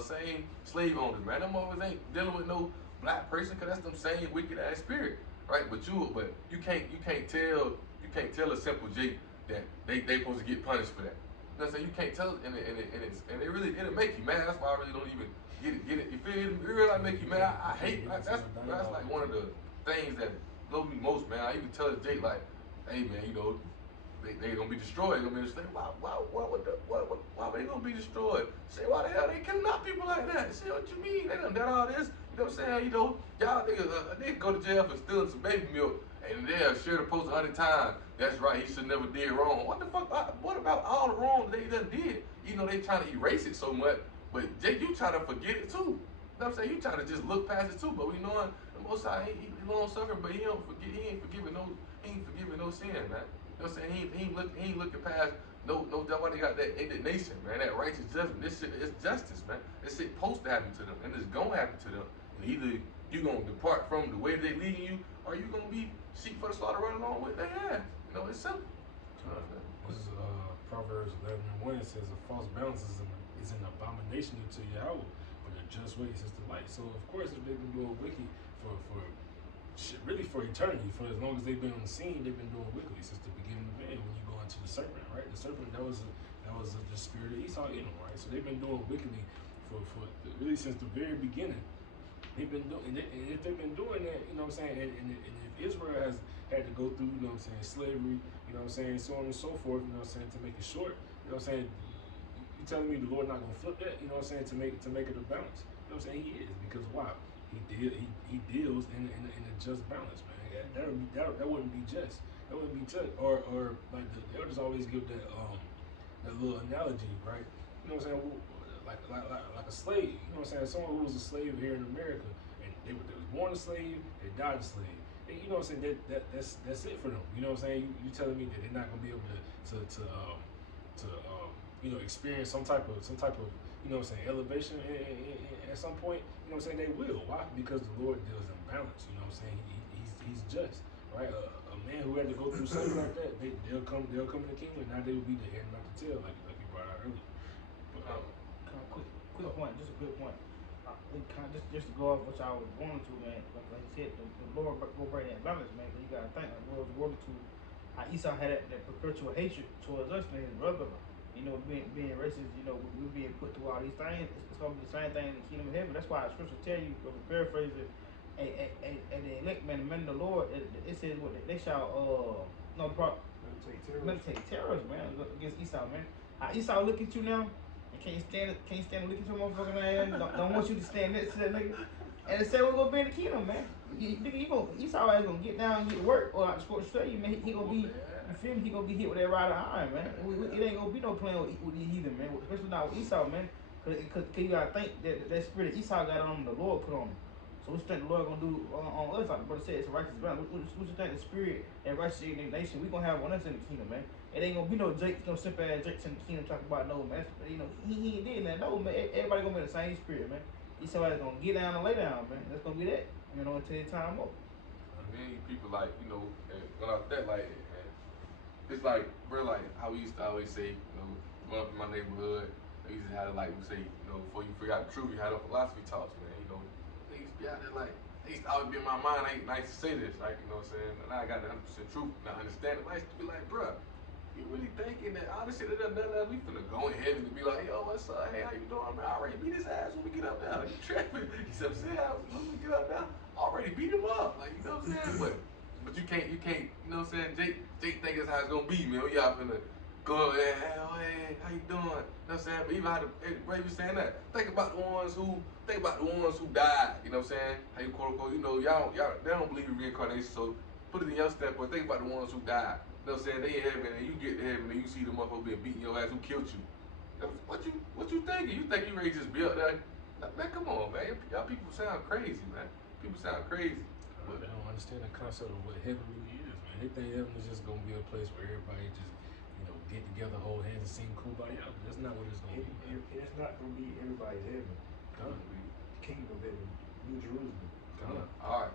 same slave owners, man. Them motherfuckers ain't dealing with no black person because that's them same wicked ass spirit, right? But you can't tell a simple J that they supposed to get punished for that. You know what I'm saying? You can't tell, and it'll make you mad. That's why I really don't even get it. You feel it? It really make you mad. I hate that's like one of the things that blows me most, man. I even tell Jake like, hey man, you know, they gonna be destroyed. They're gonna be destroyed. Why they gonna be destroyed? Say, why the hell they killing out people like that? Say, what you mean? They done all this. You know what I'm saying? You know, y'all niggas, nigga go to jail for stealing some baby milk, and they'll share the post 100 times. That's right, he should never did wrong. What the fuck? What about all the wrong they done did? You know, they trying to erase it so much, but Jake, you trying to forget it too. You know what I'm saying? You trying to just look past it too, but we knowing the Most High, he long suffering, but he ain't forgiving no sin, man. You know what I'm saying? He ain't looking past no, that's why they got that indignation, man, that righteous judgment. This shit is justice, man. This shit supposed to happen to them, and it's gonna happen to them. And either you gonna depart from the way they leading you, or you gonna be sheep for the slaughter right along with their ass. You know, it's simple. This is Proverbs 11:1. It says, "A false balance is an abomination to Yahweh, but a just ways is the light." So of course, if they've been doing wicked for shit, really for eternity, for as long as they've been on the scene, they've been doing wickedly since the beginning of man. When you go into the serpent, right? The serpent that was the spirit of Esau, right? So they've been doing wickedly for really since the very beginning. They've been doing, and if they've been doing that, you know what I'm saying, and if Israel has had to go through, you know what I'm saying, slavery, you know what I'm saying, so on and so forth, you know what I'm saying, to make it short, you know what I'm saying, you telling me the Lord not gonna flip that, you know what I'm saying, to make it a balance, you know what I'm saying, he is, because why? He deals in a just balance, man. That wouldn't be just. That wouldn't be just. Or like the elders always give that little analogy, right? You know what I'm saying? Like a slave. You know what I'm saying? Someone who was a slave here in America, and they was born a slave, they died a slave. You know what I'm saying? That's it for them. You know what I'm saying? You telling me that they're not gonna be able to experience some type of you know what I'm saying, elevation at some point. You know what I'm saying? They will. Why? Because the Lord deals in balance. You know what I'm saying? He's just, right? A man who had to go through something like that, they'll come in the kingdom, and now they will be the head, not the tail, like you brought out earlier. But quick point, just a quick point. Just to go off what y'all was going to, man. Like you said, the Lord go bring that balance, man. Cause you gotta think, like Lord's word to how Esau had that perpetual hatred towards us, man, his brother. You know, being racist, you know, we being put through all these things. It's gonna be the same thing in the kingdom of heaven. That's why the scripture tell you, to paraphrase it, and the elect, man, the men of the Lord, it says what they shall meditate terrors, man, against Esau, man. How Esau look at you now, and can't stand to look at your motherfucking ass. Don't want you to stand next to that nigga. And the same we're gonna be in the kingdom, man. Esau ass gonna get down and get to work, or like the scripture tell you, man, he gonna be. You feel me? He gonna be hit with that rod of iron, man. It ain't gonna be no playing with the heathen, man. Especially not with Esau, man. Cause you gotta think that spirit of Esau got on him, the Lord put on him. So what you think the Lord gonna do on us? Like the brother said, it's a righteous balance. What you think the spirit and righteous indignation we gonna have on us in the kingdom, man? It ain't gonna be no Jake, no simple ass Jakes in the kingdom talking about no, man. You know, he ain't did that. No, man. Everybody gonna be the same spirit, man. Esau is gonna get down and lay down, man. That's gonna be that. You know, until the time up. I mean, people like, you know, when I that like. It's like, bro, like how we used to always say, you know, growing up in my neighborhood, they used to have like we say, you know, before you figure out the truth, you had a philosophy talks, man. You know, they used to be out there like, they used to always be in my mind, ain't nice to say this, like, you know what I'm saying? Now I got the 100% truth, now I understand it. I used to be like, bro, you really thinking that all this shit that done, we finna go in heaven and be like, yo, what's up? Hey, how you doing, man? I already beat his ass when we get up there. You tripping? You see what I'm saying? When we get up there, I already beat him up. Like, you know what I'm saying? But you can't, you know what I'm saying? Jake think that's how it's gonna be, man. We all finna go, hey, how you doing? You know what I'm saying? But even how Ray was saying that. Think about the ones who died, you know what I'm saying? How you quote unquote, you know, y'all, they don't believe in reincarnation, so put it in your standpoint, think about the ones who died. You know what I'm saying? They in heaven and you get to heaven and you see the motherfucker beating your ass who killed you. What you thinking? You think you ready to just be up there? Man, come on, man. Y'all people sound crazy, man. People sound crazy. But they don't understand the concept of what heaven really is, man. They think heaven is just gonna be a place where everybody just, you know, get together, hold hands, and sing kumbaya. That's not what it's gonna be. It's not gonna be everybody's heaven. It's gonna be the kingdom of heaven, New Jerusalem. All right.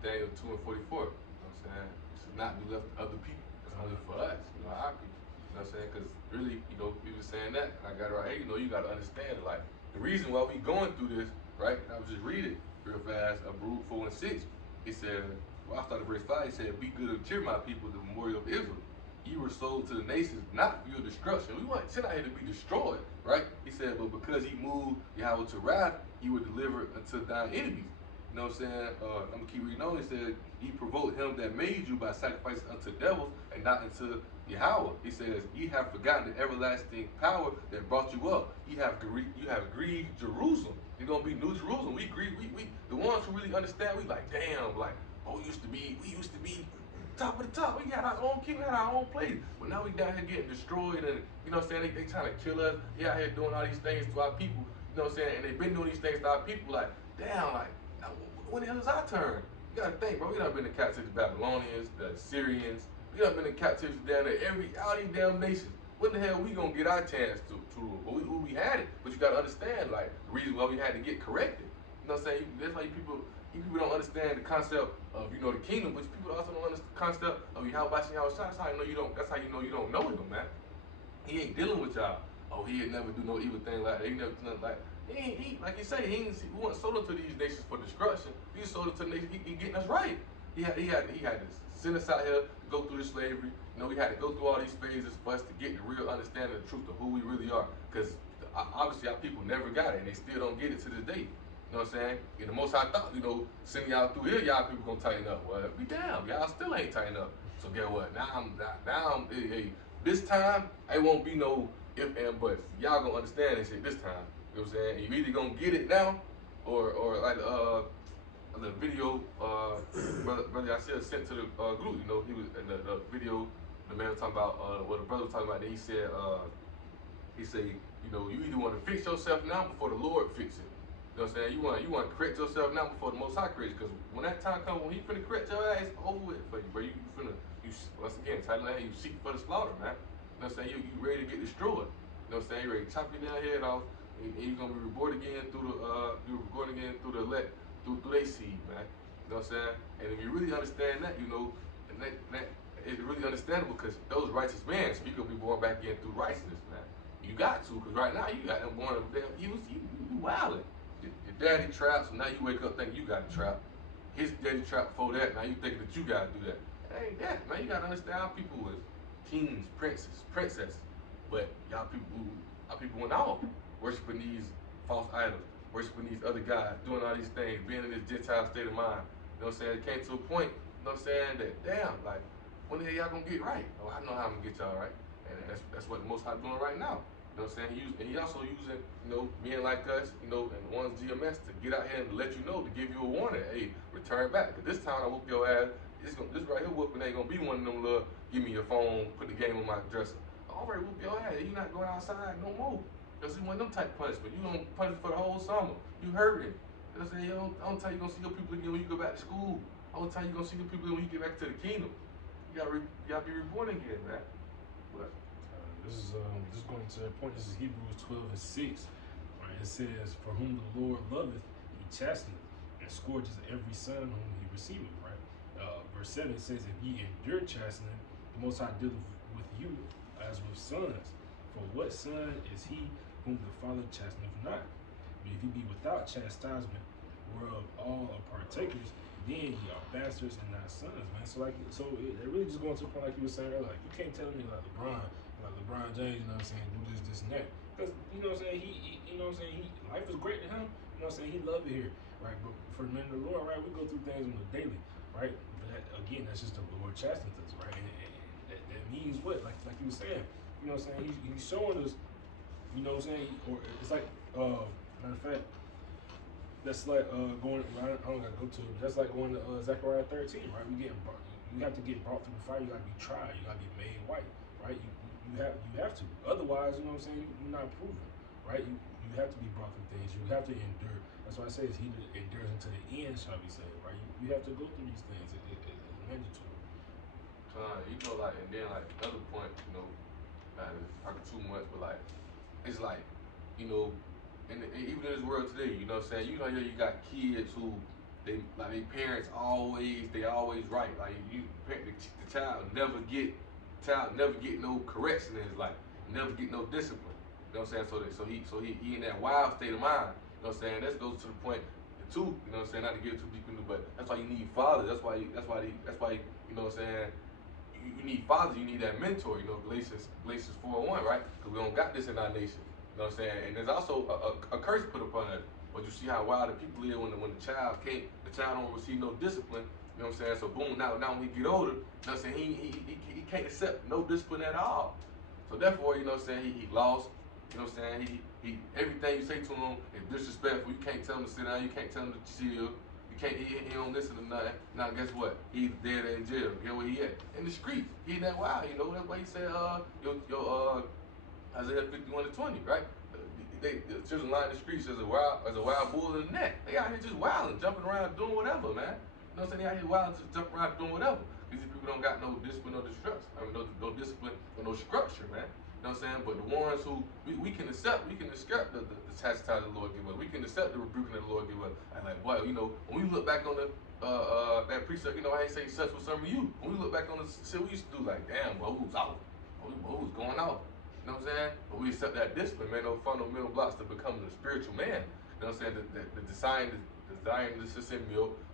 Daniel 2:44. You know what I'm saying? It should not be left to other people. It's only for us, you know, our people. You know what I'm saying? Because really, you know, we were saying that, and I got it right here. You know, you got to understand it. Like, the reason why we going through this, right? And I was just reading real fast, Baruch 4:6. He said, well, I started verse 5. He said, be good and cheer, my people, the memorial of Israel. You were sold to the nations, not for your destruction. We weren't sent out here to be destroyed, right? He said, but because he moved Yahweh to wrath, he would deliver unto thine enemies. You know what I'm saying? I'm gonna keep reading on. He said, he provoked him that made you by sacrificing unto devils and not unto Yahweh. He says, ye have forgotten the everlasting power that brought you up. You have grieved Jerusalem. It's gonna be New Jerusalem. We agree. We the ones who really understand. We like, damn, like, oh, we used to be top of the top. We had our own king, we had our own place. But now we down here getting destroyed, and you know what I'm saying? They trying to kill us. They out here doing all these things to our people. You know what I'm saying? And they've been doing these things to our people. Like, damn, like, now, when the hell is our turn? You gotta think, bro. We done been in captivity to the Babylonians, the Assyrians. We done been in captivity down there all these damn nations. When the hell we gonna get our chance to rule? But we had it. But you gotta understand, like, the reason why we had to get corrected. You know what I'm saying? That's why you people don't understand the concept of, you know, the kingdom, but people also don't understand the concept of Yahweh Shah. That's how you know you don't. That's how you know you don't know him, man. He ain't dealing with y'all. Oh, he'd never do no evil thing like that. He never do nothing like that. He like you say, he wasn't sold to these nations for destruction. He sold it to the nations. He getting us right. He had to send us out here to go through this slavery. You know, we had to go through all these phases for us to get the real understanding of the truth of who we really are. Because obviously our people never got it, and they still don't get it to this day. You know what I'm saying? And the most I thought, you know, sending y'all through here, y'all people gonna tighten up. Well, be damn, y'all still ain't tighten up. So get what? Hey, this time, it won't be no if and buts. Y'all gonna understand this shit this time. You know what I'm saying? And you either gonna get it now, or like the video brother I said sent to the group. You know, he was in the video. The man was talking about what the brother was talking about. He said, you know, you either want to fix yourself now before the Lord fix it. You know what I'm saying? You want to correct yourself now before the Most High corrects. Because when that time comes, when he finna correct your ass, it's over with for you, bro. You once again, title that, you seek for the slaughter, man. You know what I'm saying? You ready to get destroyed. You know what I'm saying? You ready to chop your damn head off, and you're gonna be reborn again through the elect, through their seed, man. You know what I'm saying? And if you really understand that, you know, and that is really understandable because those righteous men, so you could be born back again through righteousness, man. You got to, because right now you got them born of damn you wildin'. Your daddy trapped, so now you wake up thinking you got a trap. His daddy trapped before that, now you thinking that you gotta do that. It ain't that, man. You gotta understand how people was kings, princesses. But our people went off, worshiping these false idols, worshiping these other guys, doing all these things, being in this Gentile state of mind. You know what I'm saying? It came to a point, you know what I'm saying, that damn, like, when the hell y'all gonna get right? Oh, I know how I'm gonna get y'all right. And that's what the Most High doing right now. You know what I'm saying? He also using, you know, men like us, you know, and the ones GMS to get out here and let you know, to give you a warning. Hey, return back. Cause this time I whoop your ass. This right here whooping ain't gonna be one of them little, give me your phone, put the game on my dresser. I already whoop your ass. You not going outside no more. Cause it's one of them type of punishment. You don't punish for the whole summer. You hurting. You know what I'm saying? I don't tell you gonna see your people again when you go back to school. I don't tell you gonna see your people again when you get back to the kingdom. You gotta be reborn again, man. But This is going to the point. This is Hebrews 12:6. Right? It says, "For whom the Lord loveth, he chasteneth, and scourges every son whom he receiveth." Right. Verse 7 says, "If ye endure chastening, the Most High dealeth with you as with sons. For what son is he whom the Father chasteneth not? But if ye be without chastisement, whereof all are partakers, then ye are bastards and not sons." Man. So it really just going to the point like you were saying earlier. Like, you can't tell me like LeBron James, you know what I'm saying, do this and that. Because, you know what I'm saying, he you know what I'm saying, life is great to him, you know what I'm saying, he love it here, right? But for the men of the Lord, right, we go through things on the daily, right? But again, that's just the Lord chastening us, right? And that means what? Like you were saying, you know what I'm saying, he's showing us, you know what I'm saying, or it's like, matter of fact, that's like going, I don't gotta go to it, but that's like going to Zechariah 13, right? You have to get brought through the fire, you gotta be tried, you gotta be made white, right? You have to. Otherwise, you know what I'm saying, you're not proven, right? You have to be brought through things, you have to endure. That's why I say he that endures until the end shall be saved, right? You have to go through these things. It's mandatory. you know, like, and then like another point, you know, not talking too much, but like, it's like, you know, and even in this world today, you know what I'm saying, you know, you got kids who they parents always right, like the child never get no correction in his life, never get no discipline. You know what I'm saying? So he in that wild state of mind. You know what I'm saying? That goes to the point too. You know what I'm saying? Not to get too deep into, but that's why you need fathers. That's why you know what I'm saying? You need fathers. You need that mentor. You know, Galatians 4:1, right? Because we don't got this in our nation. You know what I'm saying? And there's also a curse put upon us. But you see how wild the people live when the child don't receive no discipline. You know what I'm saying? So boom, now when he get older, you know what I'm saying, he can't accept no discipline at all. So therefore, you know what I'm saying, he lost, you know what I'm saying, Everything you say to him is disrespectful. You can't tell him to sit down. You can't tell him to chill. You can't. He don't listen to nothing. Now guess what? He's dead in jail. Get where he at? In the streets. He ain't that wild. You know that's why he said your Isaiah 51:20, right? The children lying in the streets as a wild bull in the net. They out here just wilding, jumping around, doing whatever, man. You know what I'm saying? They out here wilding, just jumping around, doing whatever. These people don't got no discipline or destruction. No discipline or no structure, man. You know what I'm saying? But the ones who we can accept the chastisement the Lord give us. We can accept the rebuking that the Lord give us. I'm like, boy, you know, when we look back on the that precept, you know, how they say such was some of you. When we look back on the shit we used to do, like, damn, boy, who was out? Who was going out? You know what I'm saying? But we accept that discipline, man, those fundamental blocks to becoming a spiritual man. You know what I'm saying? The design the system,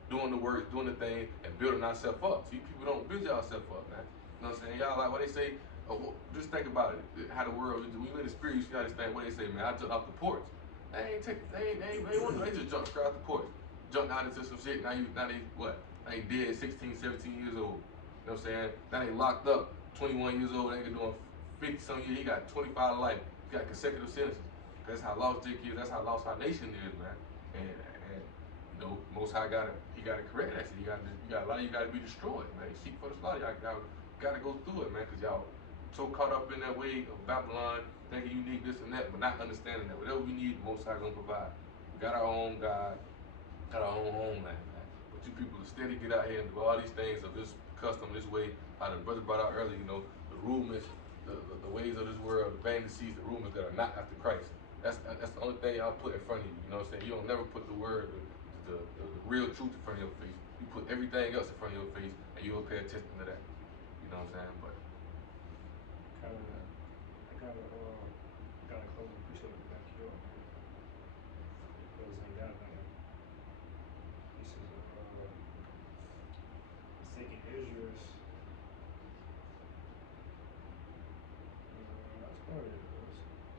doing the work, doing the thing, and building ourselves up. See, people don't build yourself up, man. You know what I'm saying? Y'all like what they say, just think about it. How the world, when you're in the spirit, you see how this thing, what they say, man, I jumped off the porch. They just jumped straight off the porch. Jumped out into some shit, now they what? Now they dead 16, 17 years old. You know what I'm saying? Now they locked up, 21 years old, they doing 50 some years, he got 25 life, he got consecutive sentences. That's how lost Jake is, that's how lost our nation is, man. And you know, Most High he gotta correct that shit. A lot of you gotta be destroyed, man. Sheep for the slaughter, y'all gotta go through it, man, because y'all so caught up in that way of Babylon, thinking you need this and that, but not understanding that whatever we need, Most High gonna provide. We got our own God, got our own homeland, man. But you people steady get out here and do all these things of this custom, this way, how the brother brought out earlier, you know, the rumors, the ways of this world, the fantasies, the rumors that are not after Christ. That's the only thing I'll put in front of you. You know what I'm saying? You don't never put the word, the real truth in front of your face. You put everything else in front of your face, and you will pay attention to that. You know what I'm saying? But gotta close and appreciate the backyard, man. Brothers ain't got nothing. This is Second Ezra's.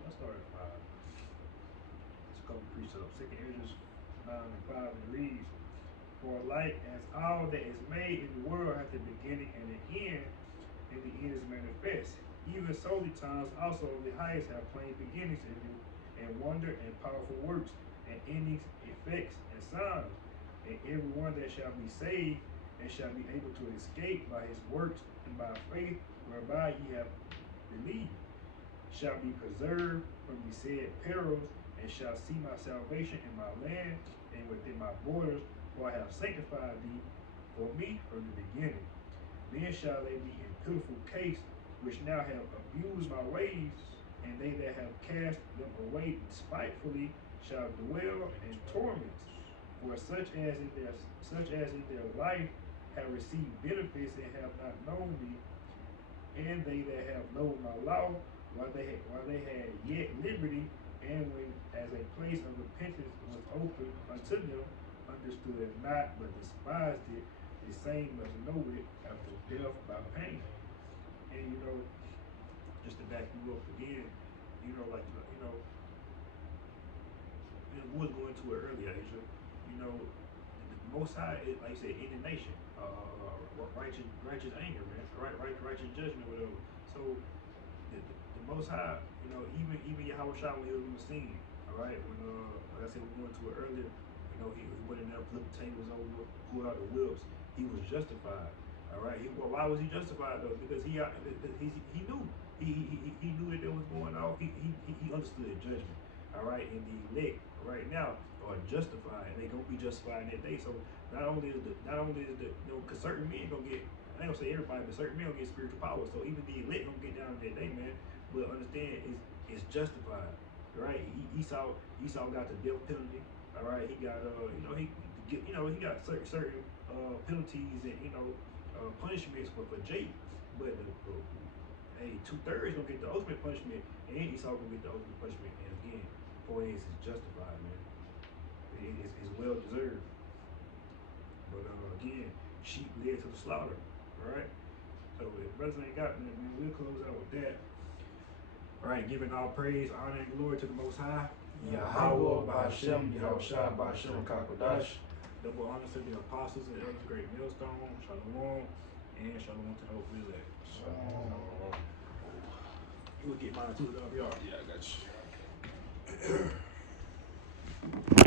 I started 5. It's a couple precepts. Second Ezra's 9:5, and it reads, "For like as all that is made in the world hath a beginning and an end, and the end is manifest, even so the times also of the highest have plain beginnings and wonder and powerful works, and endings, effects, and signs. And everyone that shall be saved and shall be able to escape by his works and by faith whereby ye have believed, shall be preserved from the said perils, and shall see my salvation in my land and within my borders, for I have sanctified thee for me from the beginning. Then shall they be in pitiful case, which now have abused my ways, and they that have cast them away spitefully shall dwell in torments. For such as in their life have received benefits and have not known me, and they that have known my law, while they had yet liberty, and when as a place of repentance was open unto them, understood it not, but despised it, the same must know it after death by pain." And you know, just to back you up again, you know, and we was going to it earlier, Asia. You know, the Most High, like you said, indignation, righteous anger, man, righteous judgment, whatever. So the Most High, you know, even Yahweh Shah when he was on the scene, all right, when like I said, we went to it earlier. You know, he went in there, flipped the tables over, pulled out the whips. He was justified. All right. Why was he justified though? Because he knew. He knew that there was going on. He understood judgment. All right. And the elect right now are justified. They gonna be justified in that day. So not only is the you know, because certain men gonna get, I ain't gonna say everybody, but certain men gonna get spiritual power. So even the elect gonna get down in that day, man. But understand, it's justified. Right. Esau got the death penalty. All right. He got he got certain penalties and punishments for Jake, but hey, 2/3 gonna get the ultimate punishment, and Esau gonna get the ultimate punishment. And again, 4 days is justified, man. It's well deserved. But again, sheep led to the slaughter. All right. So if brothers ain't got nothing, man, we'll close out with that. All right, giving all praise, honor, and glory to the Most High. Yahweh, Ba'Shem, Yahushua, Ba'Shem, Kakodash. Double honors to the apostles and elders, great millstone. Shalom, and shalom to the hope of Elect. Shalom. You will get mine too, y'all. Yeah, I got you.